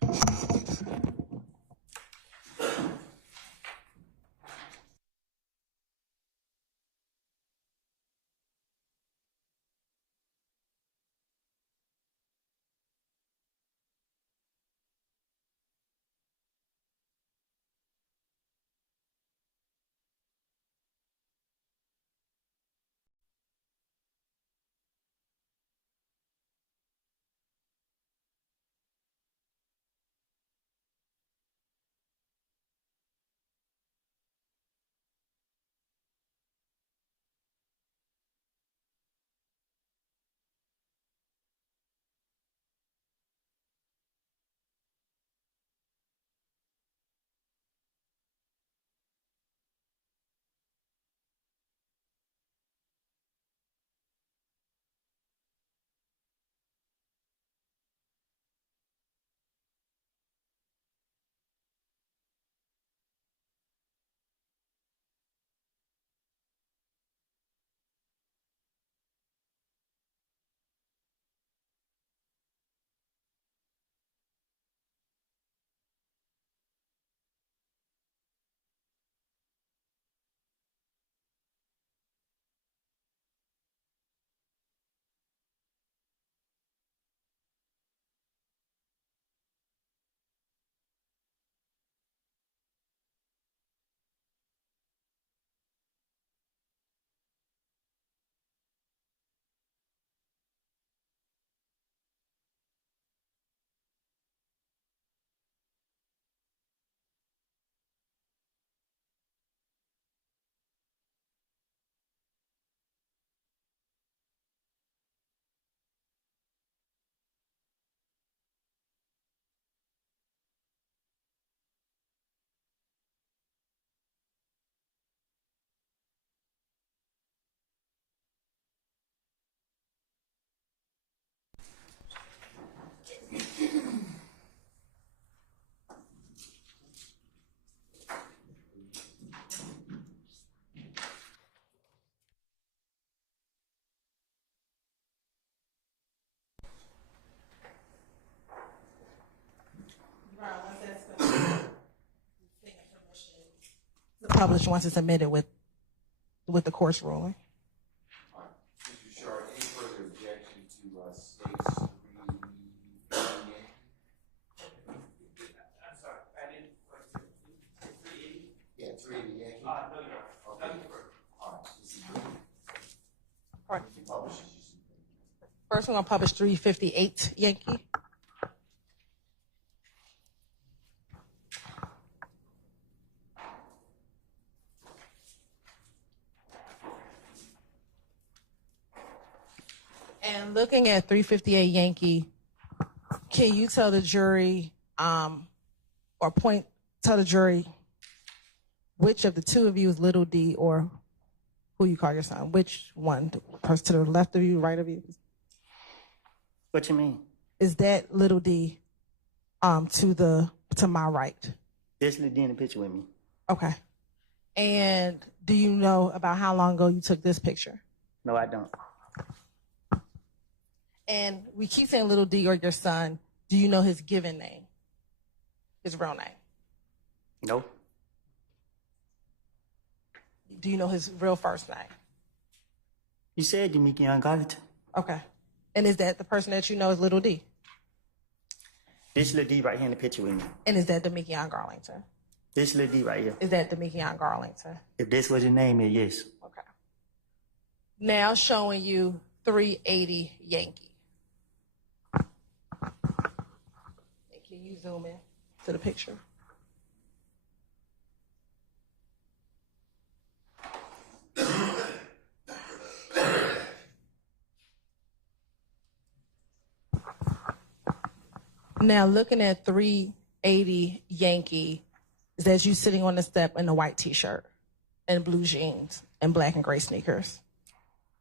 Published once it's submitted with the court's ruling. Mr. Sharp, any further objection to states I'm sorry, I didn't, 380? Yeah, 380 Yankee. No, you're nothing further. All right, this is good. All right. He publishes you. First, we're gonna publish 358 Yankee. And looking at 358 Yankee, can you tell the jury, tell the jury which of the two of you is little D or who you call your son? Which one? The person to the left of you, right of you? What you mean? Is that little D to my right? This little D in the picture with me. Okay. And do you know about how long ago you took this picture? No, I don't. And we keep saying little D or your son. Do you know his given name? His real name? No. Do you know his real first name? You said Demikian Garlington. Okay. And is that the person that you know is little D? This little D right here in the picture with me. And is that Demikian Garlington? This little D right here. Is that Demikian Garlington? If this was your name, then yes. Okay. Now showing you 380 Yankee. And can you zoom in to the picture? Now looking at 380 Yankee, is that you sitting on the step in a white t-shirt and blue jeans and black and gray sneakers?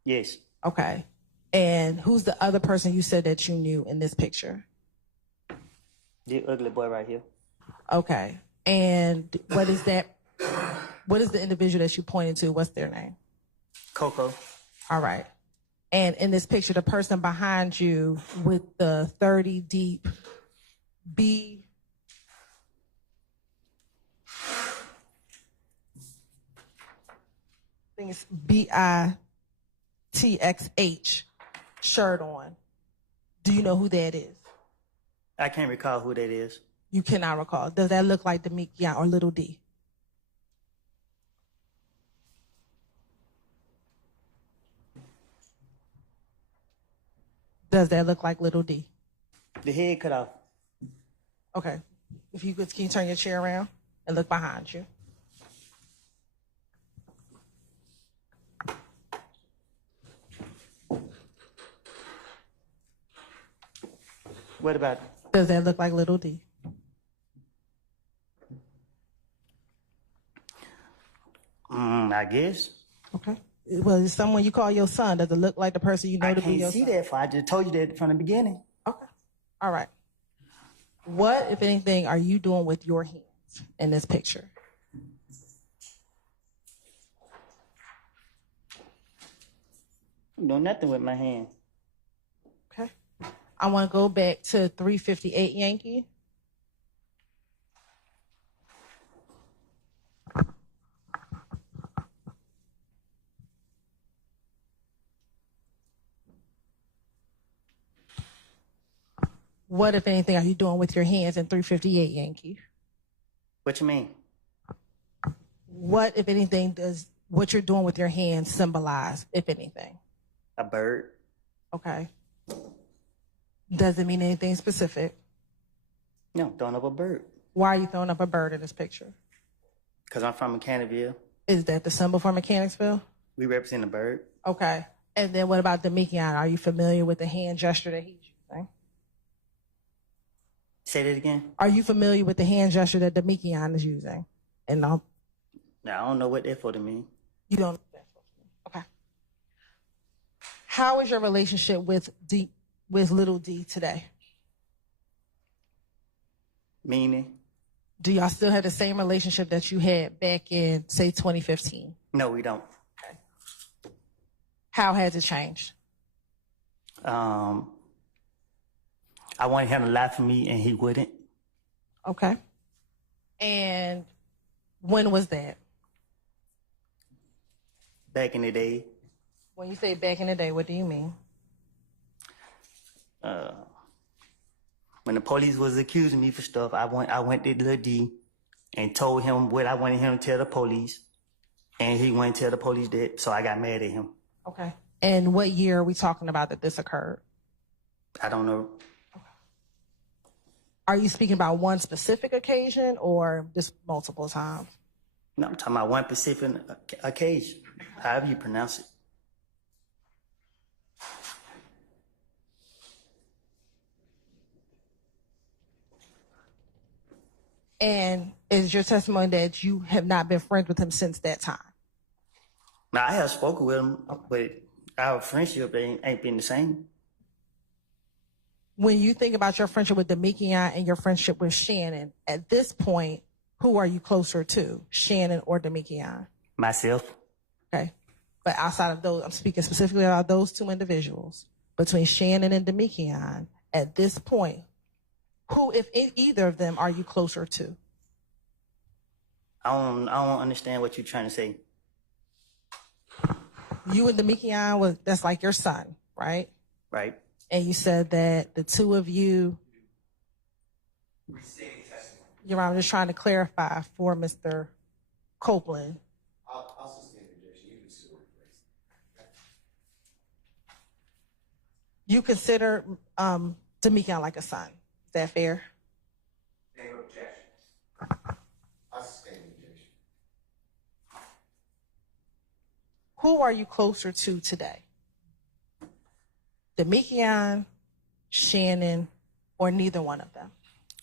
Yes. Okay. And who's the other person you said that you knew in this picture? The ugly boy right here. Okay. And what is the individual that you pointed to? What's their name? Coco. All right. And in this picture, the person behind you with the 30 deep B. I think it's BITXH shirt on. Do you know who that is? I can't recall who that is. You cannot recall. Does that look like Demekian or Little D? Does that look like Little D? The head cut off. Okay. If you could, can you turn your chair around and look behind you? What about it? Does that look like Little D? I guess. Okay. Well, is someone you call your son? Does it look like the person you know I to be your can't see son? that far. I just told you that from the beginning. Okay. All right. What, if anything, are you doing with your hands in this picture? I'm doing nothing with my hand. Okay. I want to go back to 358 Yankee. What, if anything, are you doing with your hands in 358 Yankee? What you mean? What, if anything, does what you're doing with your hands symbolize, if anything? A bird. Okay. Does it mean anything specific? No, throwing up a bird. Why are you throwing up a bird in this picture? Because I'm from Mechanicsville. Is that the symbol for Mechanicsville? We represent a bird. Okay. And then what about Demekian? Are you familiar with the hand gesture that he's using? Say that again? Are you familiar with the hand gesture that Demekian is using? And No, I don't know what that for to mean. you don't know that. Okay. How is your relationship with Little D today? Meaning? Do y'all still have the same relationship that you had back in, say, 2015? No, we don't. How has it changed? I wanted him to lie for me, and he wouldn't. Okay. And when was that? Back in the day, When you say back in the day, what do you mean? when the police was accusing me for stuff, I went to Lil D and told him what I wanted him to tell the police, and he wouldn't tell the police that, so I got mad at him. Okay. And what year are we talking about that this occurred? I don't know. Are you speaking about one specific occasion or just multiple times? No, I'm talking about one specific occasion, however you pronounce it. And is your testimony that you have not been friends with him since that time? Now, I have spoken with him, but our friendship ain't been the same. When you think about your friendship with Demekian and your friendship with Shannon, at this point, who are you closer to, Shannon or Demekian? Myself. Okay. But outside of those, I'm speaking specifically about those two individuals. Between Shannon and Demekian, at this point, who, if either of them, are you closer to? I don't understand what you're trying to say. You and Demekian, that's like your son, right? Right. And you said that the two of you, Your Honor, I'm just trying to clarify for Mr. Copeland. I'll sustain the objection. You can still replace. You consider Demekian like a son. Is that fair? Same objection. I'll sustain the objection. Who are you closer to today? Demekian, Shannon, or neither one of them?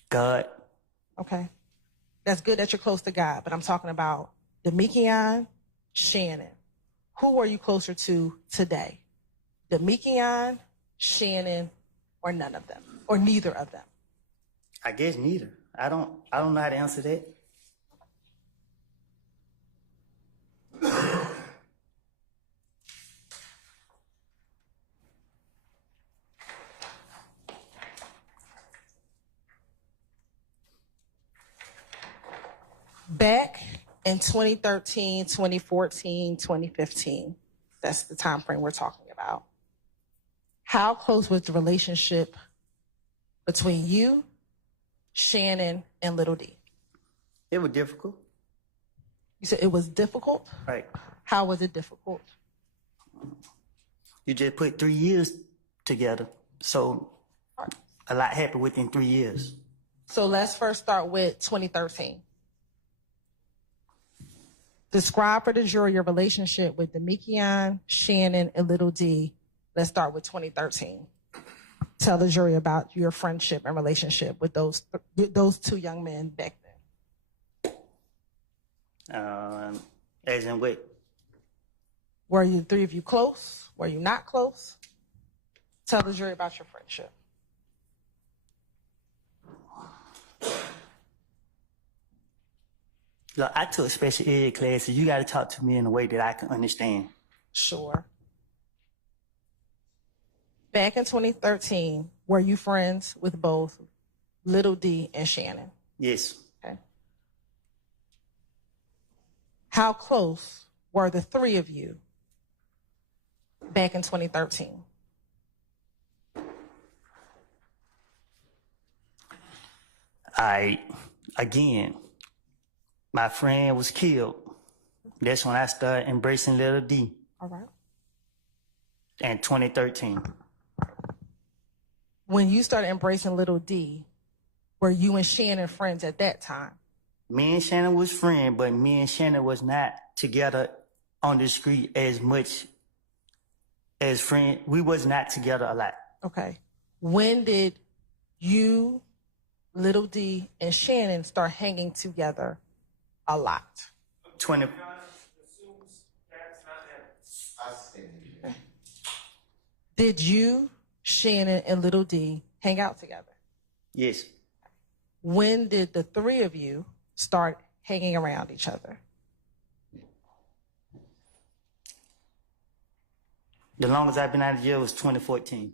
God. Okay. That's good that you're close to God, but I'm talking about Demekian, Shannon. Who are you closer to today? Demekian, Shannon, or none of them, or neither of them? I guess neither. I don't know how to answer that. Back in 2013, 2014, 2015, that's the time frame we're talking about. How close was the relationship between you, Shannon, and Little D? It was difficult. You said it was difficult? Right. How was it difficult? You just put 3 years together. So a lot happened within 3 years. So let's first start with 2013. Describe for the jury your relationship with Demikian, Shannon, and Little D. Let's start with 2013. Tell the jury about your friendship and relationship with those two young men back then. As in what? Were you, the three of you, close? Were you not close? Tell the jury about your friendship. Look, I took special ed classes. You got to talk to me in a way that I can understand. Sure. Back in 2013, were you friends with both Little D and Shannon? Yes. Okay. How close were the three of you back in 2013? Again, my friend was killed. That's when I started embracing Little D. All right. In 2013. When you started embracing Little D, were you and Shannon friends at that time? Me and Shannon was friends, but me and Shannon was not together on the street as much as friends. We was not together a lot. Okay. When did you, Little D, and Shannon start hanging together a lot? 20. Did you, Shannon, and Little D hang out together? Yes. When did the three of you start hanging around each other? The longest I've been out of jail was 2014.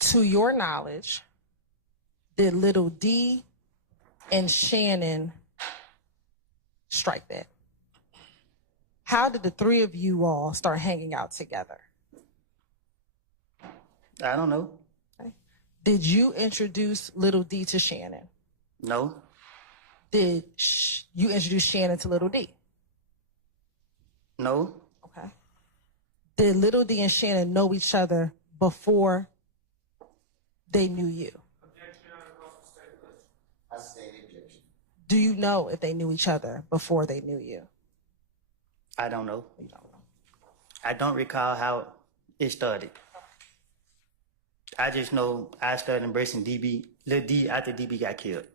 To your knowledge, did Little D and Shannon strike that? How did the three of you all start hanging out together? I don't know. Okay. Did you introduce Little D to Shannon? No. Did you introduce Shannon to Little D? No. Okay. Did Little D and Shannon know each other before they knew you? I state objection. Do you know if they knew each other before they knew you? I don't know. You don't know. I don't recall how it started. I just know I started embracing Lil D after DB got killed.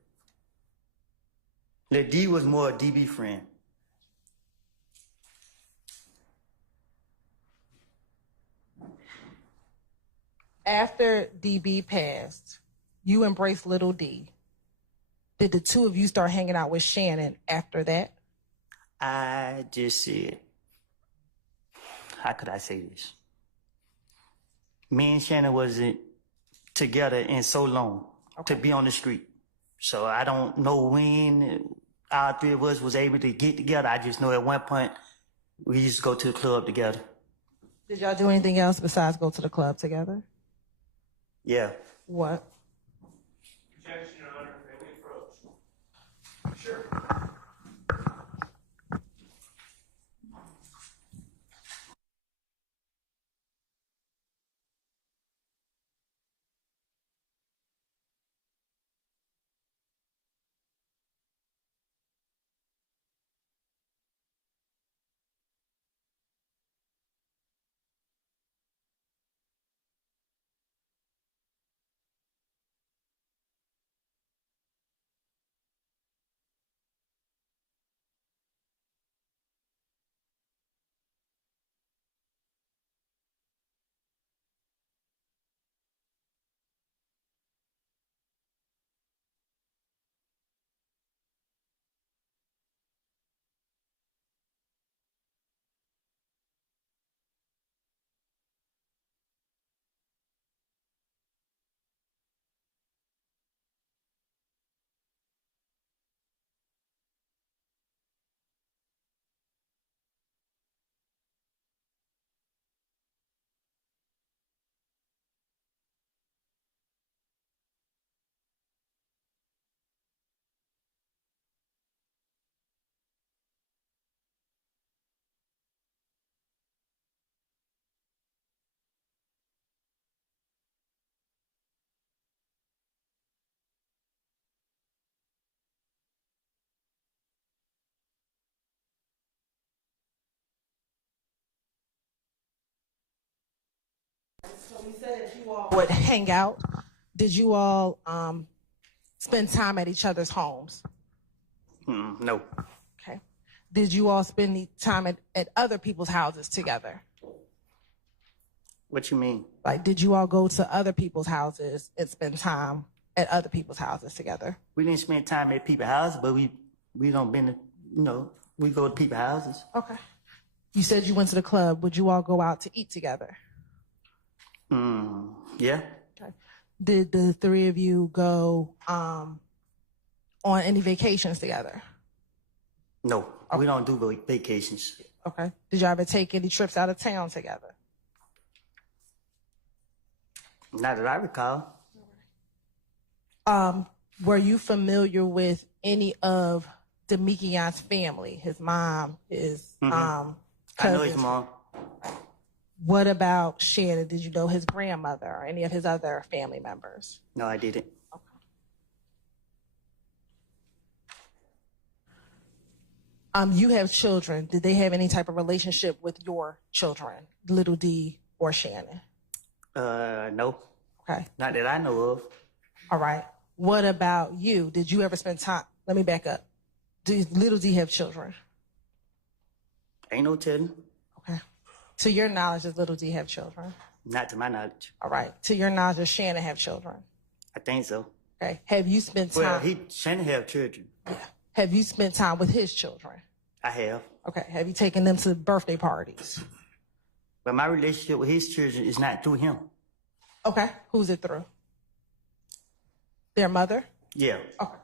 Lil D was more a DB friend. After DB passed, you embraced Little D. Did the two of you start hanging out with Shannon after that? I just said, how could I say this? Me and Shannon wasn't together in so long to be on the street. So I don't know when our three of us was able to get together. I just know at one point we used to go to the club together. Did y'all do anything else besides go to the club together? Yeah. What? Objection, Your Honor. May we approach? Sure. So we said that you all would hang out. Did you all spend time at each other's homes? No. Okay. Did you all spend the time at other people's houses together? What you mean? Like, did you all go to other people's houses and spend time at other people's houses together? We didn't spend time at people's houses, but we don't been to, we go to people's houses. Okay. You said you went to the club. Would you all go out to eat together? Yeah. Okay. Did the three of you go on any vacations together? No, Okay. we don't do vacations. Okay. Did you ever take any trips out of town together? Not that I recall. Were you familiar with any of Demikion's family? His mom, his I know his cousins? mom. What about Shannon? Did you know his grandmother or any of his other family members? No, I didn't. You have children. Did they have any type of relationship with your children, Little D or Shannon? No. Okay. Not that I know of. All right. What about you? Did you ever spend time? Let me back up. Does Little D have children? Ain't no telling. Okay. To your knowledge, does Little D have children? Not to my knowledge. All right. To your knowledge, does Shannon have children? I think so. Okay. Have you spent time? Well, Shannon have children. Yeah. Have you spent time with his children? I have. Okay. Have you taken them to birthday parties? But my relationship with his children is not through him. Okay. Who's it through? Their mother? Yeah. Okay.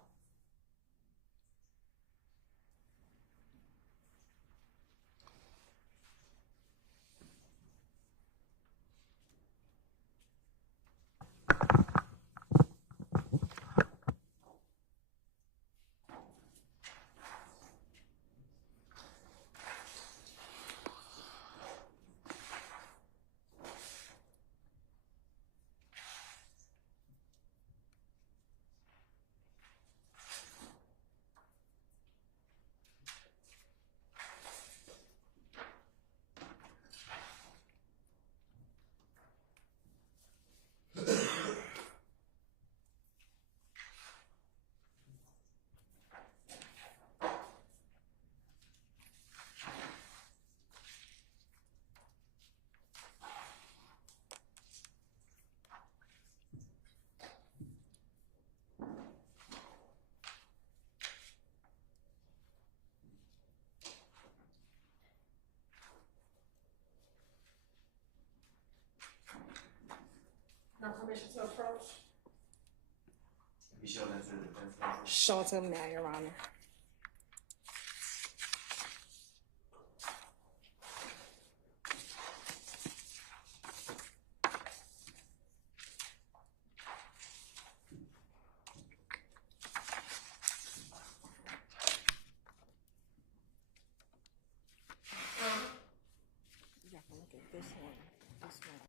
No permission to approach? You show that to the defense counsel? Show it to him now, Your Honor. You have to look at this one. This one.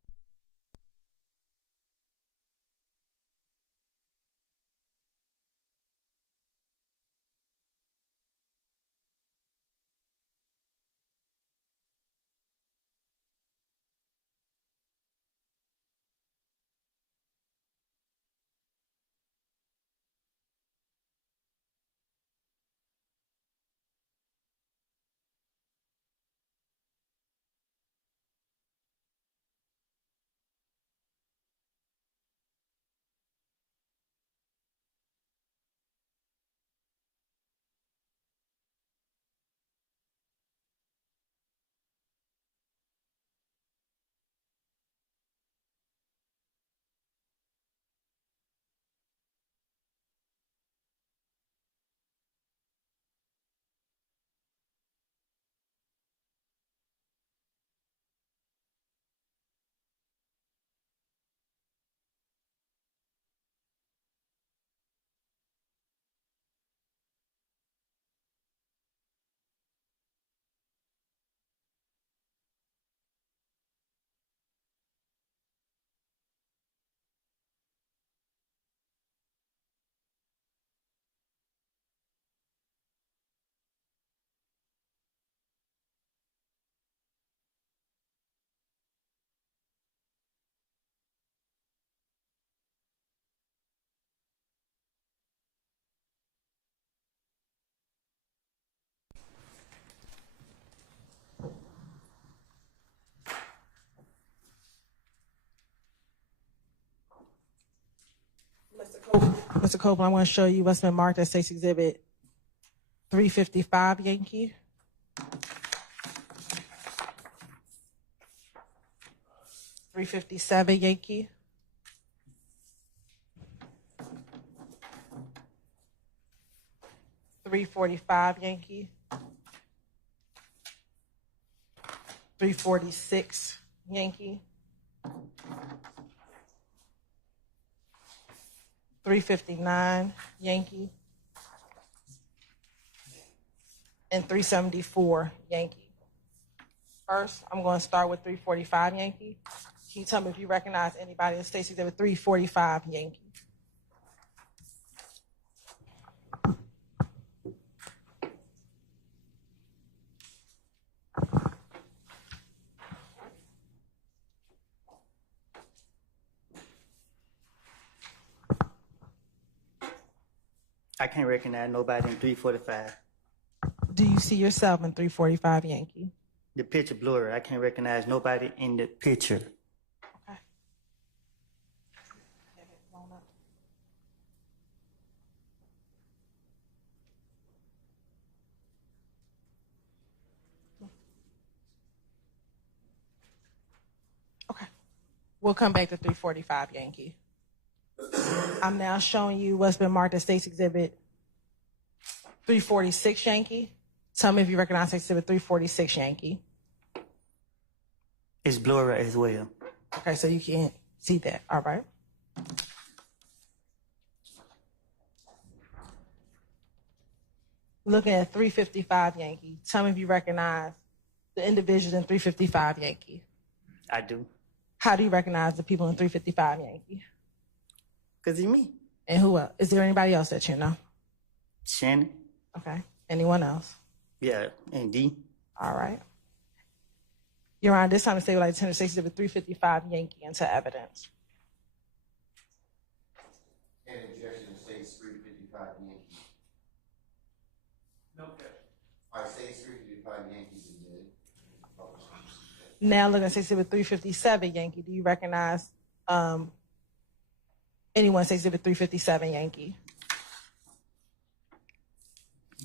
Mr. Copeland, I'm going to show you what's been marked as State's Exhibit 355 Yankee. $357 Yankee. $345 Yankee. $346 Yankee. $359 Yankee. And $374 Yankee. First, I'm going to start with $345 Yankee. Can you tell me if you recognize anybody in State's Exhibit 345 Yankee? I can't recognize nobody in 345. Do you see yourself in 345 Yankee? The picture blurry. I can't recognize nobody in the picture. Okay. Okay. We'll come back to 345 Yankee. I'm now showing you what's been marked as State's Exhibit 346 Yankee. Tell me if you recognize State's Exhibit 346 Yankee. It's blurry as well. Okay, so you can't see that. All right. Looking at 355 Yankee. Tell me if you recognize the individuals in 355 Yankee. I do. How do you recognize the people in 355 Yankee? Because it's me. And who else? Is there anybody else that you know? Shannon. Okay. Anyone else? Yeah, and D. All right. Your Honor, this time the state would like to tender State's Exhibit 355 Yankee into evidence. And objection to State's 355 Yankee. No objection. All right, State's 355 Yankees admitted. Now looking at State's Exhibit 357 Yankee, do you recognize anyone in State's Exhibit 357 Yankee?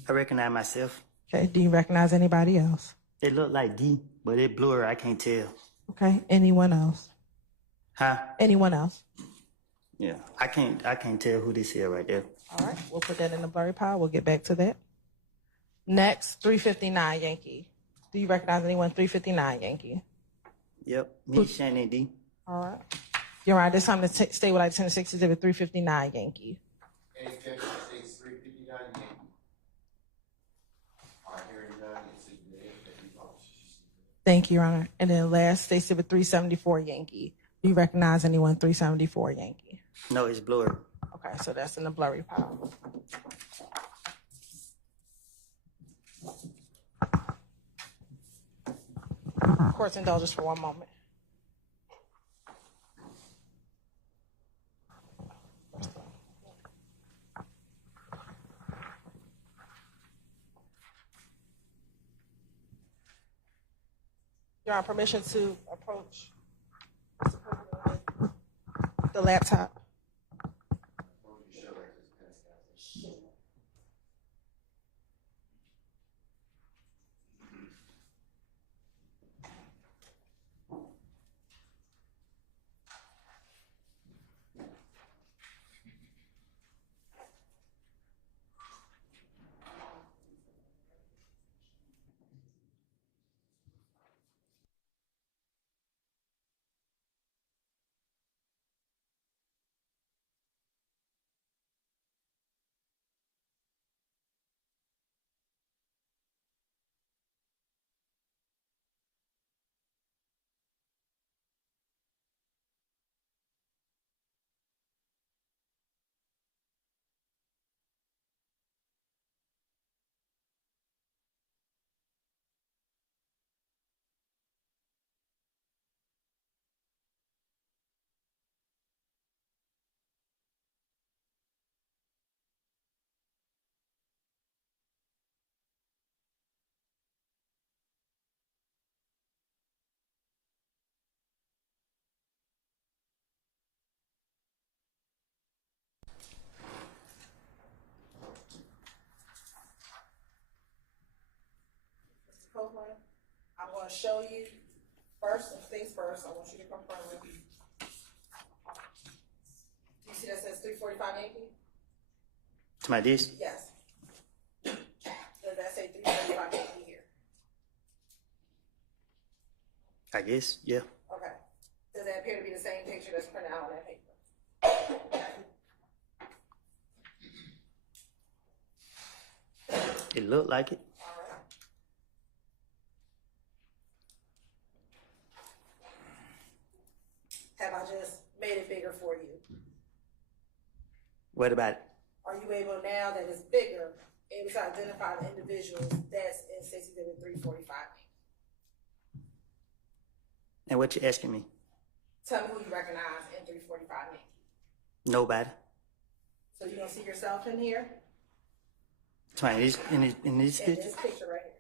I recognize myself. Okay. Do you recognize anybody else? It look like D, but it blurry. I can't tell. Okay. Anyone else? Huh? Anyone else? Yeah. I can't tell who this here right there. All right. We'll put that in the blurry pile. We'll get back to that. Next, 359 Yankee. Do you recognize anyone 359 Yankee? Yep. Me, Shannon, and D. All right. Your Honor, this time the state would like to tender State's Exhibit 359 Yankee. Any objection to State's 359 Yankee? All right, hearing none, it's admitted that the officers. Thank you, Your Honor. And then last, State's Exhibit 374 Yankee. Do you recognize anyone 374 Yankee? No, it's blurry. Okay, so that's in the blurry pile. Court's indulgence for one moment. Your Honor, permission to approach Mr. President with the laptop. gonna show you. First things first, I want you to confirm with me. Do you see that says 345 Yankee? To my dish? Yes. Does that say 345 Yankee here? I guess, yeah. Okay. Does that appear to be the same picture that's printed out on that paper? It looked like it. All right. Have I just made it bigger for you? What about it? Are you able now that it's bigger, able to identify the individuals that's in 345? And what you asking me? Tell me who you recognize in 345. Nobody. So you don't see yourself in here? To my dish, in this In picture? this picture right here.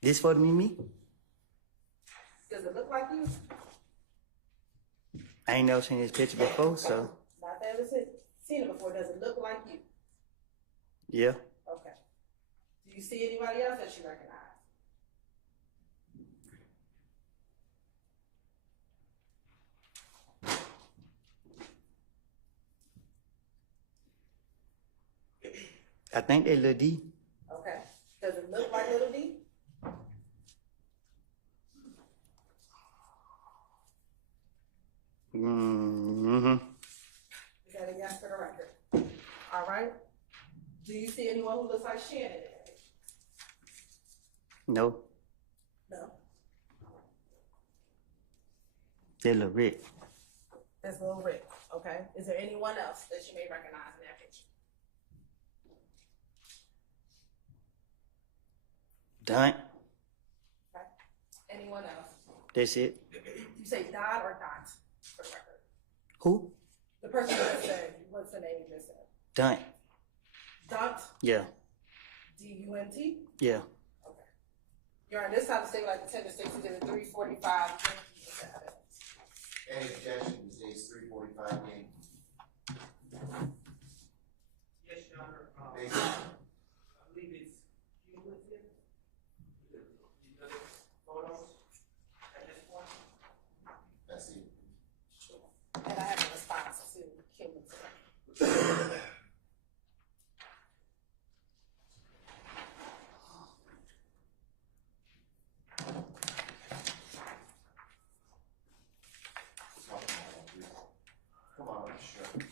This photo me? Does it look like you? I ain't never seen this picture before, so Not that I've seen it before. Does it look like you? yeah. Okay. Do you see anybody else that you recognize? I think they Lil D. Okay. Does it look like Little D? Mm-hmm. Is that a yes for the record? All right. Do you see anyone who looks like Shannon in that picture? No. No. They Lil Rick. That's Lil Rick. Okay. Is there anyone else that you may recognize in that picture? Done. Okay. Anyone else? That's it. You say Dot or Dot for the record? Who? The person you just said, what's the name you just said? Done. Dot? Yeah. D-U-N-T? Yeah. Okay. Your Honor, this time the state would like to tender state exhibit 345. Any objection to states 345 Yankee? Yes, Your Honor. Thank you. I believe it's cumulative. The other photos at this point. That's it. And I have a response to cumulative. Come on, sure.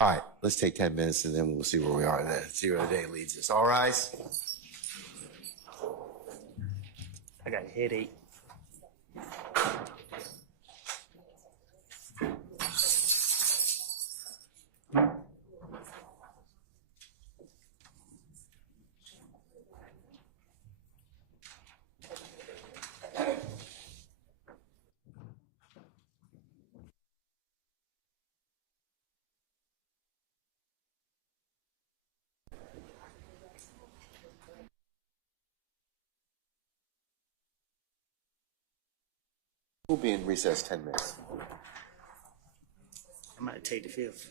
All right, let's take 10 minutes and then we'll see where we are then, see where the day leads us. All rise. I got a headache. We'll be in recess 10 minutes. I might take the fifth.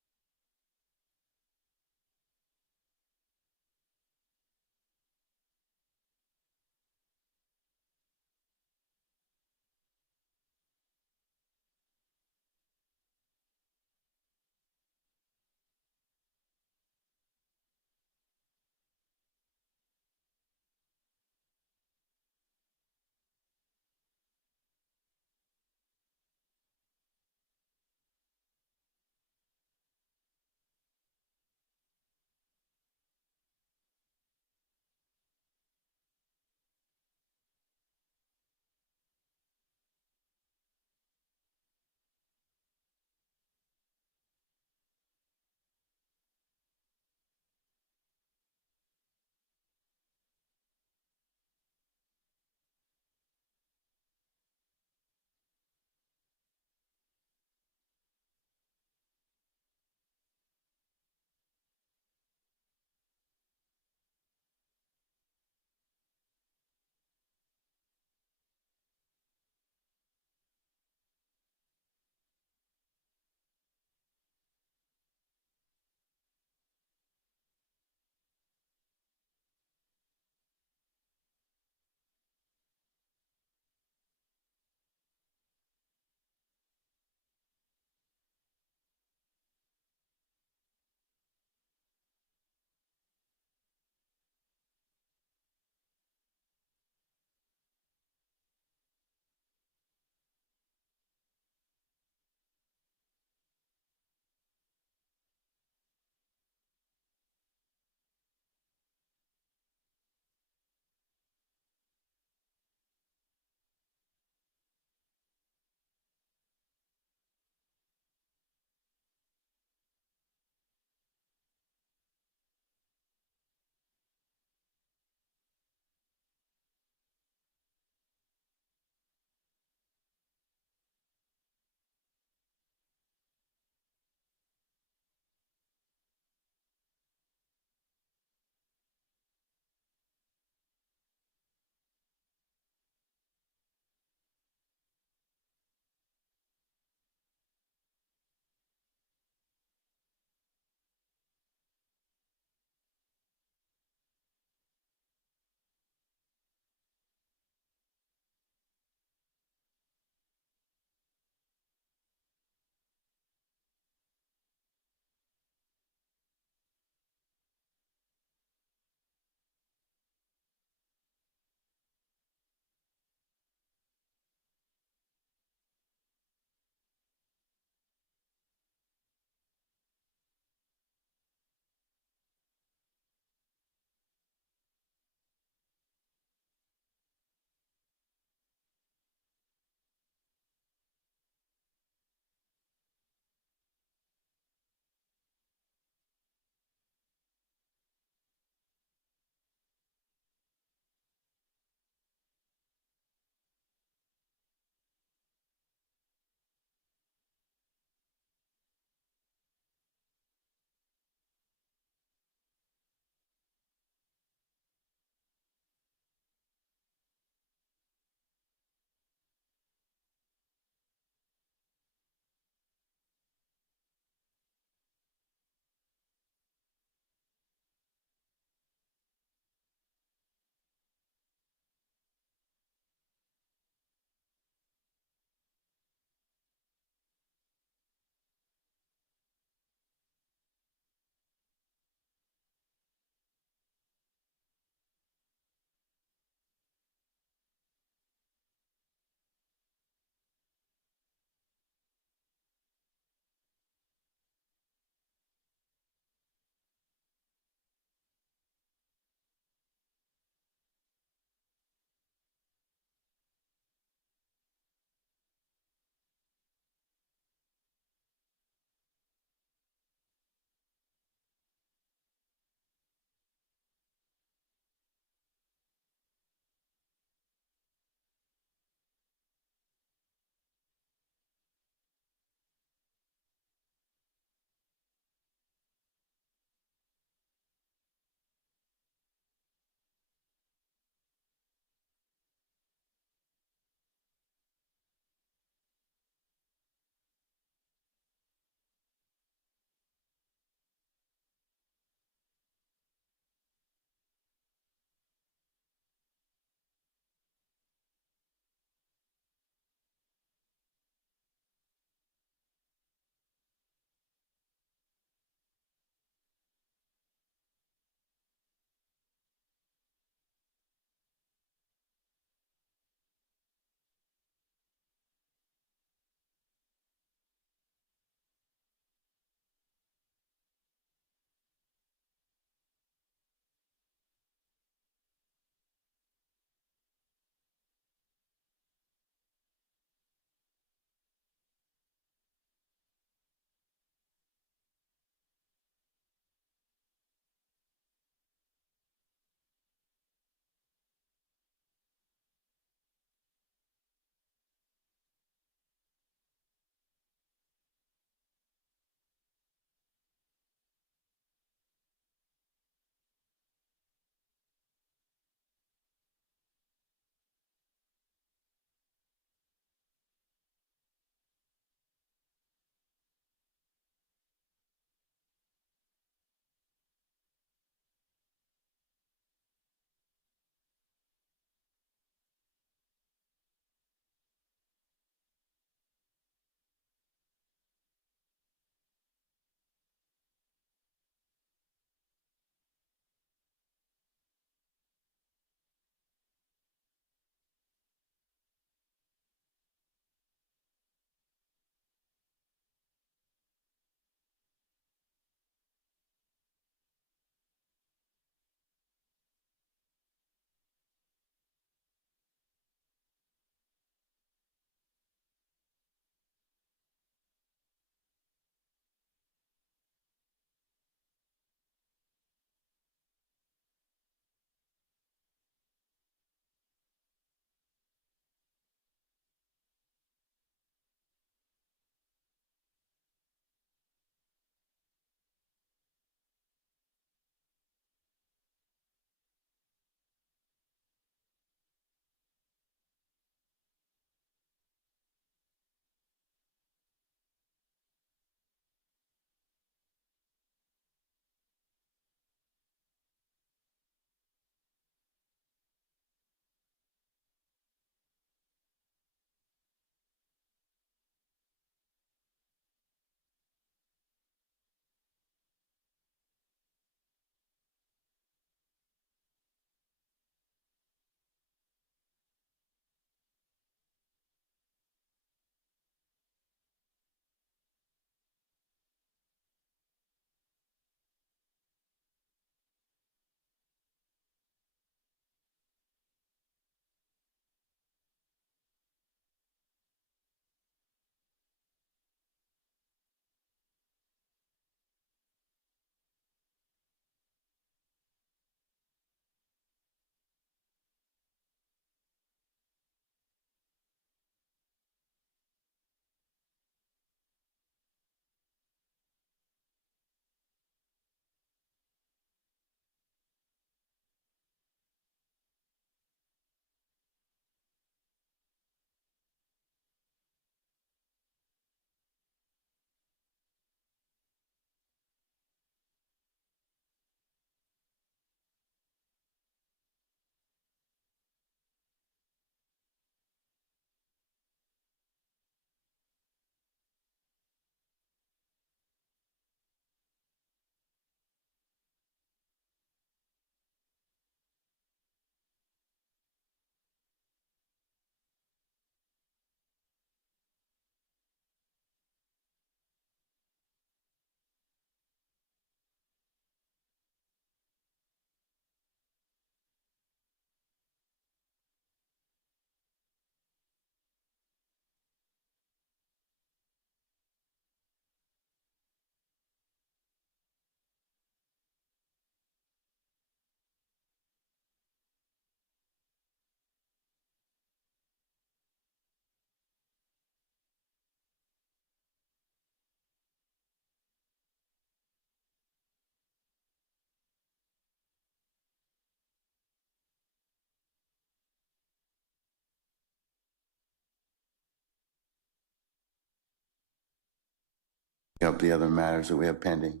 Up the other matters that we have pending.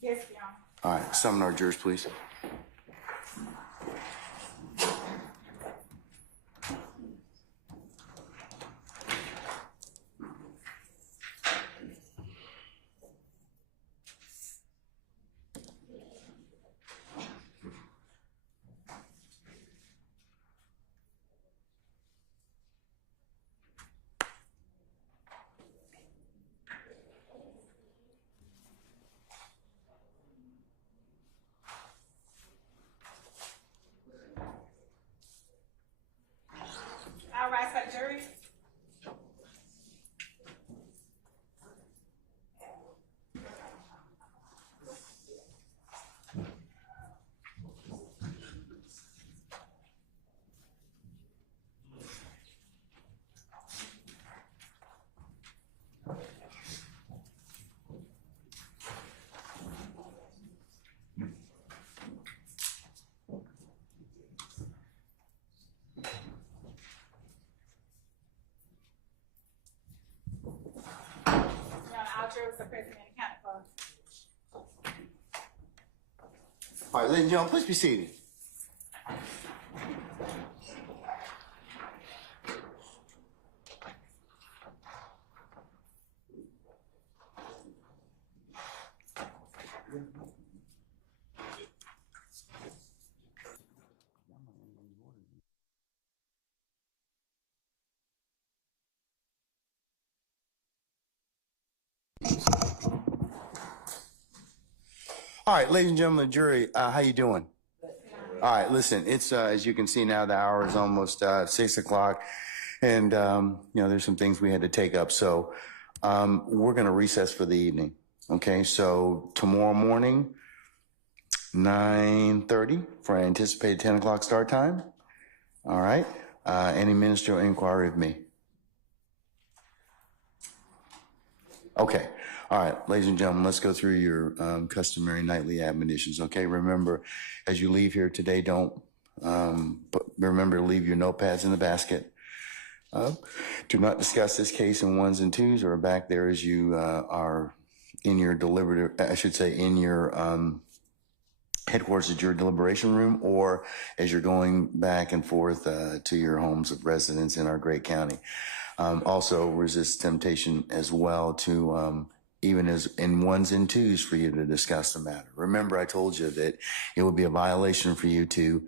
Yes, Your Honor. All right, summon our jurors, please. All rise for the jury. Your Honor, all jurors are present and accounted for. All right, ladies and gentlemen, please be seated. All right, ladies and gentlemen, the jury, how you doing? All right, listen, it's, as you can see now, the hour is almost 6 o'clock, and, there's some things we had to take up. So we're going to recess for the evening, okay? So tomorrow morning, 9:30 for an anticipated 10 o'clock start time. All right, any ministerial inquiry of me? Okay. All right, ladies and gentlemen, let's go through your customary nightly admonitions, okay? Remember, as you leave here today, remember to leave your notepads in the basket. Do not discuss this case in ones and twos or back there as you are in your in your headquarters at your deliberation room, or as you're going back and forth to your homes of residence in our great county. Also resist temptation as well to even as in ones and twos for you to discuss the matter. Remember, I told you that it would be a violation for you to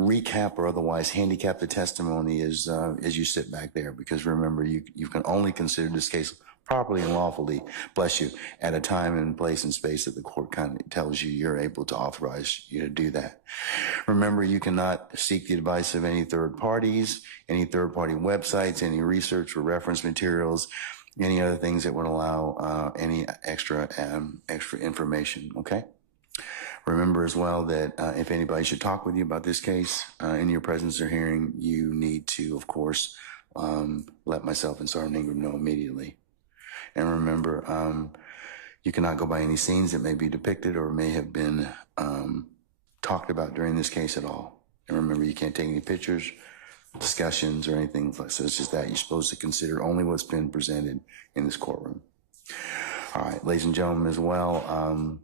recap or otherwise handicap the testimony as you sit back there, because remember, you can only consider this case properly and lawfully, bless you, at a time and place and space that the court kind of tells you you're able to authorize you to do that. Remember, you cannot seek the advice of any third parties, any third party websites, any research or reference materials, any other things that would allow any extra information, okay? Remember as well that if anybody should talk with you about this case in your presence or hearing, you need to, of course, let myself and Sergeant Ingram know immediately. And remember, you cannot go by any scenes that may be depicted or may have been talked about during this case at all. And remember, you can't take any pictures, discussions, or anything. So it's just that you're supposed to consider only what's been presented in this courtroom. All right, ladies and gentlemen, as well,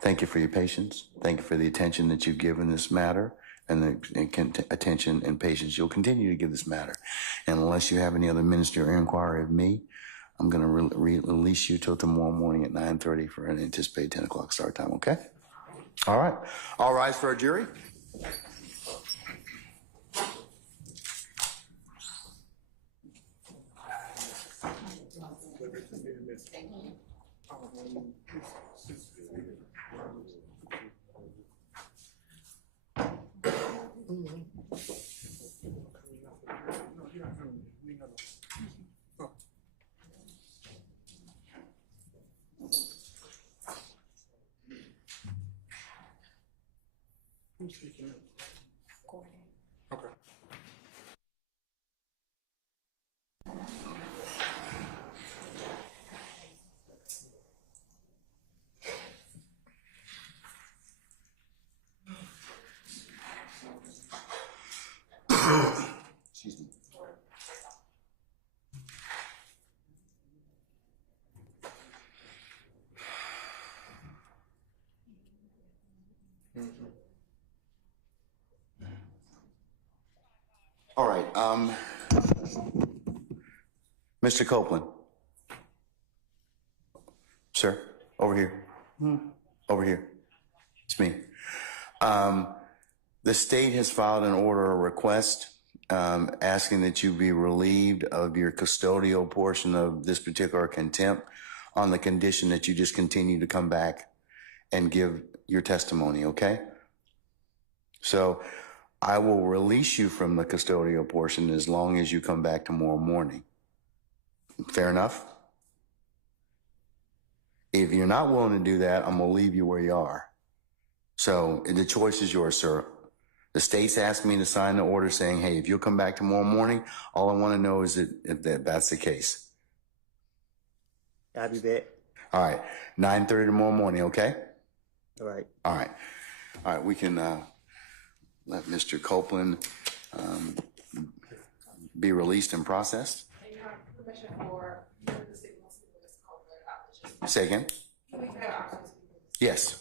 thank you for your patience. Thank you for the attention that you've given this matter and the attention and patience you'll continue to give this matter. And unless you have any other ministerial inquiry of me, I'm going to release you till tomorrow morning at 9:30 for an anticipated 10 o'clock start time, okay? All right. All rise for our jury. Who's speaking up? Okay. Excuse me. All right, Mr. Copeland. Sir, over here. Over here. It's me. The state has filed an order or request asking that you be relieved of your custodial portion of this particular contempt on the condition that you just continue to come back and give your testimony, okay? So I will release you from the custodial portion as long as you come back tomorrow morning. Fair enough? If you're not willing to do that, I'm gonna leave you where you are. So the choice is yours, sir. The state's asked me to sign the order saying, hey, if you'll come back tomorrow morning, all I want to know is if that's the case. I'll be back. All right, 9:30 tomorrow morning, okay? All right. All right. All right, we can let Mr. Copeland be released and processed. And you have permission for the city wants to do this call. Say again? Can we have options? Yes.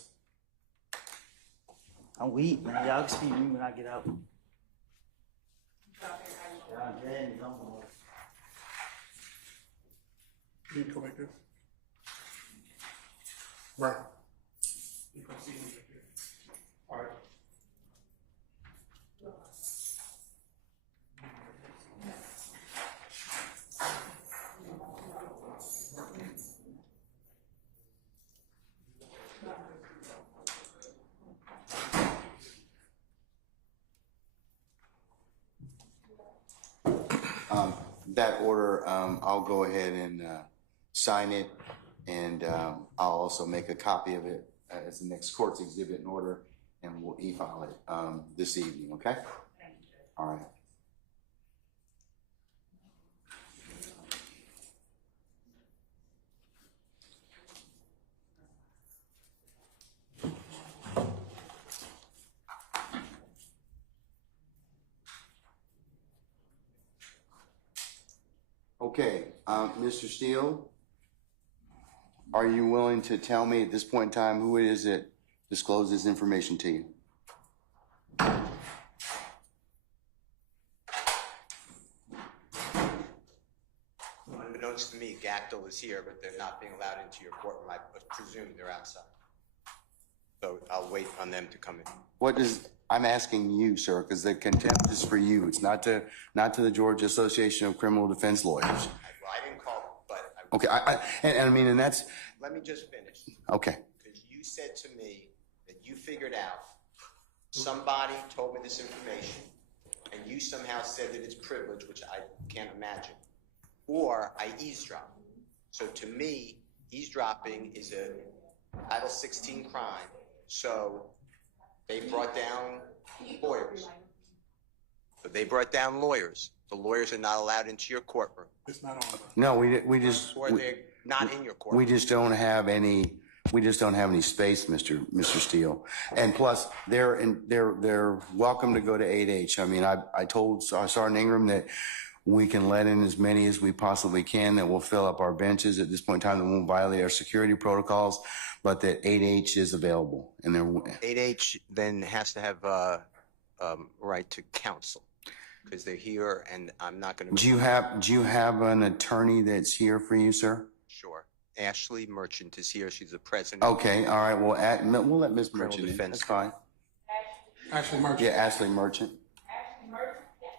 I'm weak, man. Y'all can speak to me when I get out. You go like this. Right. You come see me right here. All right. That order, I'll go ahead and sign it, and I'll also make a copy of it as the next court's exhibit in order, and we'll e-file it this evening, okay? All right. Okay, Mr. Steele, are you willing to tell me at this point in time who it is that disclosed this information to you? Unbeknownst to me, Gactyl is here, but they're not being allowed into your courtroom. I presume they're outside. So I'll wait on them to come in. I'm asking you, sir, because the contempt is for you. It's not to the Georgia Association of Criminal Defense Lawyers. Well, I didn't call, but Okay, and that's, let me just finish. okay. Because you said to me that you figured out somebody told me this information, and you somehow said that it's privilege, which I can't imagine, or I eavesdropped. So to me, eavesdropping is a Title 16 crime. So they brought down lawyers. But they brought down lawyers. The lawyers are not allowed into your courtroom. It's not on. No, we just. Or they're not in your courtroom. We just don't have any space, Mr. Steele. And plus, they're welcome to go to 8H. I mean, I told Sergeant Ingram that we can let in as many as we possibly can, that we'll fill up our benches at this point in time, that won't violate our security protocols, but that 8H is available. And 8H then has to have a right to counsel because they're here, and I'm not going to. Do you have an attorney that's here for you, sir? Sure. Ashley Merchant is here. She's the president. Okay, all right. Well, we'll let Ms. Merchant in. Defense. That's fine. Ashley Merchant. Yeah, Ashley Merchant. Ashley Merchant, yes.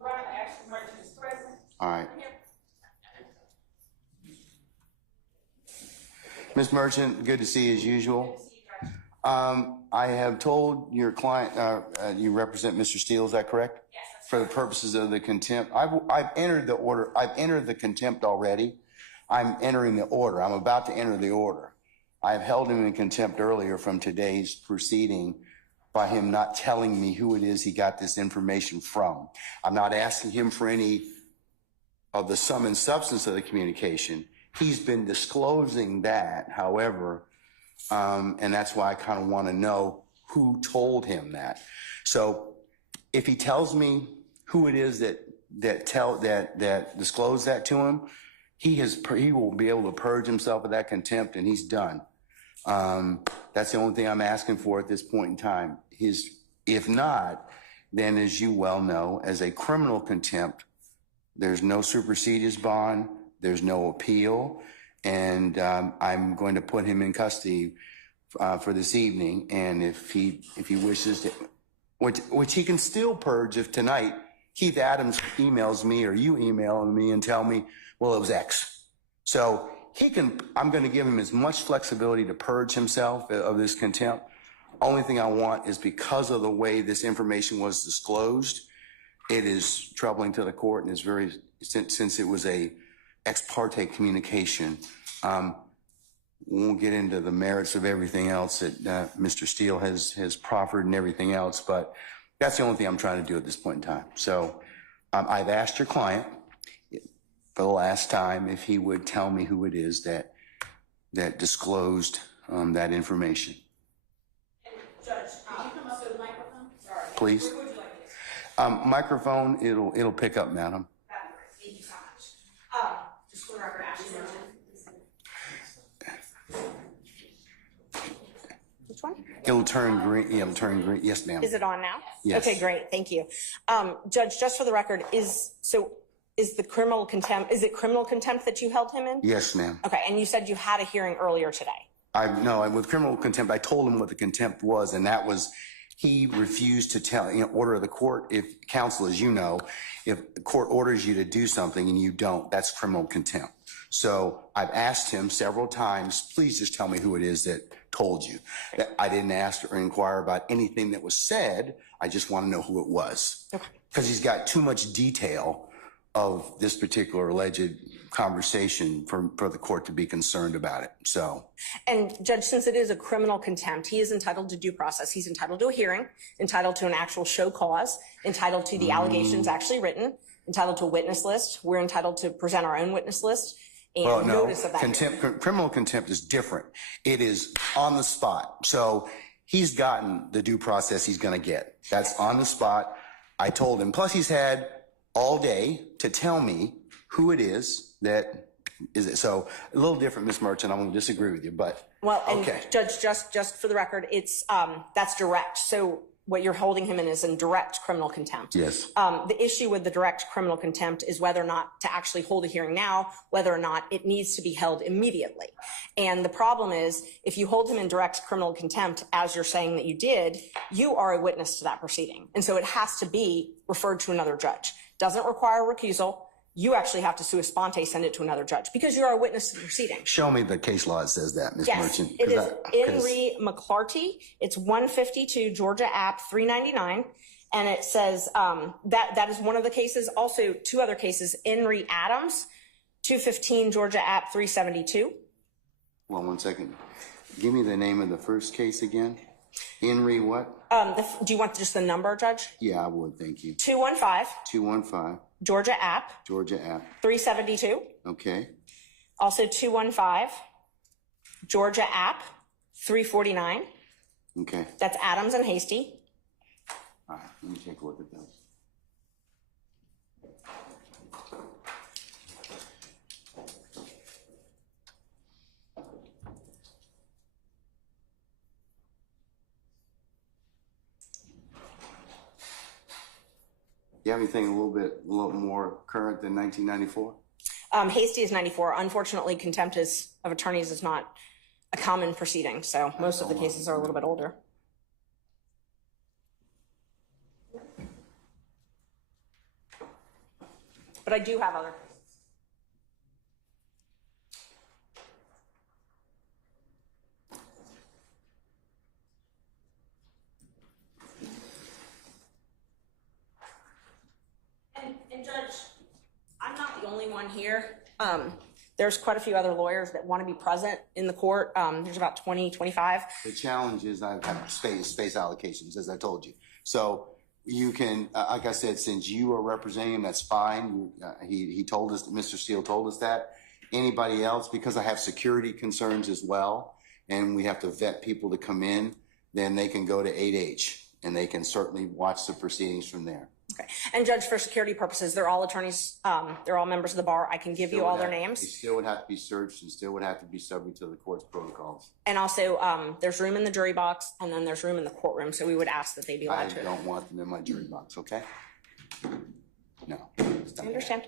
Right, Ashley Merchant is present. All right. Ms. Merchant, good to see you as usual. I have told your client, you represent Mr. Steele, is that correct? Yes. For the purposes of the contempt. I've entered the order. I've entered the contempt already. I'm entering the order. I'm about to enter the order. I've held him in contempt earlier from today's proceeding by him not telling me who it is he got this information from. I'm not asking him for any of the sum and substance of the communication. He's been disclosing that, however, and that's why I kind of want to know who told him that. So if he tells me who it is that disclosed that to him, he will be able to purge himself of that contempt, and he's done. That's the only thing I'm asking for at this point in time. If not, then as you well know, as a criminal contempt, there's no supersedeas bond, there's no appeal, and I'm going to put him in custody for this evening. And if he wishes to, which he can still purge if tonight Keith Adams emails me or you email me and tell me, well, it was X. So he can, I'm going to give him as much flexibility to purge himself of this contempt. Only thing I want is, because of the way this information was disclosed, it is troubling to the court, and is very, since it was a ex parte communication. We won't get into the merits of everything else that Mr. Steele has proffered and everything else, but that's the only thing I'm trying to do at this point in time. So I've asked your client for the last time if he would tell me who it is that disclosed that information. Judge, can you come up to the microphone? Sorry. Please. Where would you like this? Microphone, it'll pick up, madam. That'd be great. Thank you so much. Just for the record, Ashley Merchant. Which one? It'll turn green. Yeah, it'll turn green. Yes, ma'am. Is it on now? Yes. Okay, great. Thank you. Judge, just for the record, is the criminal contempt, is it criminal contempt that you held him in? Yes, ma'am. Okay, and you said you had a hearing earlier today. No, with criminal contempt, I told him what the contempt was, and that was he refused to tell, order of the court. If counsel, as you know, if the court orders you to do something and you don't, that's criminal contempt. So I've asked him several times, please just tell me who it is that told you. I didn't ask or inquire about anything that was said. I just want to know who it was. Okay. Because he's got too much detail of this particular alleged conversation for the court to be concerned about it. So. And Judge, since it is a criminal contempt, he is entitled to due process. He's entitled to a hearing, entitled to an actual show cause, entitled to the allegations actually written, entitled to a witness list. We're entitled to present our own witness list. And well, no, notice of that criminal contempt is different. It is on the spot. So he's gotten the due process he's going to get. That's on the spot. I told him. Plus, he's had all day to tell me who it is that is it. So a little different, Ms. Merchant. I'm going to disagree with you, but well, and okay. Judge, just for the record, it's that's direct. So what you're holding him in is in direct criminal contempt. Yes. The issue with the direct criminal contempt is whether or not to actually hold a hearing now, whether or not it needs to be held immediately. And the problem is, if you hold him in direct criminal contempt, as you're saying that you did, you are a witness to that proceeding. And so it has to be referred to another judge. Doesn't require recusal. You actually have to sua sponte send it to another judge because you are a witness to the proceeding. Show me the case law that says that, Ms. Yes, Merchant. it is Henry McClarty. It's 152 Georgia App 399. And it says that is one of the cases. Also, two other cases, Henry Adams, 215 Georgia App 372. Well, 1 second. Give me the name of the first case again. Henry what? Do you want just the number, Judge? Yeah, I would. Thank you. 215. 215. Georgia App. Georgia App. 372. Okay. Also 215. Georgia App. 349. Okay. That's Adams and Hasty. All right. Let me take a look at those. Do you have anything a little more current than 1994? Hasty is 94. Unfortunately, contempt of attorneys is not a common proceeding, so most of the cases are a little bit older. But I do have other cases. And Judge, I'm not the only one here. There's quite a few other lawyers that want to be present in the court. There's about 20, 25. The challenge is I have space allocations, as I told you. So you can, like I said, since you are representing him, that's fine. He told us, Mr. Steele told us that. Anybody else, because I have security concerns as well, and we have to vet people to come in, then they can go to 8H, and they can certainly watch the proceedings from there. Okay. And Judge, for security purposes, they're all attorneys, they're all members of the bar. I can give you all their They names. still would have to be searched and still would have to be subject to the court's protocols. And also, there's room in the jury box, and then there's room in the courtroom, so we would ask that they be I allowed to. don't want them in my jury box, okay? No. I understand.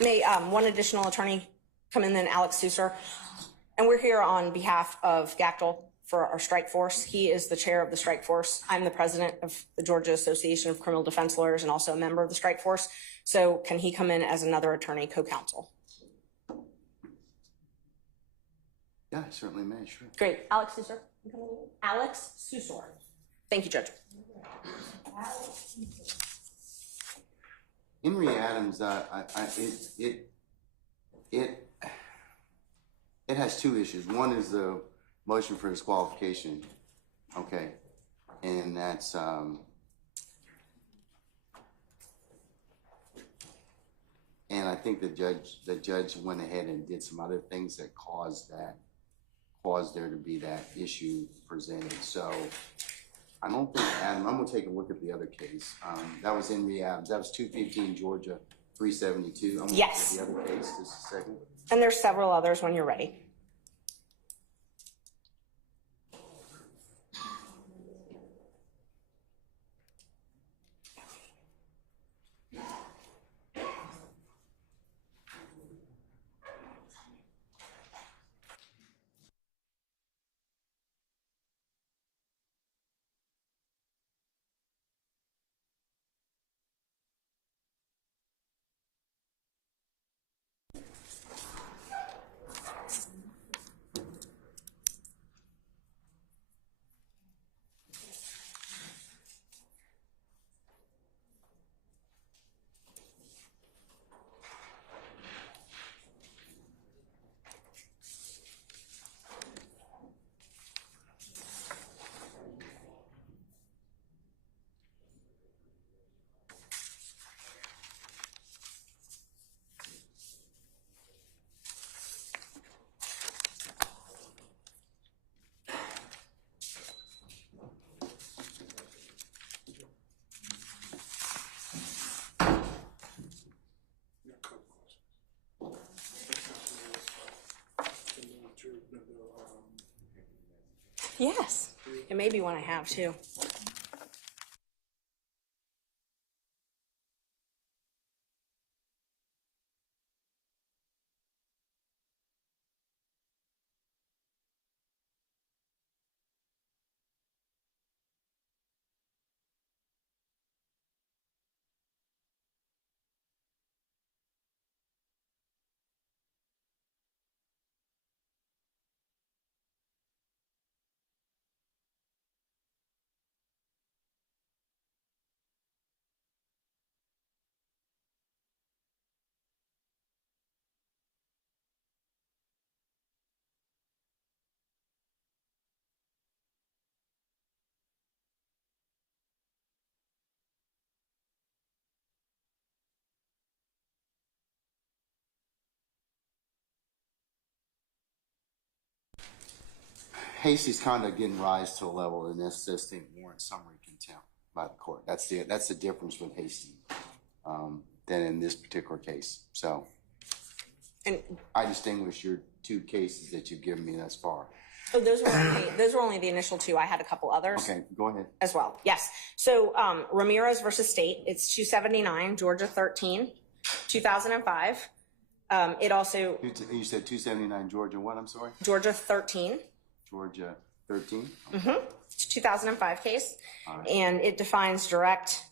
May one additional attorney come in, then Alex Susser. And we're here on behalf of Gactel for our strike force. He is the chair of the strike force. I'm the president of the Georgia Association of Criminal Defense Lawyers and also a member of the strike force. So can he come in as another attorney co-counsel? Yeah, I certainly may, sure. Great. Alex Susser. Alex Susser. Thank you, Judge. Henry Adams, it has two issues. One is the motion for disqualification, okay, and that's and I think the judge went ahead and did some other things that caused there to be that issue presented. So I don't think Adam. I'm gonna take a look at the other case. That was Henry Adams. That was 215 Georgia 372. I'm gonna Yes. look at the other case just a second. And there's several others when you're ready. Yes. It may be one I have too. Hasty's conduct didn't rise to a level that necessitates warrant summary contempt by the court. That's the difference with Hasty than in this particular case. So And I distinguish your two cases that you've given me thus far. oh, those were only the initial two. I had a couple others. Okay, go ahead. As well. Yes. So Ramirez versus State, it's 279, Georgia 13, 2005. It also, You said 279 Georgia what? I'm sorry? Georgia 13. Georgia 13? It's a 2005 case. All right. And it defines direct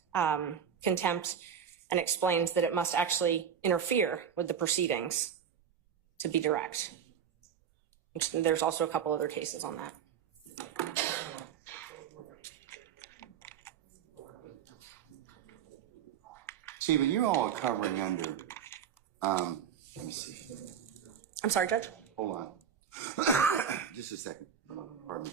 contempt and explains that it must actually interfere with the proceedings to be direct. There's also a couple other cases on that. See, but you all are covering under, let me see. I'm sorry, Judge? Hold on. Just a second. Pardon me.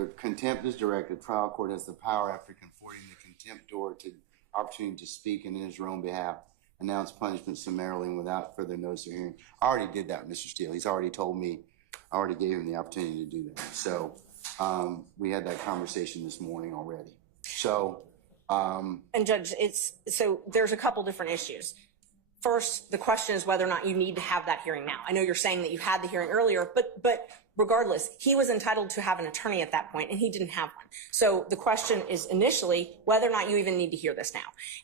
The contempt is directed. Trial court has the power after conforting the contemptor to opportunity to speak in his or her own behalf, announce punishment summarily and without further notice or hearing. I already did that, Mr. Steele. He's already told me. I already gave him the opportunity to do that. So we had that conversation this morning already. So. And Judge, so there's a couple different issues. First, the question is whether or not you need to have that hearing now. I know you're saying that you had the hearing earlier, but regardless, he was entitled to have an attorney at that point, and he didn't have one. So the question is initially whether or not you even need to hear this now.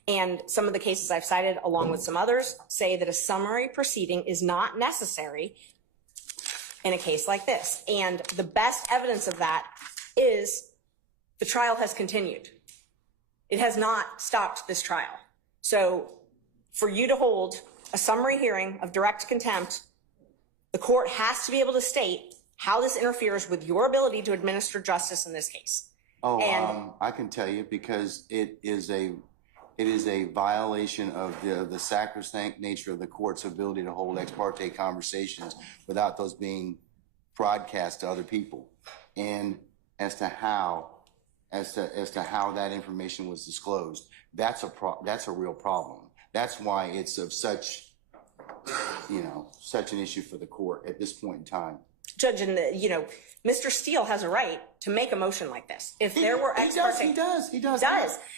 And some of the cases I've cited, along with some others, say that a summary proceeding is not necessary in a case like this. And the best evidence of that is the trial has continued. It has not stopped this trial. So for you to hold a summary hearing of direct contempt, the court has to be able to state how this interferes with your ability to administer justice in this case. I can tell you, because it is a violation of the sacrosanct nature of the court's ability to hold ex parte conversations without those being broadcast to other people, and as to how that information was disclosed. That's a real problem. That's why it's of such an issue for the court at this point in time. Judge, and Mr. Steele has a right to make a motion like this. If there were ex parte, he does.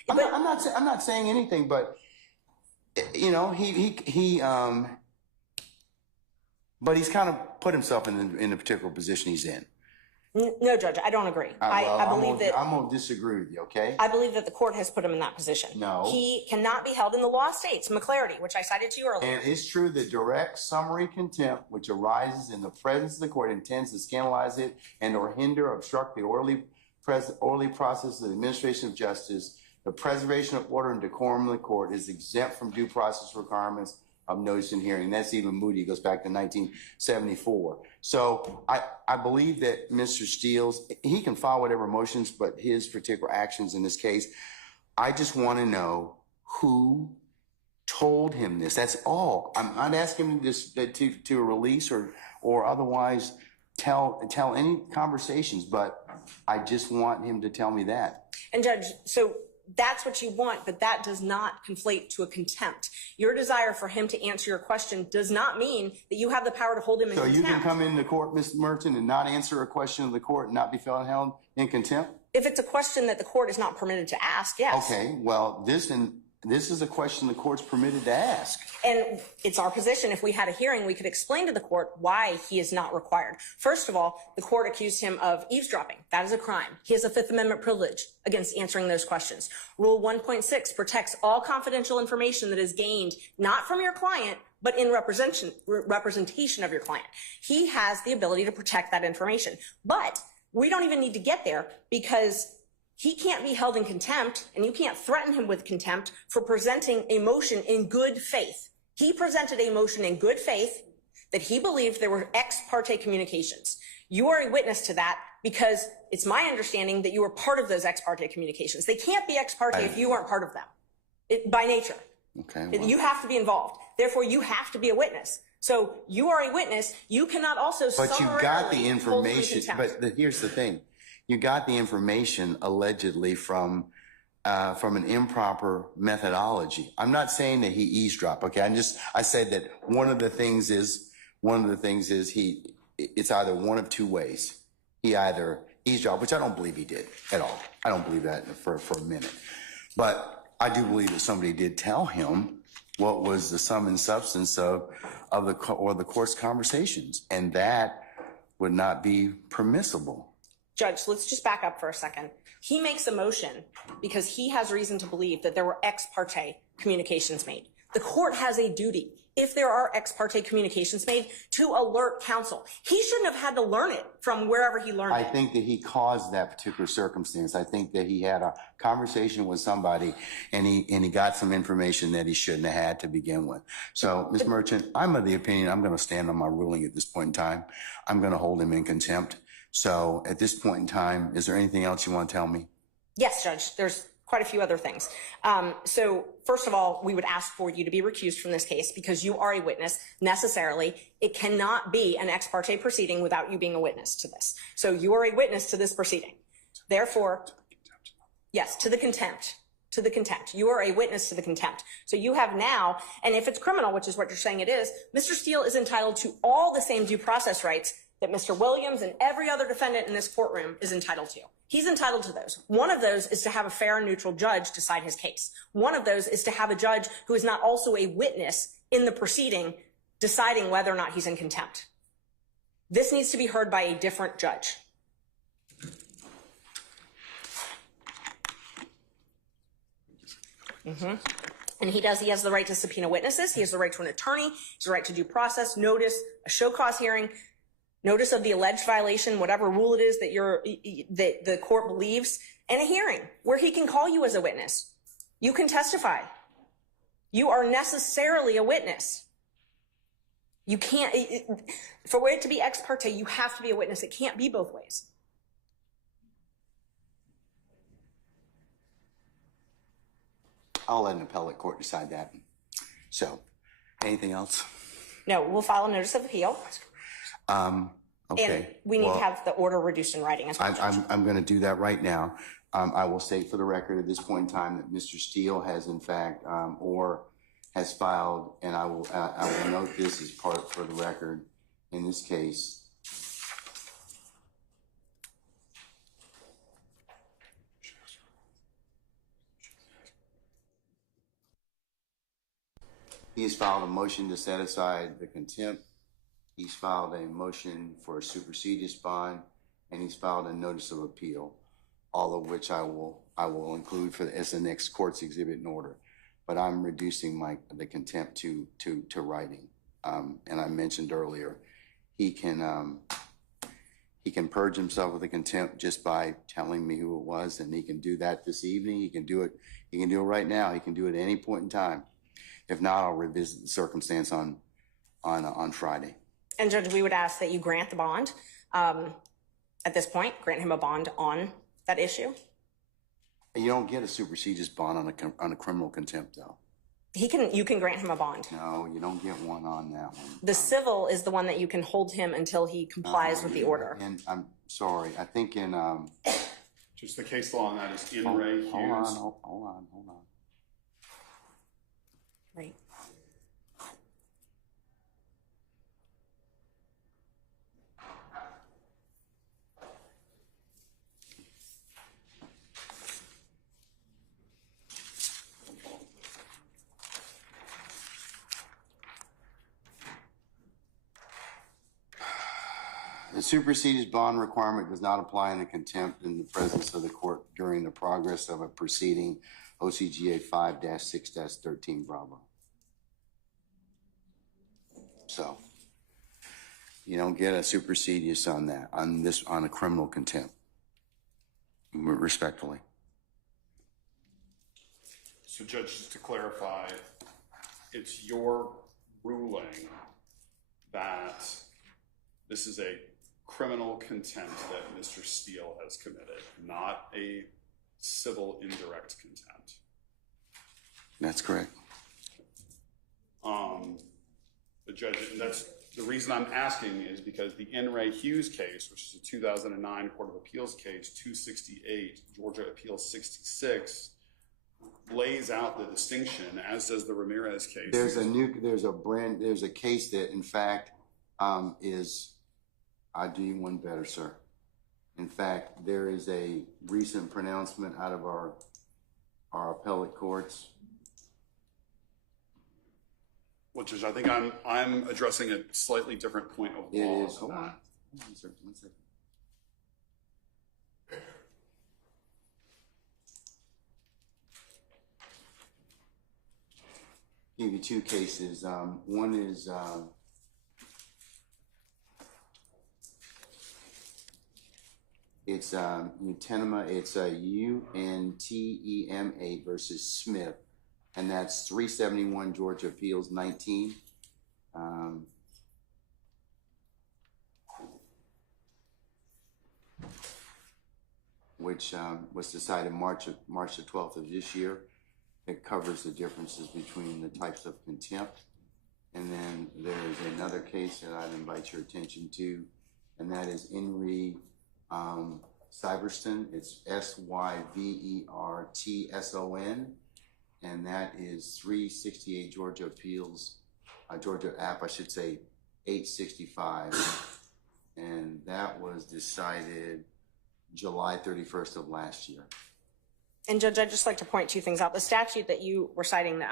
I'm not saying anything, but but he's kind of put himself in the particular position he's in. No, Judge, I don't agree. I believe that I'm going to disagree with you, okay? I believe that the court has put him in that position. No. He cannot be held in the law states, McClarity, which I cited to you earlier. And it's true that direct summary contempt, which arises in the presence of the court, intends to scandalize it and or hinder or obstruct the orderly process of the administration of justice. The preservation of order and decorum in the court is exempt from due process requirements of notice and hearing. That's even Moody, goes back to 1974. So I believe that Mr. Steele's, he can file whatever motions, but his particular actions in this case, I just want to know who told him this. That's all. I'm not asking him to release or otherwise tell any conversations, but I just want him to tell me that. And Judge, so that's what you want, but that does not conflate to a contempt. Your desire for him to answer your question does not mean that you have the power to hold him in contempt. So you can come into court, Mr. Merchant, and not answer a question of the court and not be held in contempt? If it's a question that the court is not permitted to ask, yes. Okay, well, this is a question the court's permitted to ask. And it's our position, if we had a hearing, we could explain to the court why he is not required. First of all, the court accused him of eavesdropping. That is a crime. He has a Fifth Amendment privilege against answering those questions. Rule 1.6 protects all confidential information that is gained not from your client, but in representation of your client. He has the ability to protect that information. But we don't even need to get there, because he can't be held in contempt, and you can't threaten him with contempt for presenting a motion in good faith. He presented a motion in good faith that he believed there were ex parte communications. You are a witness to that, because it's my understanding that you were part of those ex parte communications. They can't be ex parte if you weren't part of them, by nature. Okay. Well. You have to be involved. Therefore, you have to be a witness. So you are a witness. You cannot also But you got the information. But here's the thing. You got the information allegedly from an improper methodology. I'm not saying that he eavesdropped. Okay, I said that one of the things is it's either one of two ways. He either eavesdropped, which I don't believe he did at all. I don't believe that for a minute. But I do believe that somebody did tell him what was the sum and substance of the court's conversations, and that would not be permissible. Judge, let's just back up for a second. He makes a motion because he has reason to believe that there were ex parte communications made. The court has a duty, if there are ex parte communications made, to alert counsel. He shouldn't have had to learn it from wherever he learned it. I think that he caused that particular circumstance. I think that he had a conversation with somebody and he got some information that he shouldn't have had to begin with. So, Ms. Merchant, I'm of the opinion I'm going to stand on my ruling at this point in time. I'm going to hold him in contempt. So at this point in time, is there anything else you want to tell me? Yes, Judge. There's quite a few other things. So first of all, we would ask for you to be recused from this case because you are a witness necessarily. It cannot be an ex parte proceeding without you being a witness to this. So you are a witness to this proceeding. Therefore, yes, to the contempt. To the contempt. You are a witness to the contempt. So you have now, and if it's criminal, which is what you're saying it is, Mr. Steele is entitled to all the same due process rights that Mr. Williams and every other defendant in this courtroom is entitled to. He's entitled to those. One of those is to have a fair and neutral judge decide his case. One of those is to have a judge who is not also a witness in the proceeding deciding whether or not he's in contempt. This needs to be heard by a different judge. And he has the right to subpoena witnesses. He has the right to an attorney. He has the right to due process, notice, a show cause hearing, notice of the alleged violation, whatever rule it is that that the court believes, and a hearing where he can call you as a witness. You can testify. You are necessarily a witness. You can't, for it to be ex parte, you have to be a witness. It can't be both ways. I'll let an appellate court decide that. So, anything else? No, we'll file a notice of appeal. Okay. And we need to have the order reduced in writing as well. I'm going to do that right now. I will state for the record at this point in time that Mr. Steele has in fact, or has filed, and I will note this as part for the record in this case. He has filed a motion to set aside the contempt. He's filed a motion for a superseded bond, and he's filed a notice of appeal, all of which I will include as the next court's exhibit in order. But I'm reducing the contempt to writing. And I mentioned earlier, he can purge himself of the contempt just by telling me who it was, and he can do that this evening. He can do it right now. He can do it at any point in time. If not, I'll revisit the circumstance on Friday. And Judge, we would ask that you grant the bond. At this point, grant him a bond on that issue. You don't get a superseded bond on a criminal contempt, though. You can grant him a bond. No, you don't get one on that one. The civil is the one that you can hold him until he complies with the order. And I'm sorry, I think in Just the case law on that is in Ray Hughes. Hold on. Right. The superseded bond requirement does not apply in a contempt in the presence of the court during the progress of a proceeding, OCGA 5-6-13 Bravo. So, you don't get a supersedious on that, on a criminal contempt, respectfully. So Judge, just to clarify, it's your ruling that this is a criminal contempt that Mr. Steele has committed, not a civil indirect contempt. That's correct. The judge, and that's the reason I'm asking is because the N. Ray Hughes case, which is a 2009 Court of Appeals case, 268, Georgia Appeals 66, lays out the distinction, as does the Ramirez case. There's a case that in fact I'll do you one better, sir. In fact, there is a recent pronouncement out of our appellate courts. Well, Judge, I think I'm addressing a slightly different point of law. It is. Hold on, sir. 1 second. Give you two cases. One is it's Untema. It's UNTEMA versus Smith, and that's 371 Georgia Appeals 19. Which was decided March the 12th of this year. It covers the differences between the types of contempt. And then there's another case that I'd invite your attention to, and that is Syverson. It's Syvertson, and that is 368 Georgia Appeals, Georgia App, I should say, 865. And that was decided July 31st of last year. And Judge, I'd just like to point two things out. The statute that you were citing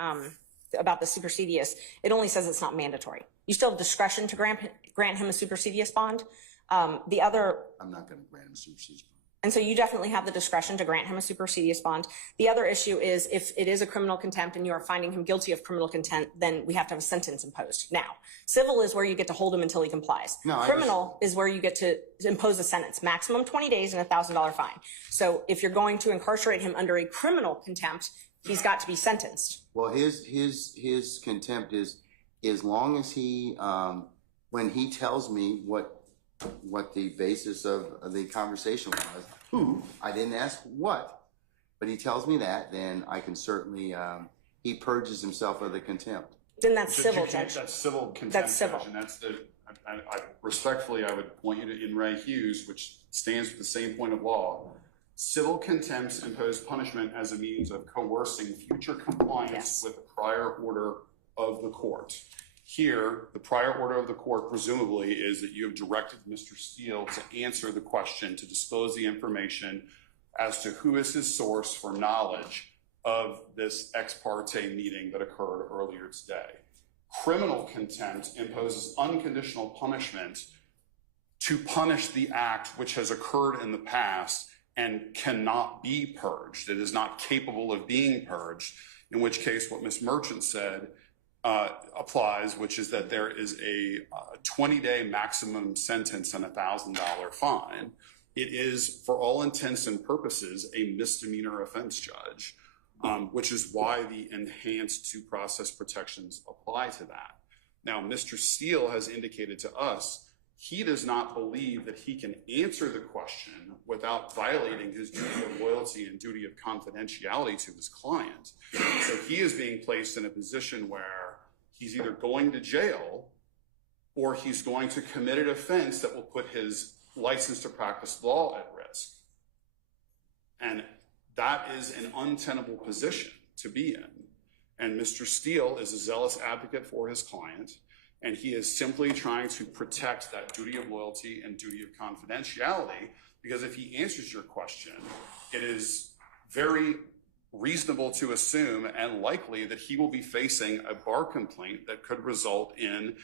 about the supersedious, it only says it's not mandatory. You still have discretion to grant him a supersedious bond. The other... I'm not going to grant him a supersedious bond. And so you definitely have the discretion to grant him a supersedious bond. The other issue is if it is a criminal contempt and you are finding him guilty of criminal contempt, then we have to have a sentence imposed. Now, civil is where you get to hold him until he complies. No, criminal is where you get to impose a sentence, maximum 20 days and a $1,000 fine. So if you're going to incarcerate him under a criminal contempt, he's got to be sentenced. Well, his contempt is as long as he, when he tells me what the basis of the conversation was, who, I didn't ask what, but he tells me that, then I can certainly, he purges himself of the contempt. Then that's civil, Judge. That's civil contempt. That's civil. Judge, and that's respectfully, I would point you to In Re Hughes, which stands for the same point of law. Civil contempts impose punishment as a means of coercing future compliance with the prior order of the court. Here, the prior order of the court presumably is that you have directed Mr. Steele to answer the question, to disclose the information as to who is his source for knowledge of this ex parte meeting that occurred earlier today. Criminal contempt imposes unconditional punishment to punish the act which has occurred in the past and cannot be purged. It is not capable of being purged, in which case what Ms. Merchant said applies, which is that there is a 20-day maximum sentence and a $1,000 fine. It is, for all intents and purposes, a misdemeanor offense, Judge, which is why the enhanced due process protections apply to that. Now, Mr. Steele has indicated to us he does not believe that he can answer the question without violating his duty of loyalty and duty of confidentiality to his client. So he is being placed in a position where he's either going to jail or he's going to commit an offense that will put his license to practice law at risk. And that is an untenable position to be in. And Mr. Steele is a zealous advocate for his client, and he is simply trying to protect that duty of loyalty and duty of confidentiality, because if he answers your question, it is very reasonable to assume and likely that he will be facing a bar complaint that could result in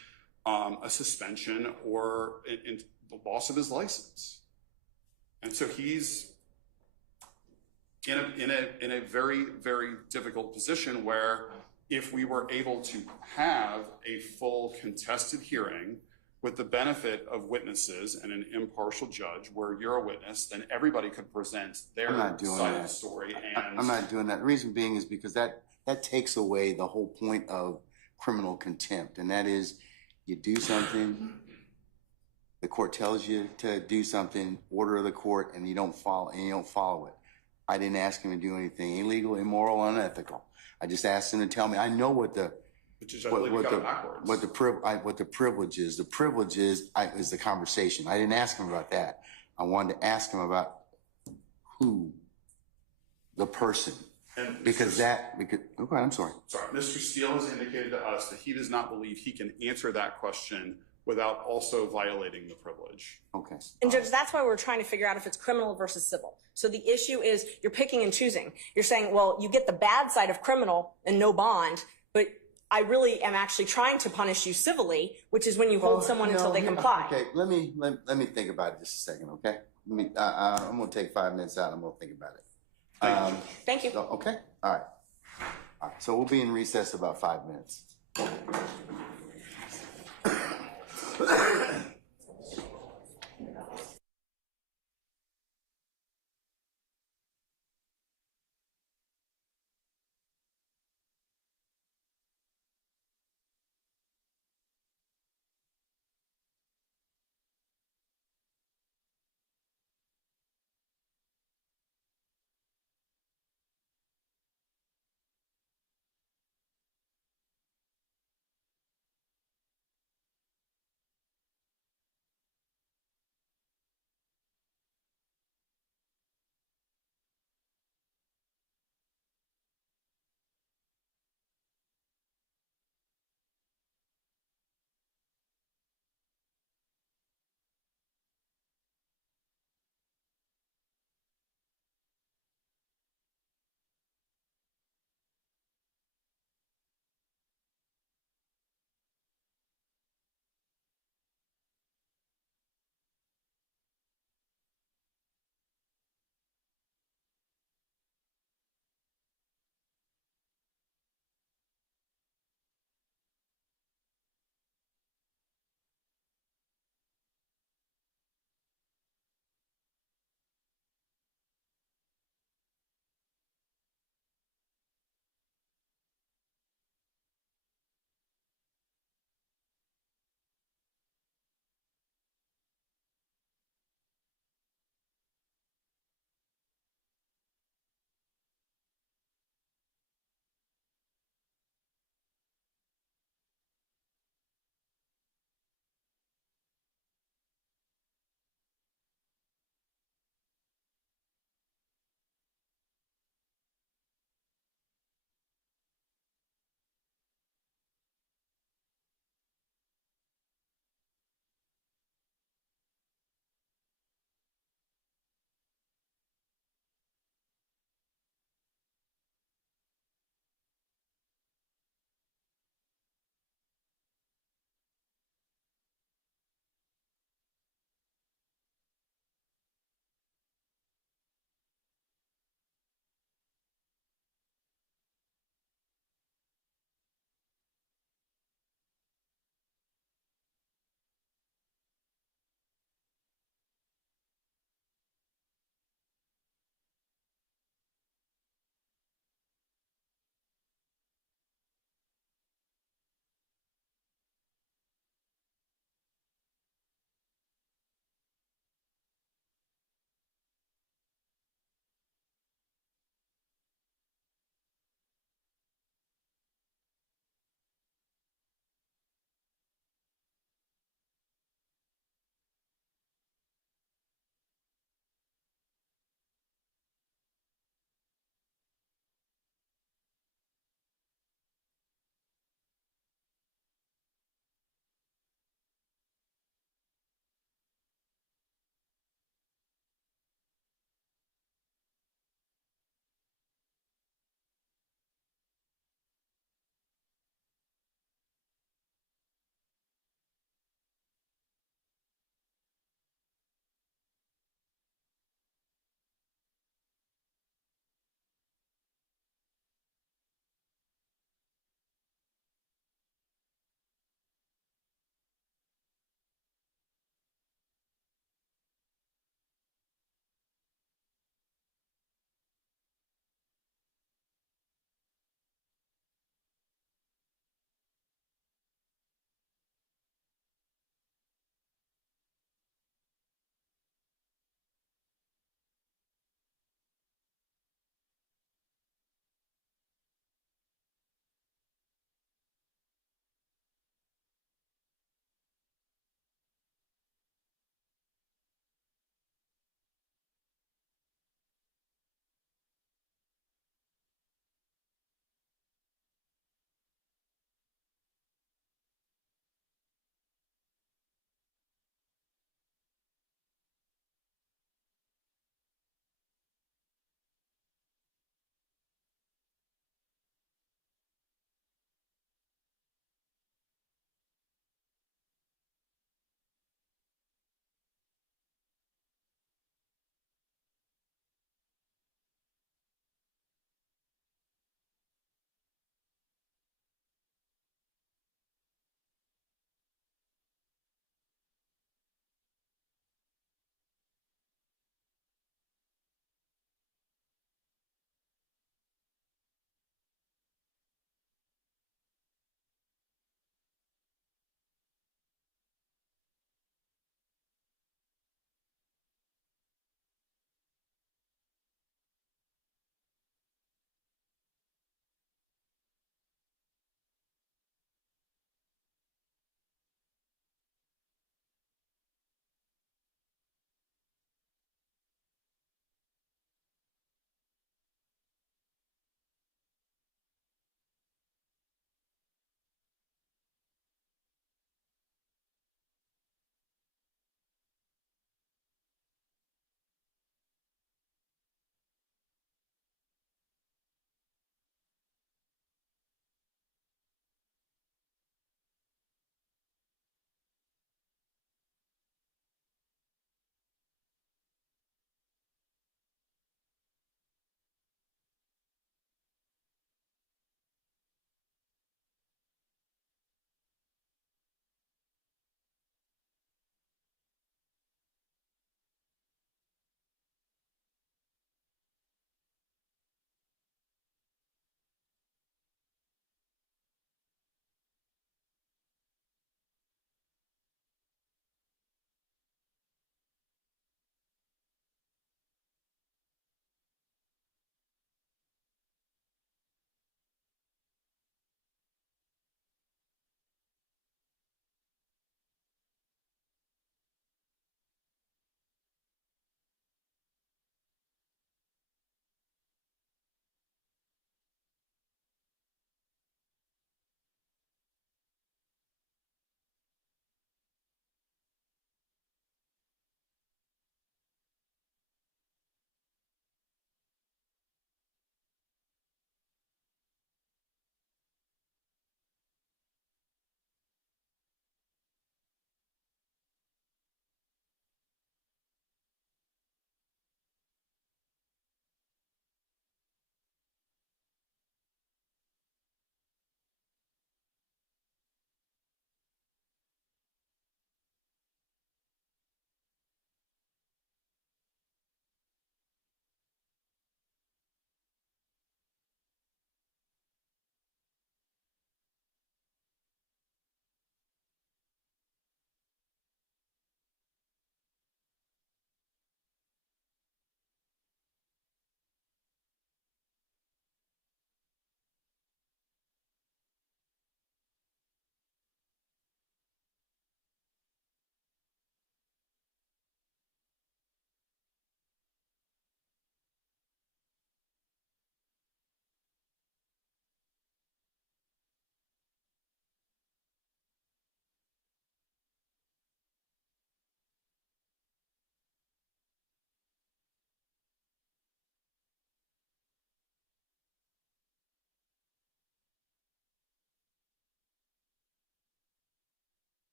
a suspension or in the loss of his license. And so he's in a very, very difficult position where if we were able to have a full contested hearing with the benefit of witnesses and an impartial judge where you're a witness, then everybody could present their side of the story. And I'm not doing that. The reason being is because that takes away the whole point of criminal contempt, and that is you do something, the court tells you to do something, order of the court, and you don't follow it. I didn't ask him to do anything illegal, immoral, unethical. I just asked him to tell me. I know what the privilege is. The privilege is the conversation. I didn't ask him about that. I wanted to ask him about who, the person, okay, I'm sorry. Sorry, Mr. Steele has indicated to us that he does not believe he can answer that question without also violating the privilege. Okay. And Judge, that's why we're trying to figure out if it's criminal versus civil. So the issue is you're picking and choosing. You're saying, well, you get the bad side of criminal and no bond, but I really am actually trying to punish you civilly, which is when you hold someone until they comply. Okay, let me think about it just a second, okay? I'm going to take 5 minutes out and I'm going to think about it. Thank you. Okay, all right. So we'll be in recess about 5 minutes.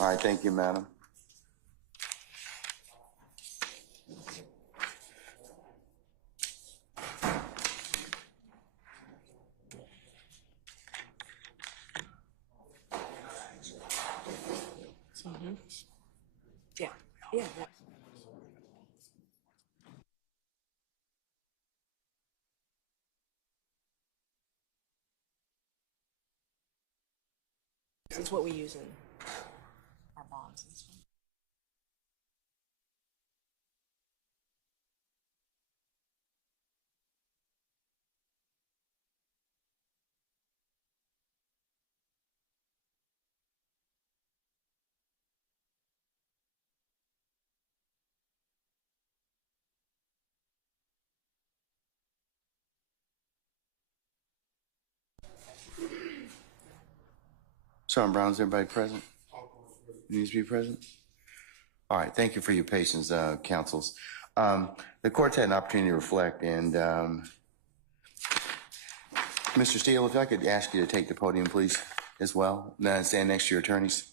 All right, thank you, madam. Yeah, yeah. It's what we use in our bonds and stuff. Sergeant Brown, is everybody present? Needs to be present? All right, thank you for your patience, counsels. The court's had an opportunity to reflect, and Mr. Steele, if I could ask you to take the podium, please, as well, and stand next to your attorneys.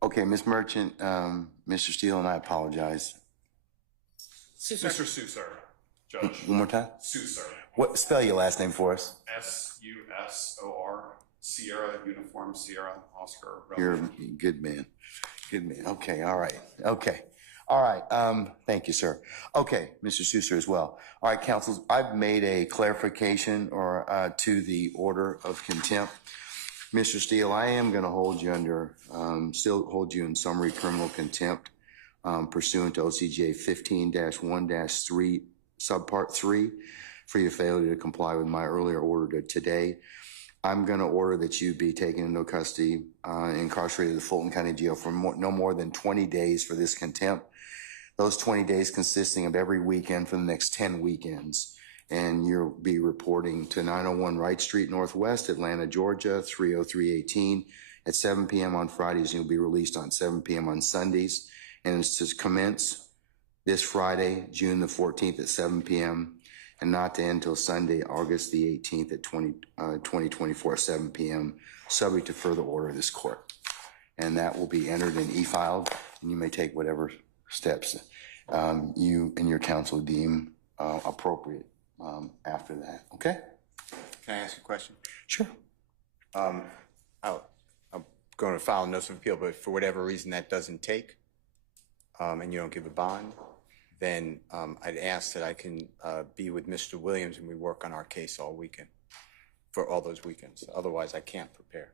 Okay, Ms. Merchant, Mr. Steele, and I apologize. Mr. Susar, Judge. One more time? Susar. What, spell your last name for us? Susor, Sierra, Uniform, Sierra, Oscar. You're a good man. Good man. Okay, all right. Okay. All right. Thank you, sir. Okay, Mr. Susar as well. All right, counsels, I've made a clarification or to the order of contempt. Mr. Steele, I am going to hold you under, still hold you in summary criminal contempt pursuant to OCGA 15-1-3, subpart 3, for your failure to comply with my earlier order today. I'm going to order that you be taken into custody, incarcerated at the Fulton County Jail for no more than 20 days for this contempt. Those 20 days consisting of every weekend for the next 10 weekends. And you'll be reporting to 901 Wright Street Northwest, Atlanta, Georgia, 30318 at 7 p.m. on Fridays. You'll be released on 7 p.m. on Sundays. And it's to commence this Friday, June the 14th at 7 p.m. and not to end until Sunday, August the 18th at 2024 at 7 p.m., subject to further order of this court. And that will be entered and e-filed, and you may take whatever steps you and your counsel deem appropriate after that. Okay? Can I ask a question? Sure. I'm going to file a notice of appeal, but for whatever reason that doesn't take, and you don't give a bond, then I'd ask that I can be with Mr. Williams and we work on our case all weekend, for all those weekends. Otherwise, I can't prepare.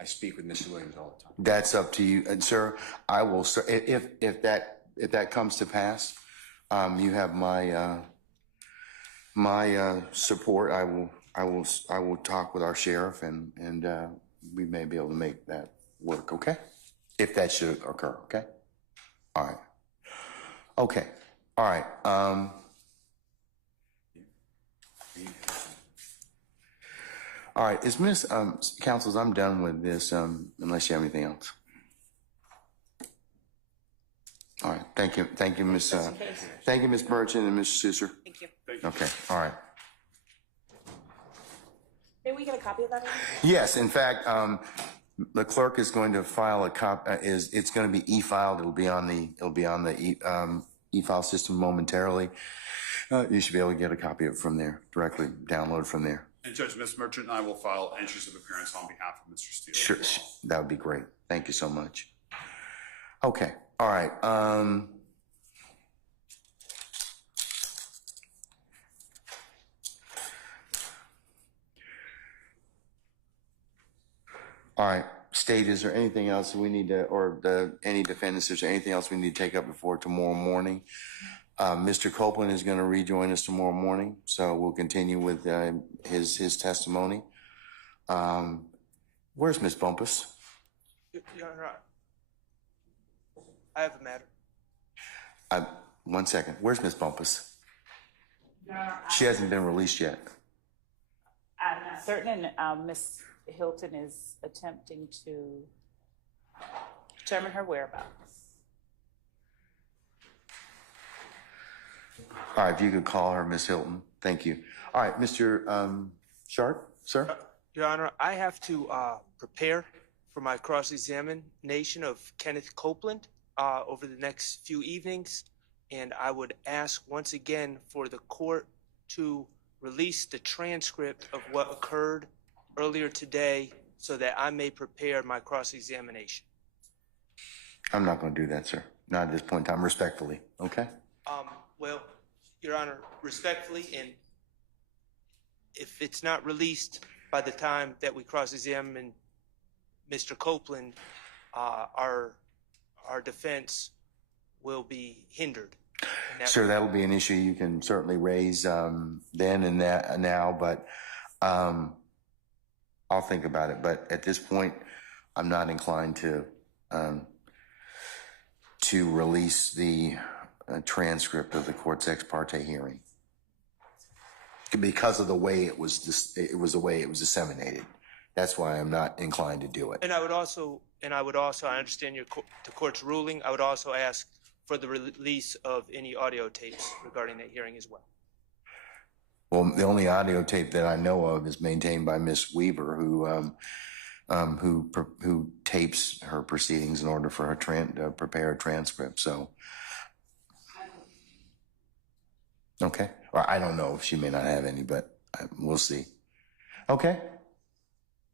I speak with Mr. Williams all the time. That's up to you. And sir, I will, if that comes to pass, you have my support. I will talk with our sheriff and we may be able to make that work. Okay. If that should occur. Okay. All right. Okay. All right. All right. Is Miss counsels, I'm done with this unless you have anything else. All right. Thank you. Thank you, Miss. Thank you, Miss Merchant and Mr. Susar. Thank you. Okay. All right. May we get a copy of that? Yes. In fact, the clerk is going to file a copy. It's going to be e-filed. It'll be on the e-file system momentarily. You should be able to get a copy of it from there, directly download from there. And Judge, Ms. Merchant and I will file entries of appearance on behalf of Mr. Steele. Sure, that would be great. Thank you so much. Okay, all right. All right, State, is there anything else we need to, or any defendants, is there anything else we need to take up before tomorrow morning? Mr. Copeland is going to rejoin us tomorrow morning, so we'll continue with his testimony. Where's Ms. Bumpus? You're right. I have a matter. 1 second. Where's Ms. Bumpus? She hasn't been released yet. I'm not certain, and Ms. Hilton is attempting to determine her whereabouts. All right, if you could call her, Ms. Hilton. Thank you. All right, Mr. Sharp, sir? Your Honor, I have to prepare for my cross-examination of Kenneth Copeland over the next few evenings, and I would ask once again for the court to release the transcript of what occurred earlier today so that I may prepare my cross-examination. I'm not going to do that, sir. Not at this point in time, respectfully, okay? Well, Your Honor, respectfully, and if it's not released by the time that we cross-examine Mr. Copeland, our defense will be hindered. Sir, that will be an issue you can certainly raise then and now, but I'll think about it. But at this point, I'm not inclined to release the transcript of the court's ex parte hearing because of the way it was the way it was disseminated. That's why I'm not inclined to do it. And I would also, I understand the court's ruling. I would also ask for the release of any audio tapes regarding that hearing as well. Well, the only audio tape that I know of is maintained by Miss Weaver, who tapes her proceedings in order for her to prepare a transcript. So, okay. Or I don't know if she may not have any, but we'll see. Okay.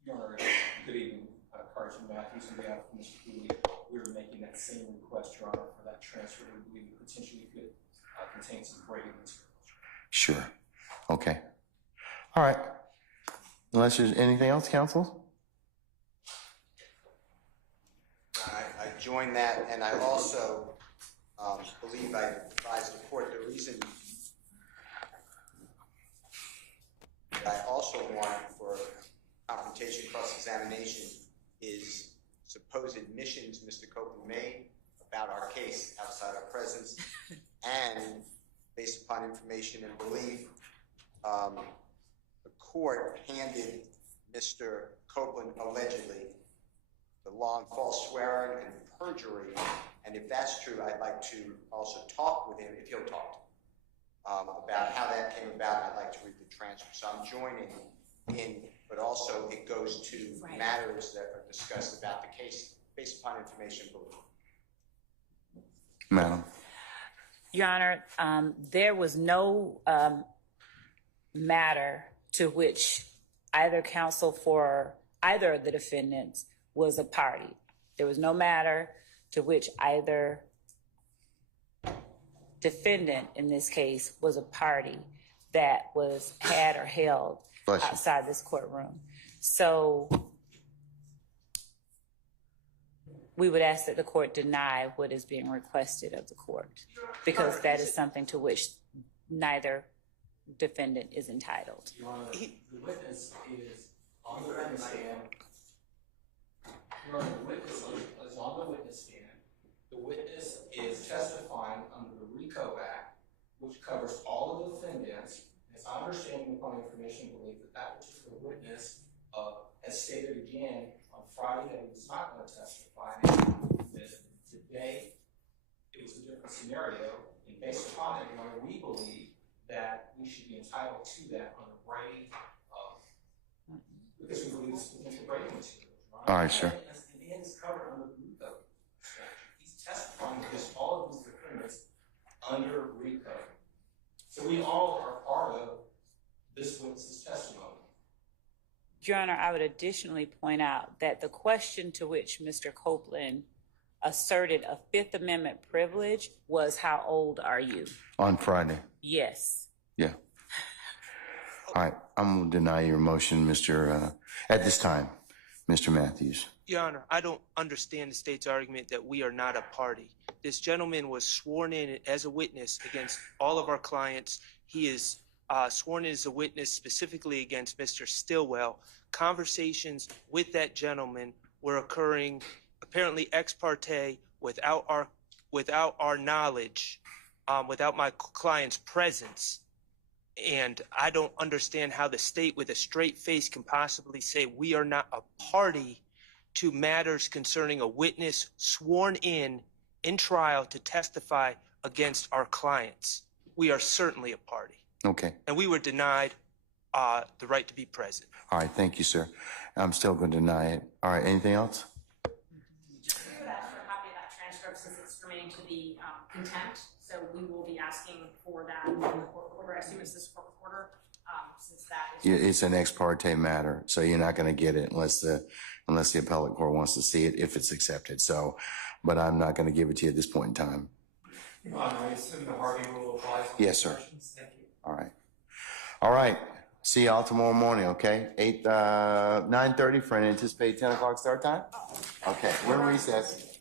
Your Honor, good evening. Carson Matthews on behalf of Mr. Cooley. We were making that same request, Your Honor, for that transfer. We believe it potentially could contain some Brady material. Sure. Okay. All right. Unless there's anything else, counsel? I join that, and I also believe I advised the court the reason that I also want for confrontation cross-examination is supposed admissions Mr. Copeland made about our case outside our presence, and based upon information and belief, the court handed Mr. Copeland allegedly the long false swearing and perjury, and if that's true, I'd like to also talk with him, if he'll talk, about how that came about. I'd like to read the transcript. So I'm joining in, but also it goes to matters that are discussed about the case based upon information and belief. Madam. Your Honor, there was no matter to which either counsel for either of the defendants was a party. There was no matter to which either defendant in this case was a party that was had or held outside this courtroom. So we would ask that the court deny what is being requested of the court, because that is something to which neither defendant is entitled. Your Honor, the witness is on the witness stand. Your Honor, the witness is on the witness stand. The witness is testifying under the RICO Act, which covers all of the defendants. It's my understanding upon information and belief that that particular witness has stated again on Friday that he was not going to testify. Today, it was a different scenario, and based upon it, Your Honor, we believe that we should be entitled to that on the Brady, because we believe it's potential Brady material. All right, sir. And the end is covered under the RICO statute. He's testifying against all of these defendants under RICO. So we all are part of this witness's testimony. Your Honor, I would additionally point out that the question to which Mr. Copeland asserted a Fifth Amendment privilege was, how old are you? On Friday. Yes. Yeah. All right. I'm going to deny your motion, at this time, Mr. Matthews. Your Honor, I don't understand the state's argument that we are not a party. This gentleman was sworn in as a witness against all of our clients. He is sworn in as a witness specifically against Mr. Stillwell. Conversations with that gentleman were occurring apparently ex parte without our knowledge, without my client's presence. And I don't understand how the state with a straight face can possibly say we are not a party to matters concerning a witness sworn in trial to testify against our clients, we are certainly a party. Okay. And we were denied the right to be present. All right, thank you, sir. I'm still going to deny it. All right, anything else? We would ask for a copy of that transcript since it's germane to the contempt. So we will be asking for that in the court order. I assume it's this court order, since that is. It's an ex parte matter, so you're not going to get it unless the appellate court wants to see it, if it's accepted. So, but I'm not going to give it to you at this point in time. I assume the Harvey rule applies. Yes, sir. Thank you. All right. All right. See y'all tomorrow morning, okay? 9:30 for an anticipated 10 o'clock start time? Okay, we're in recess.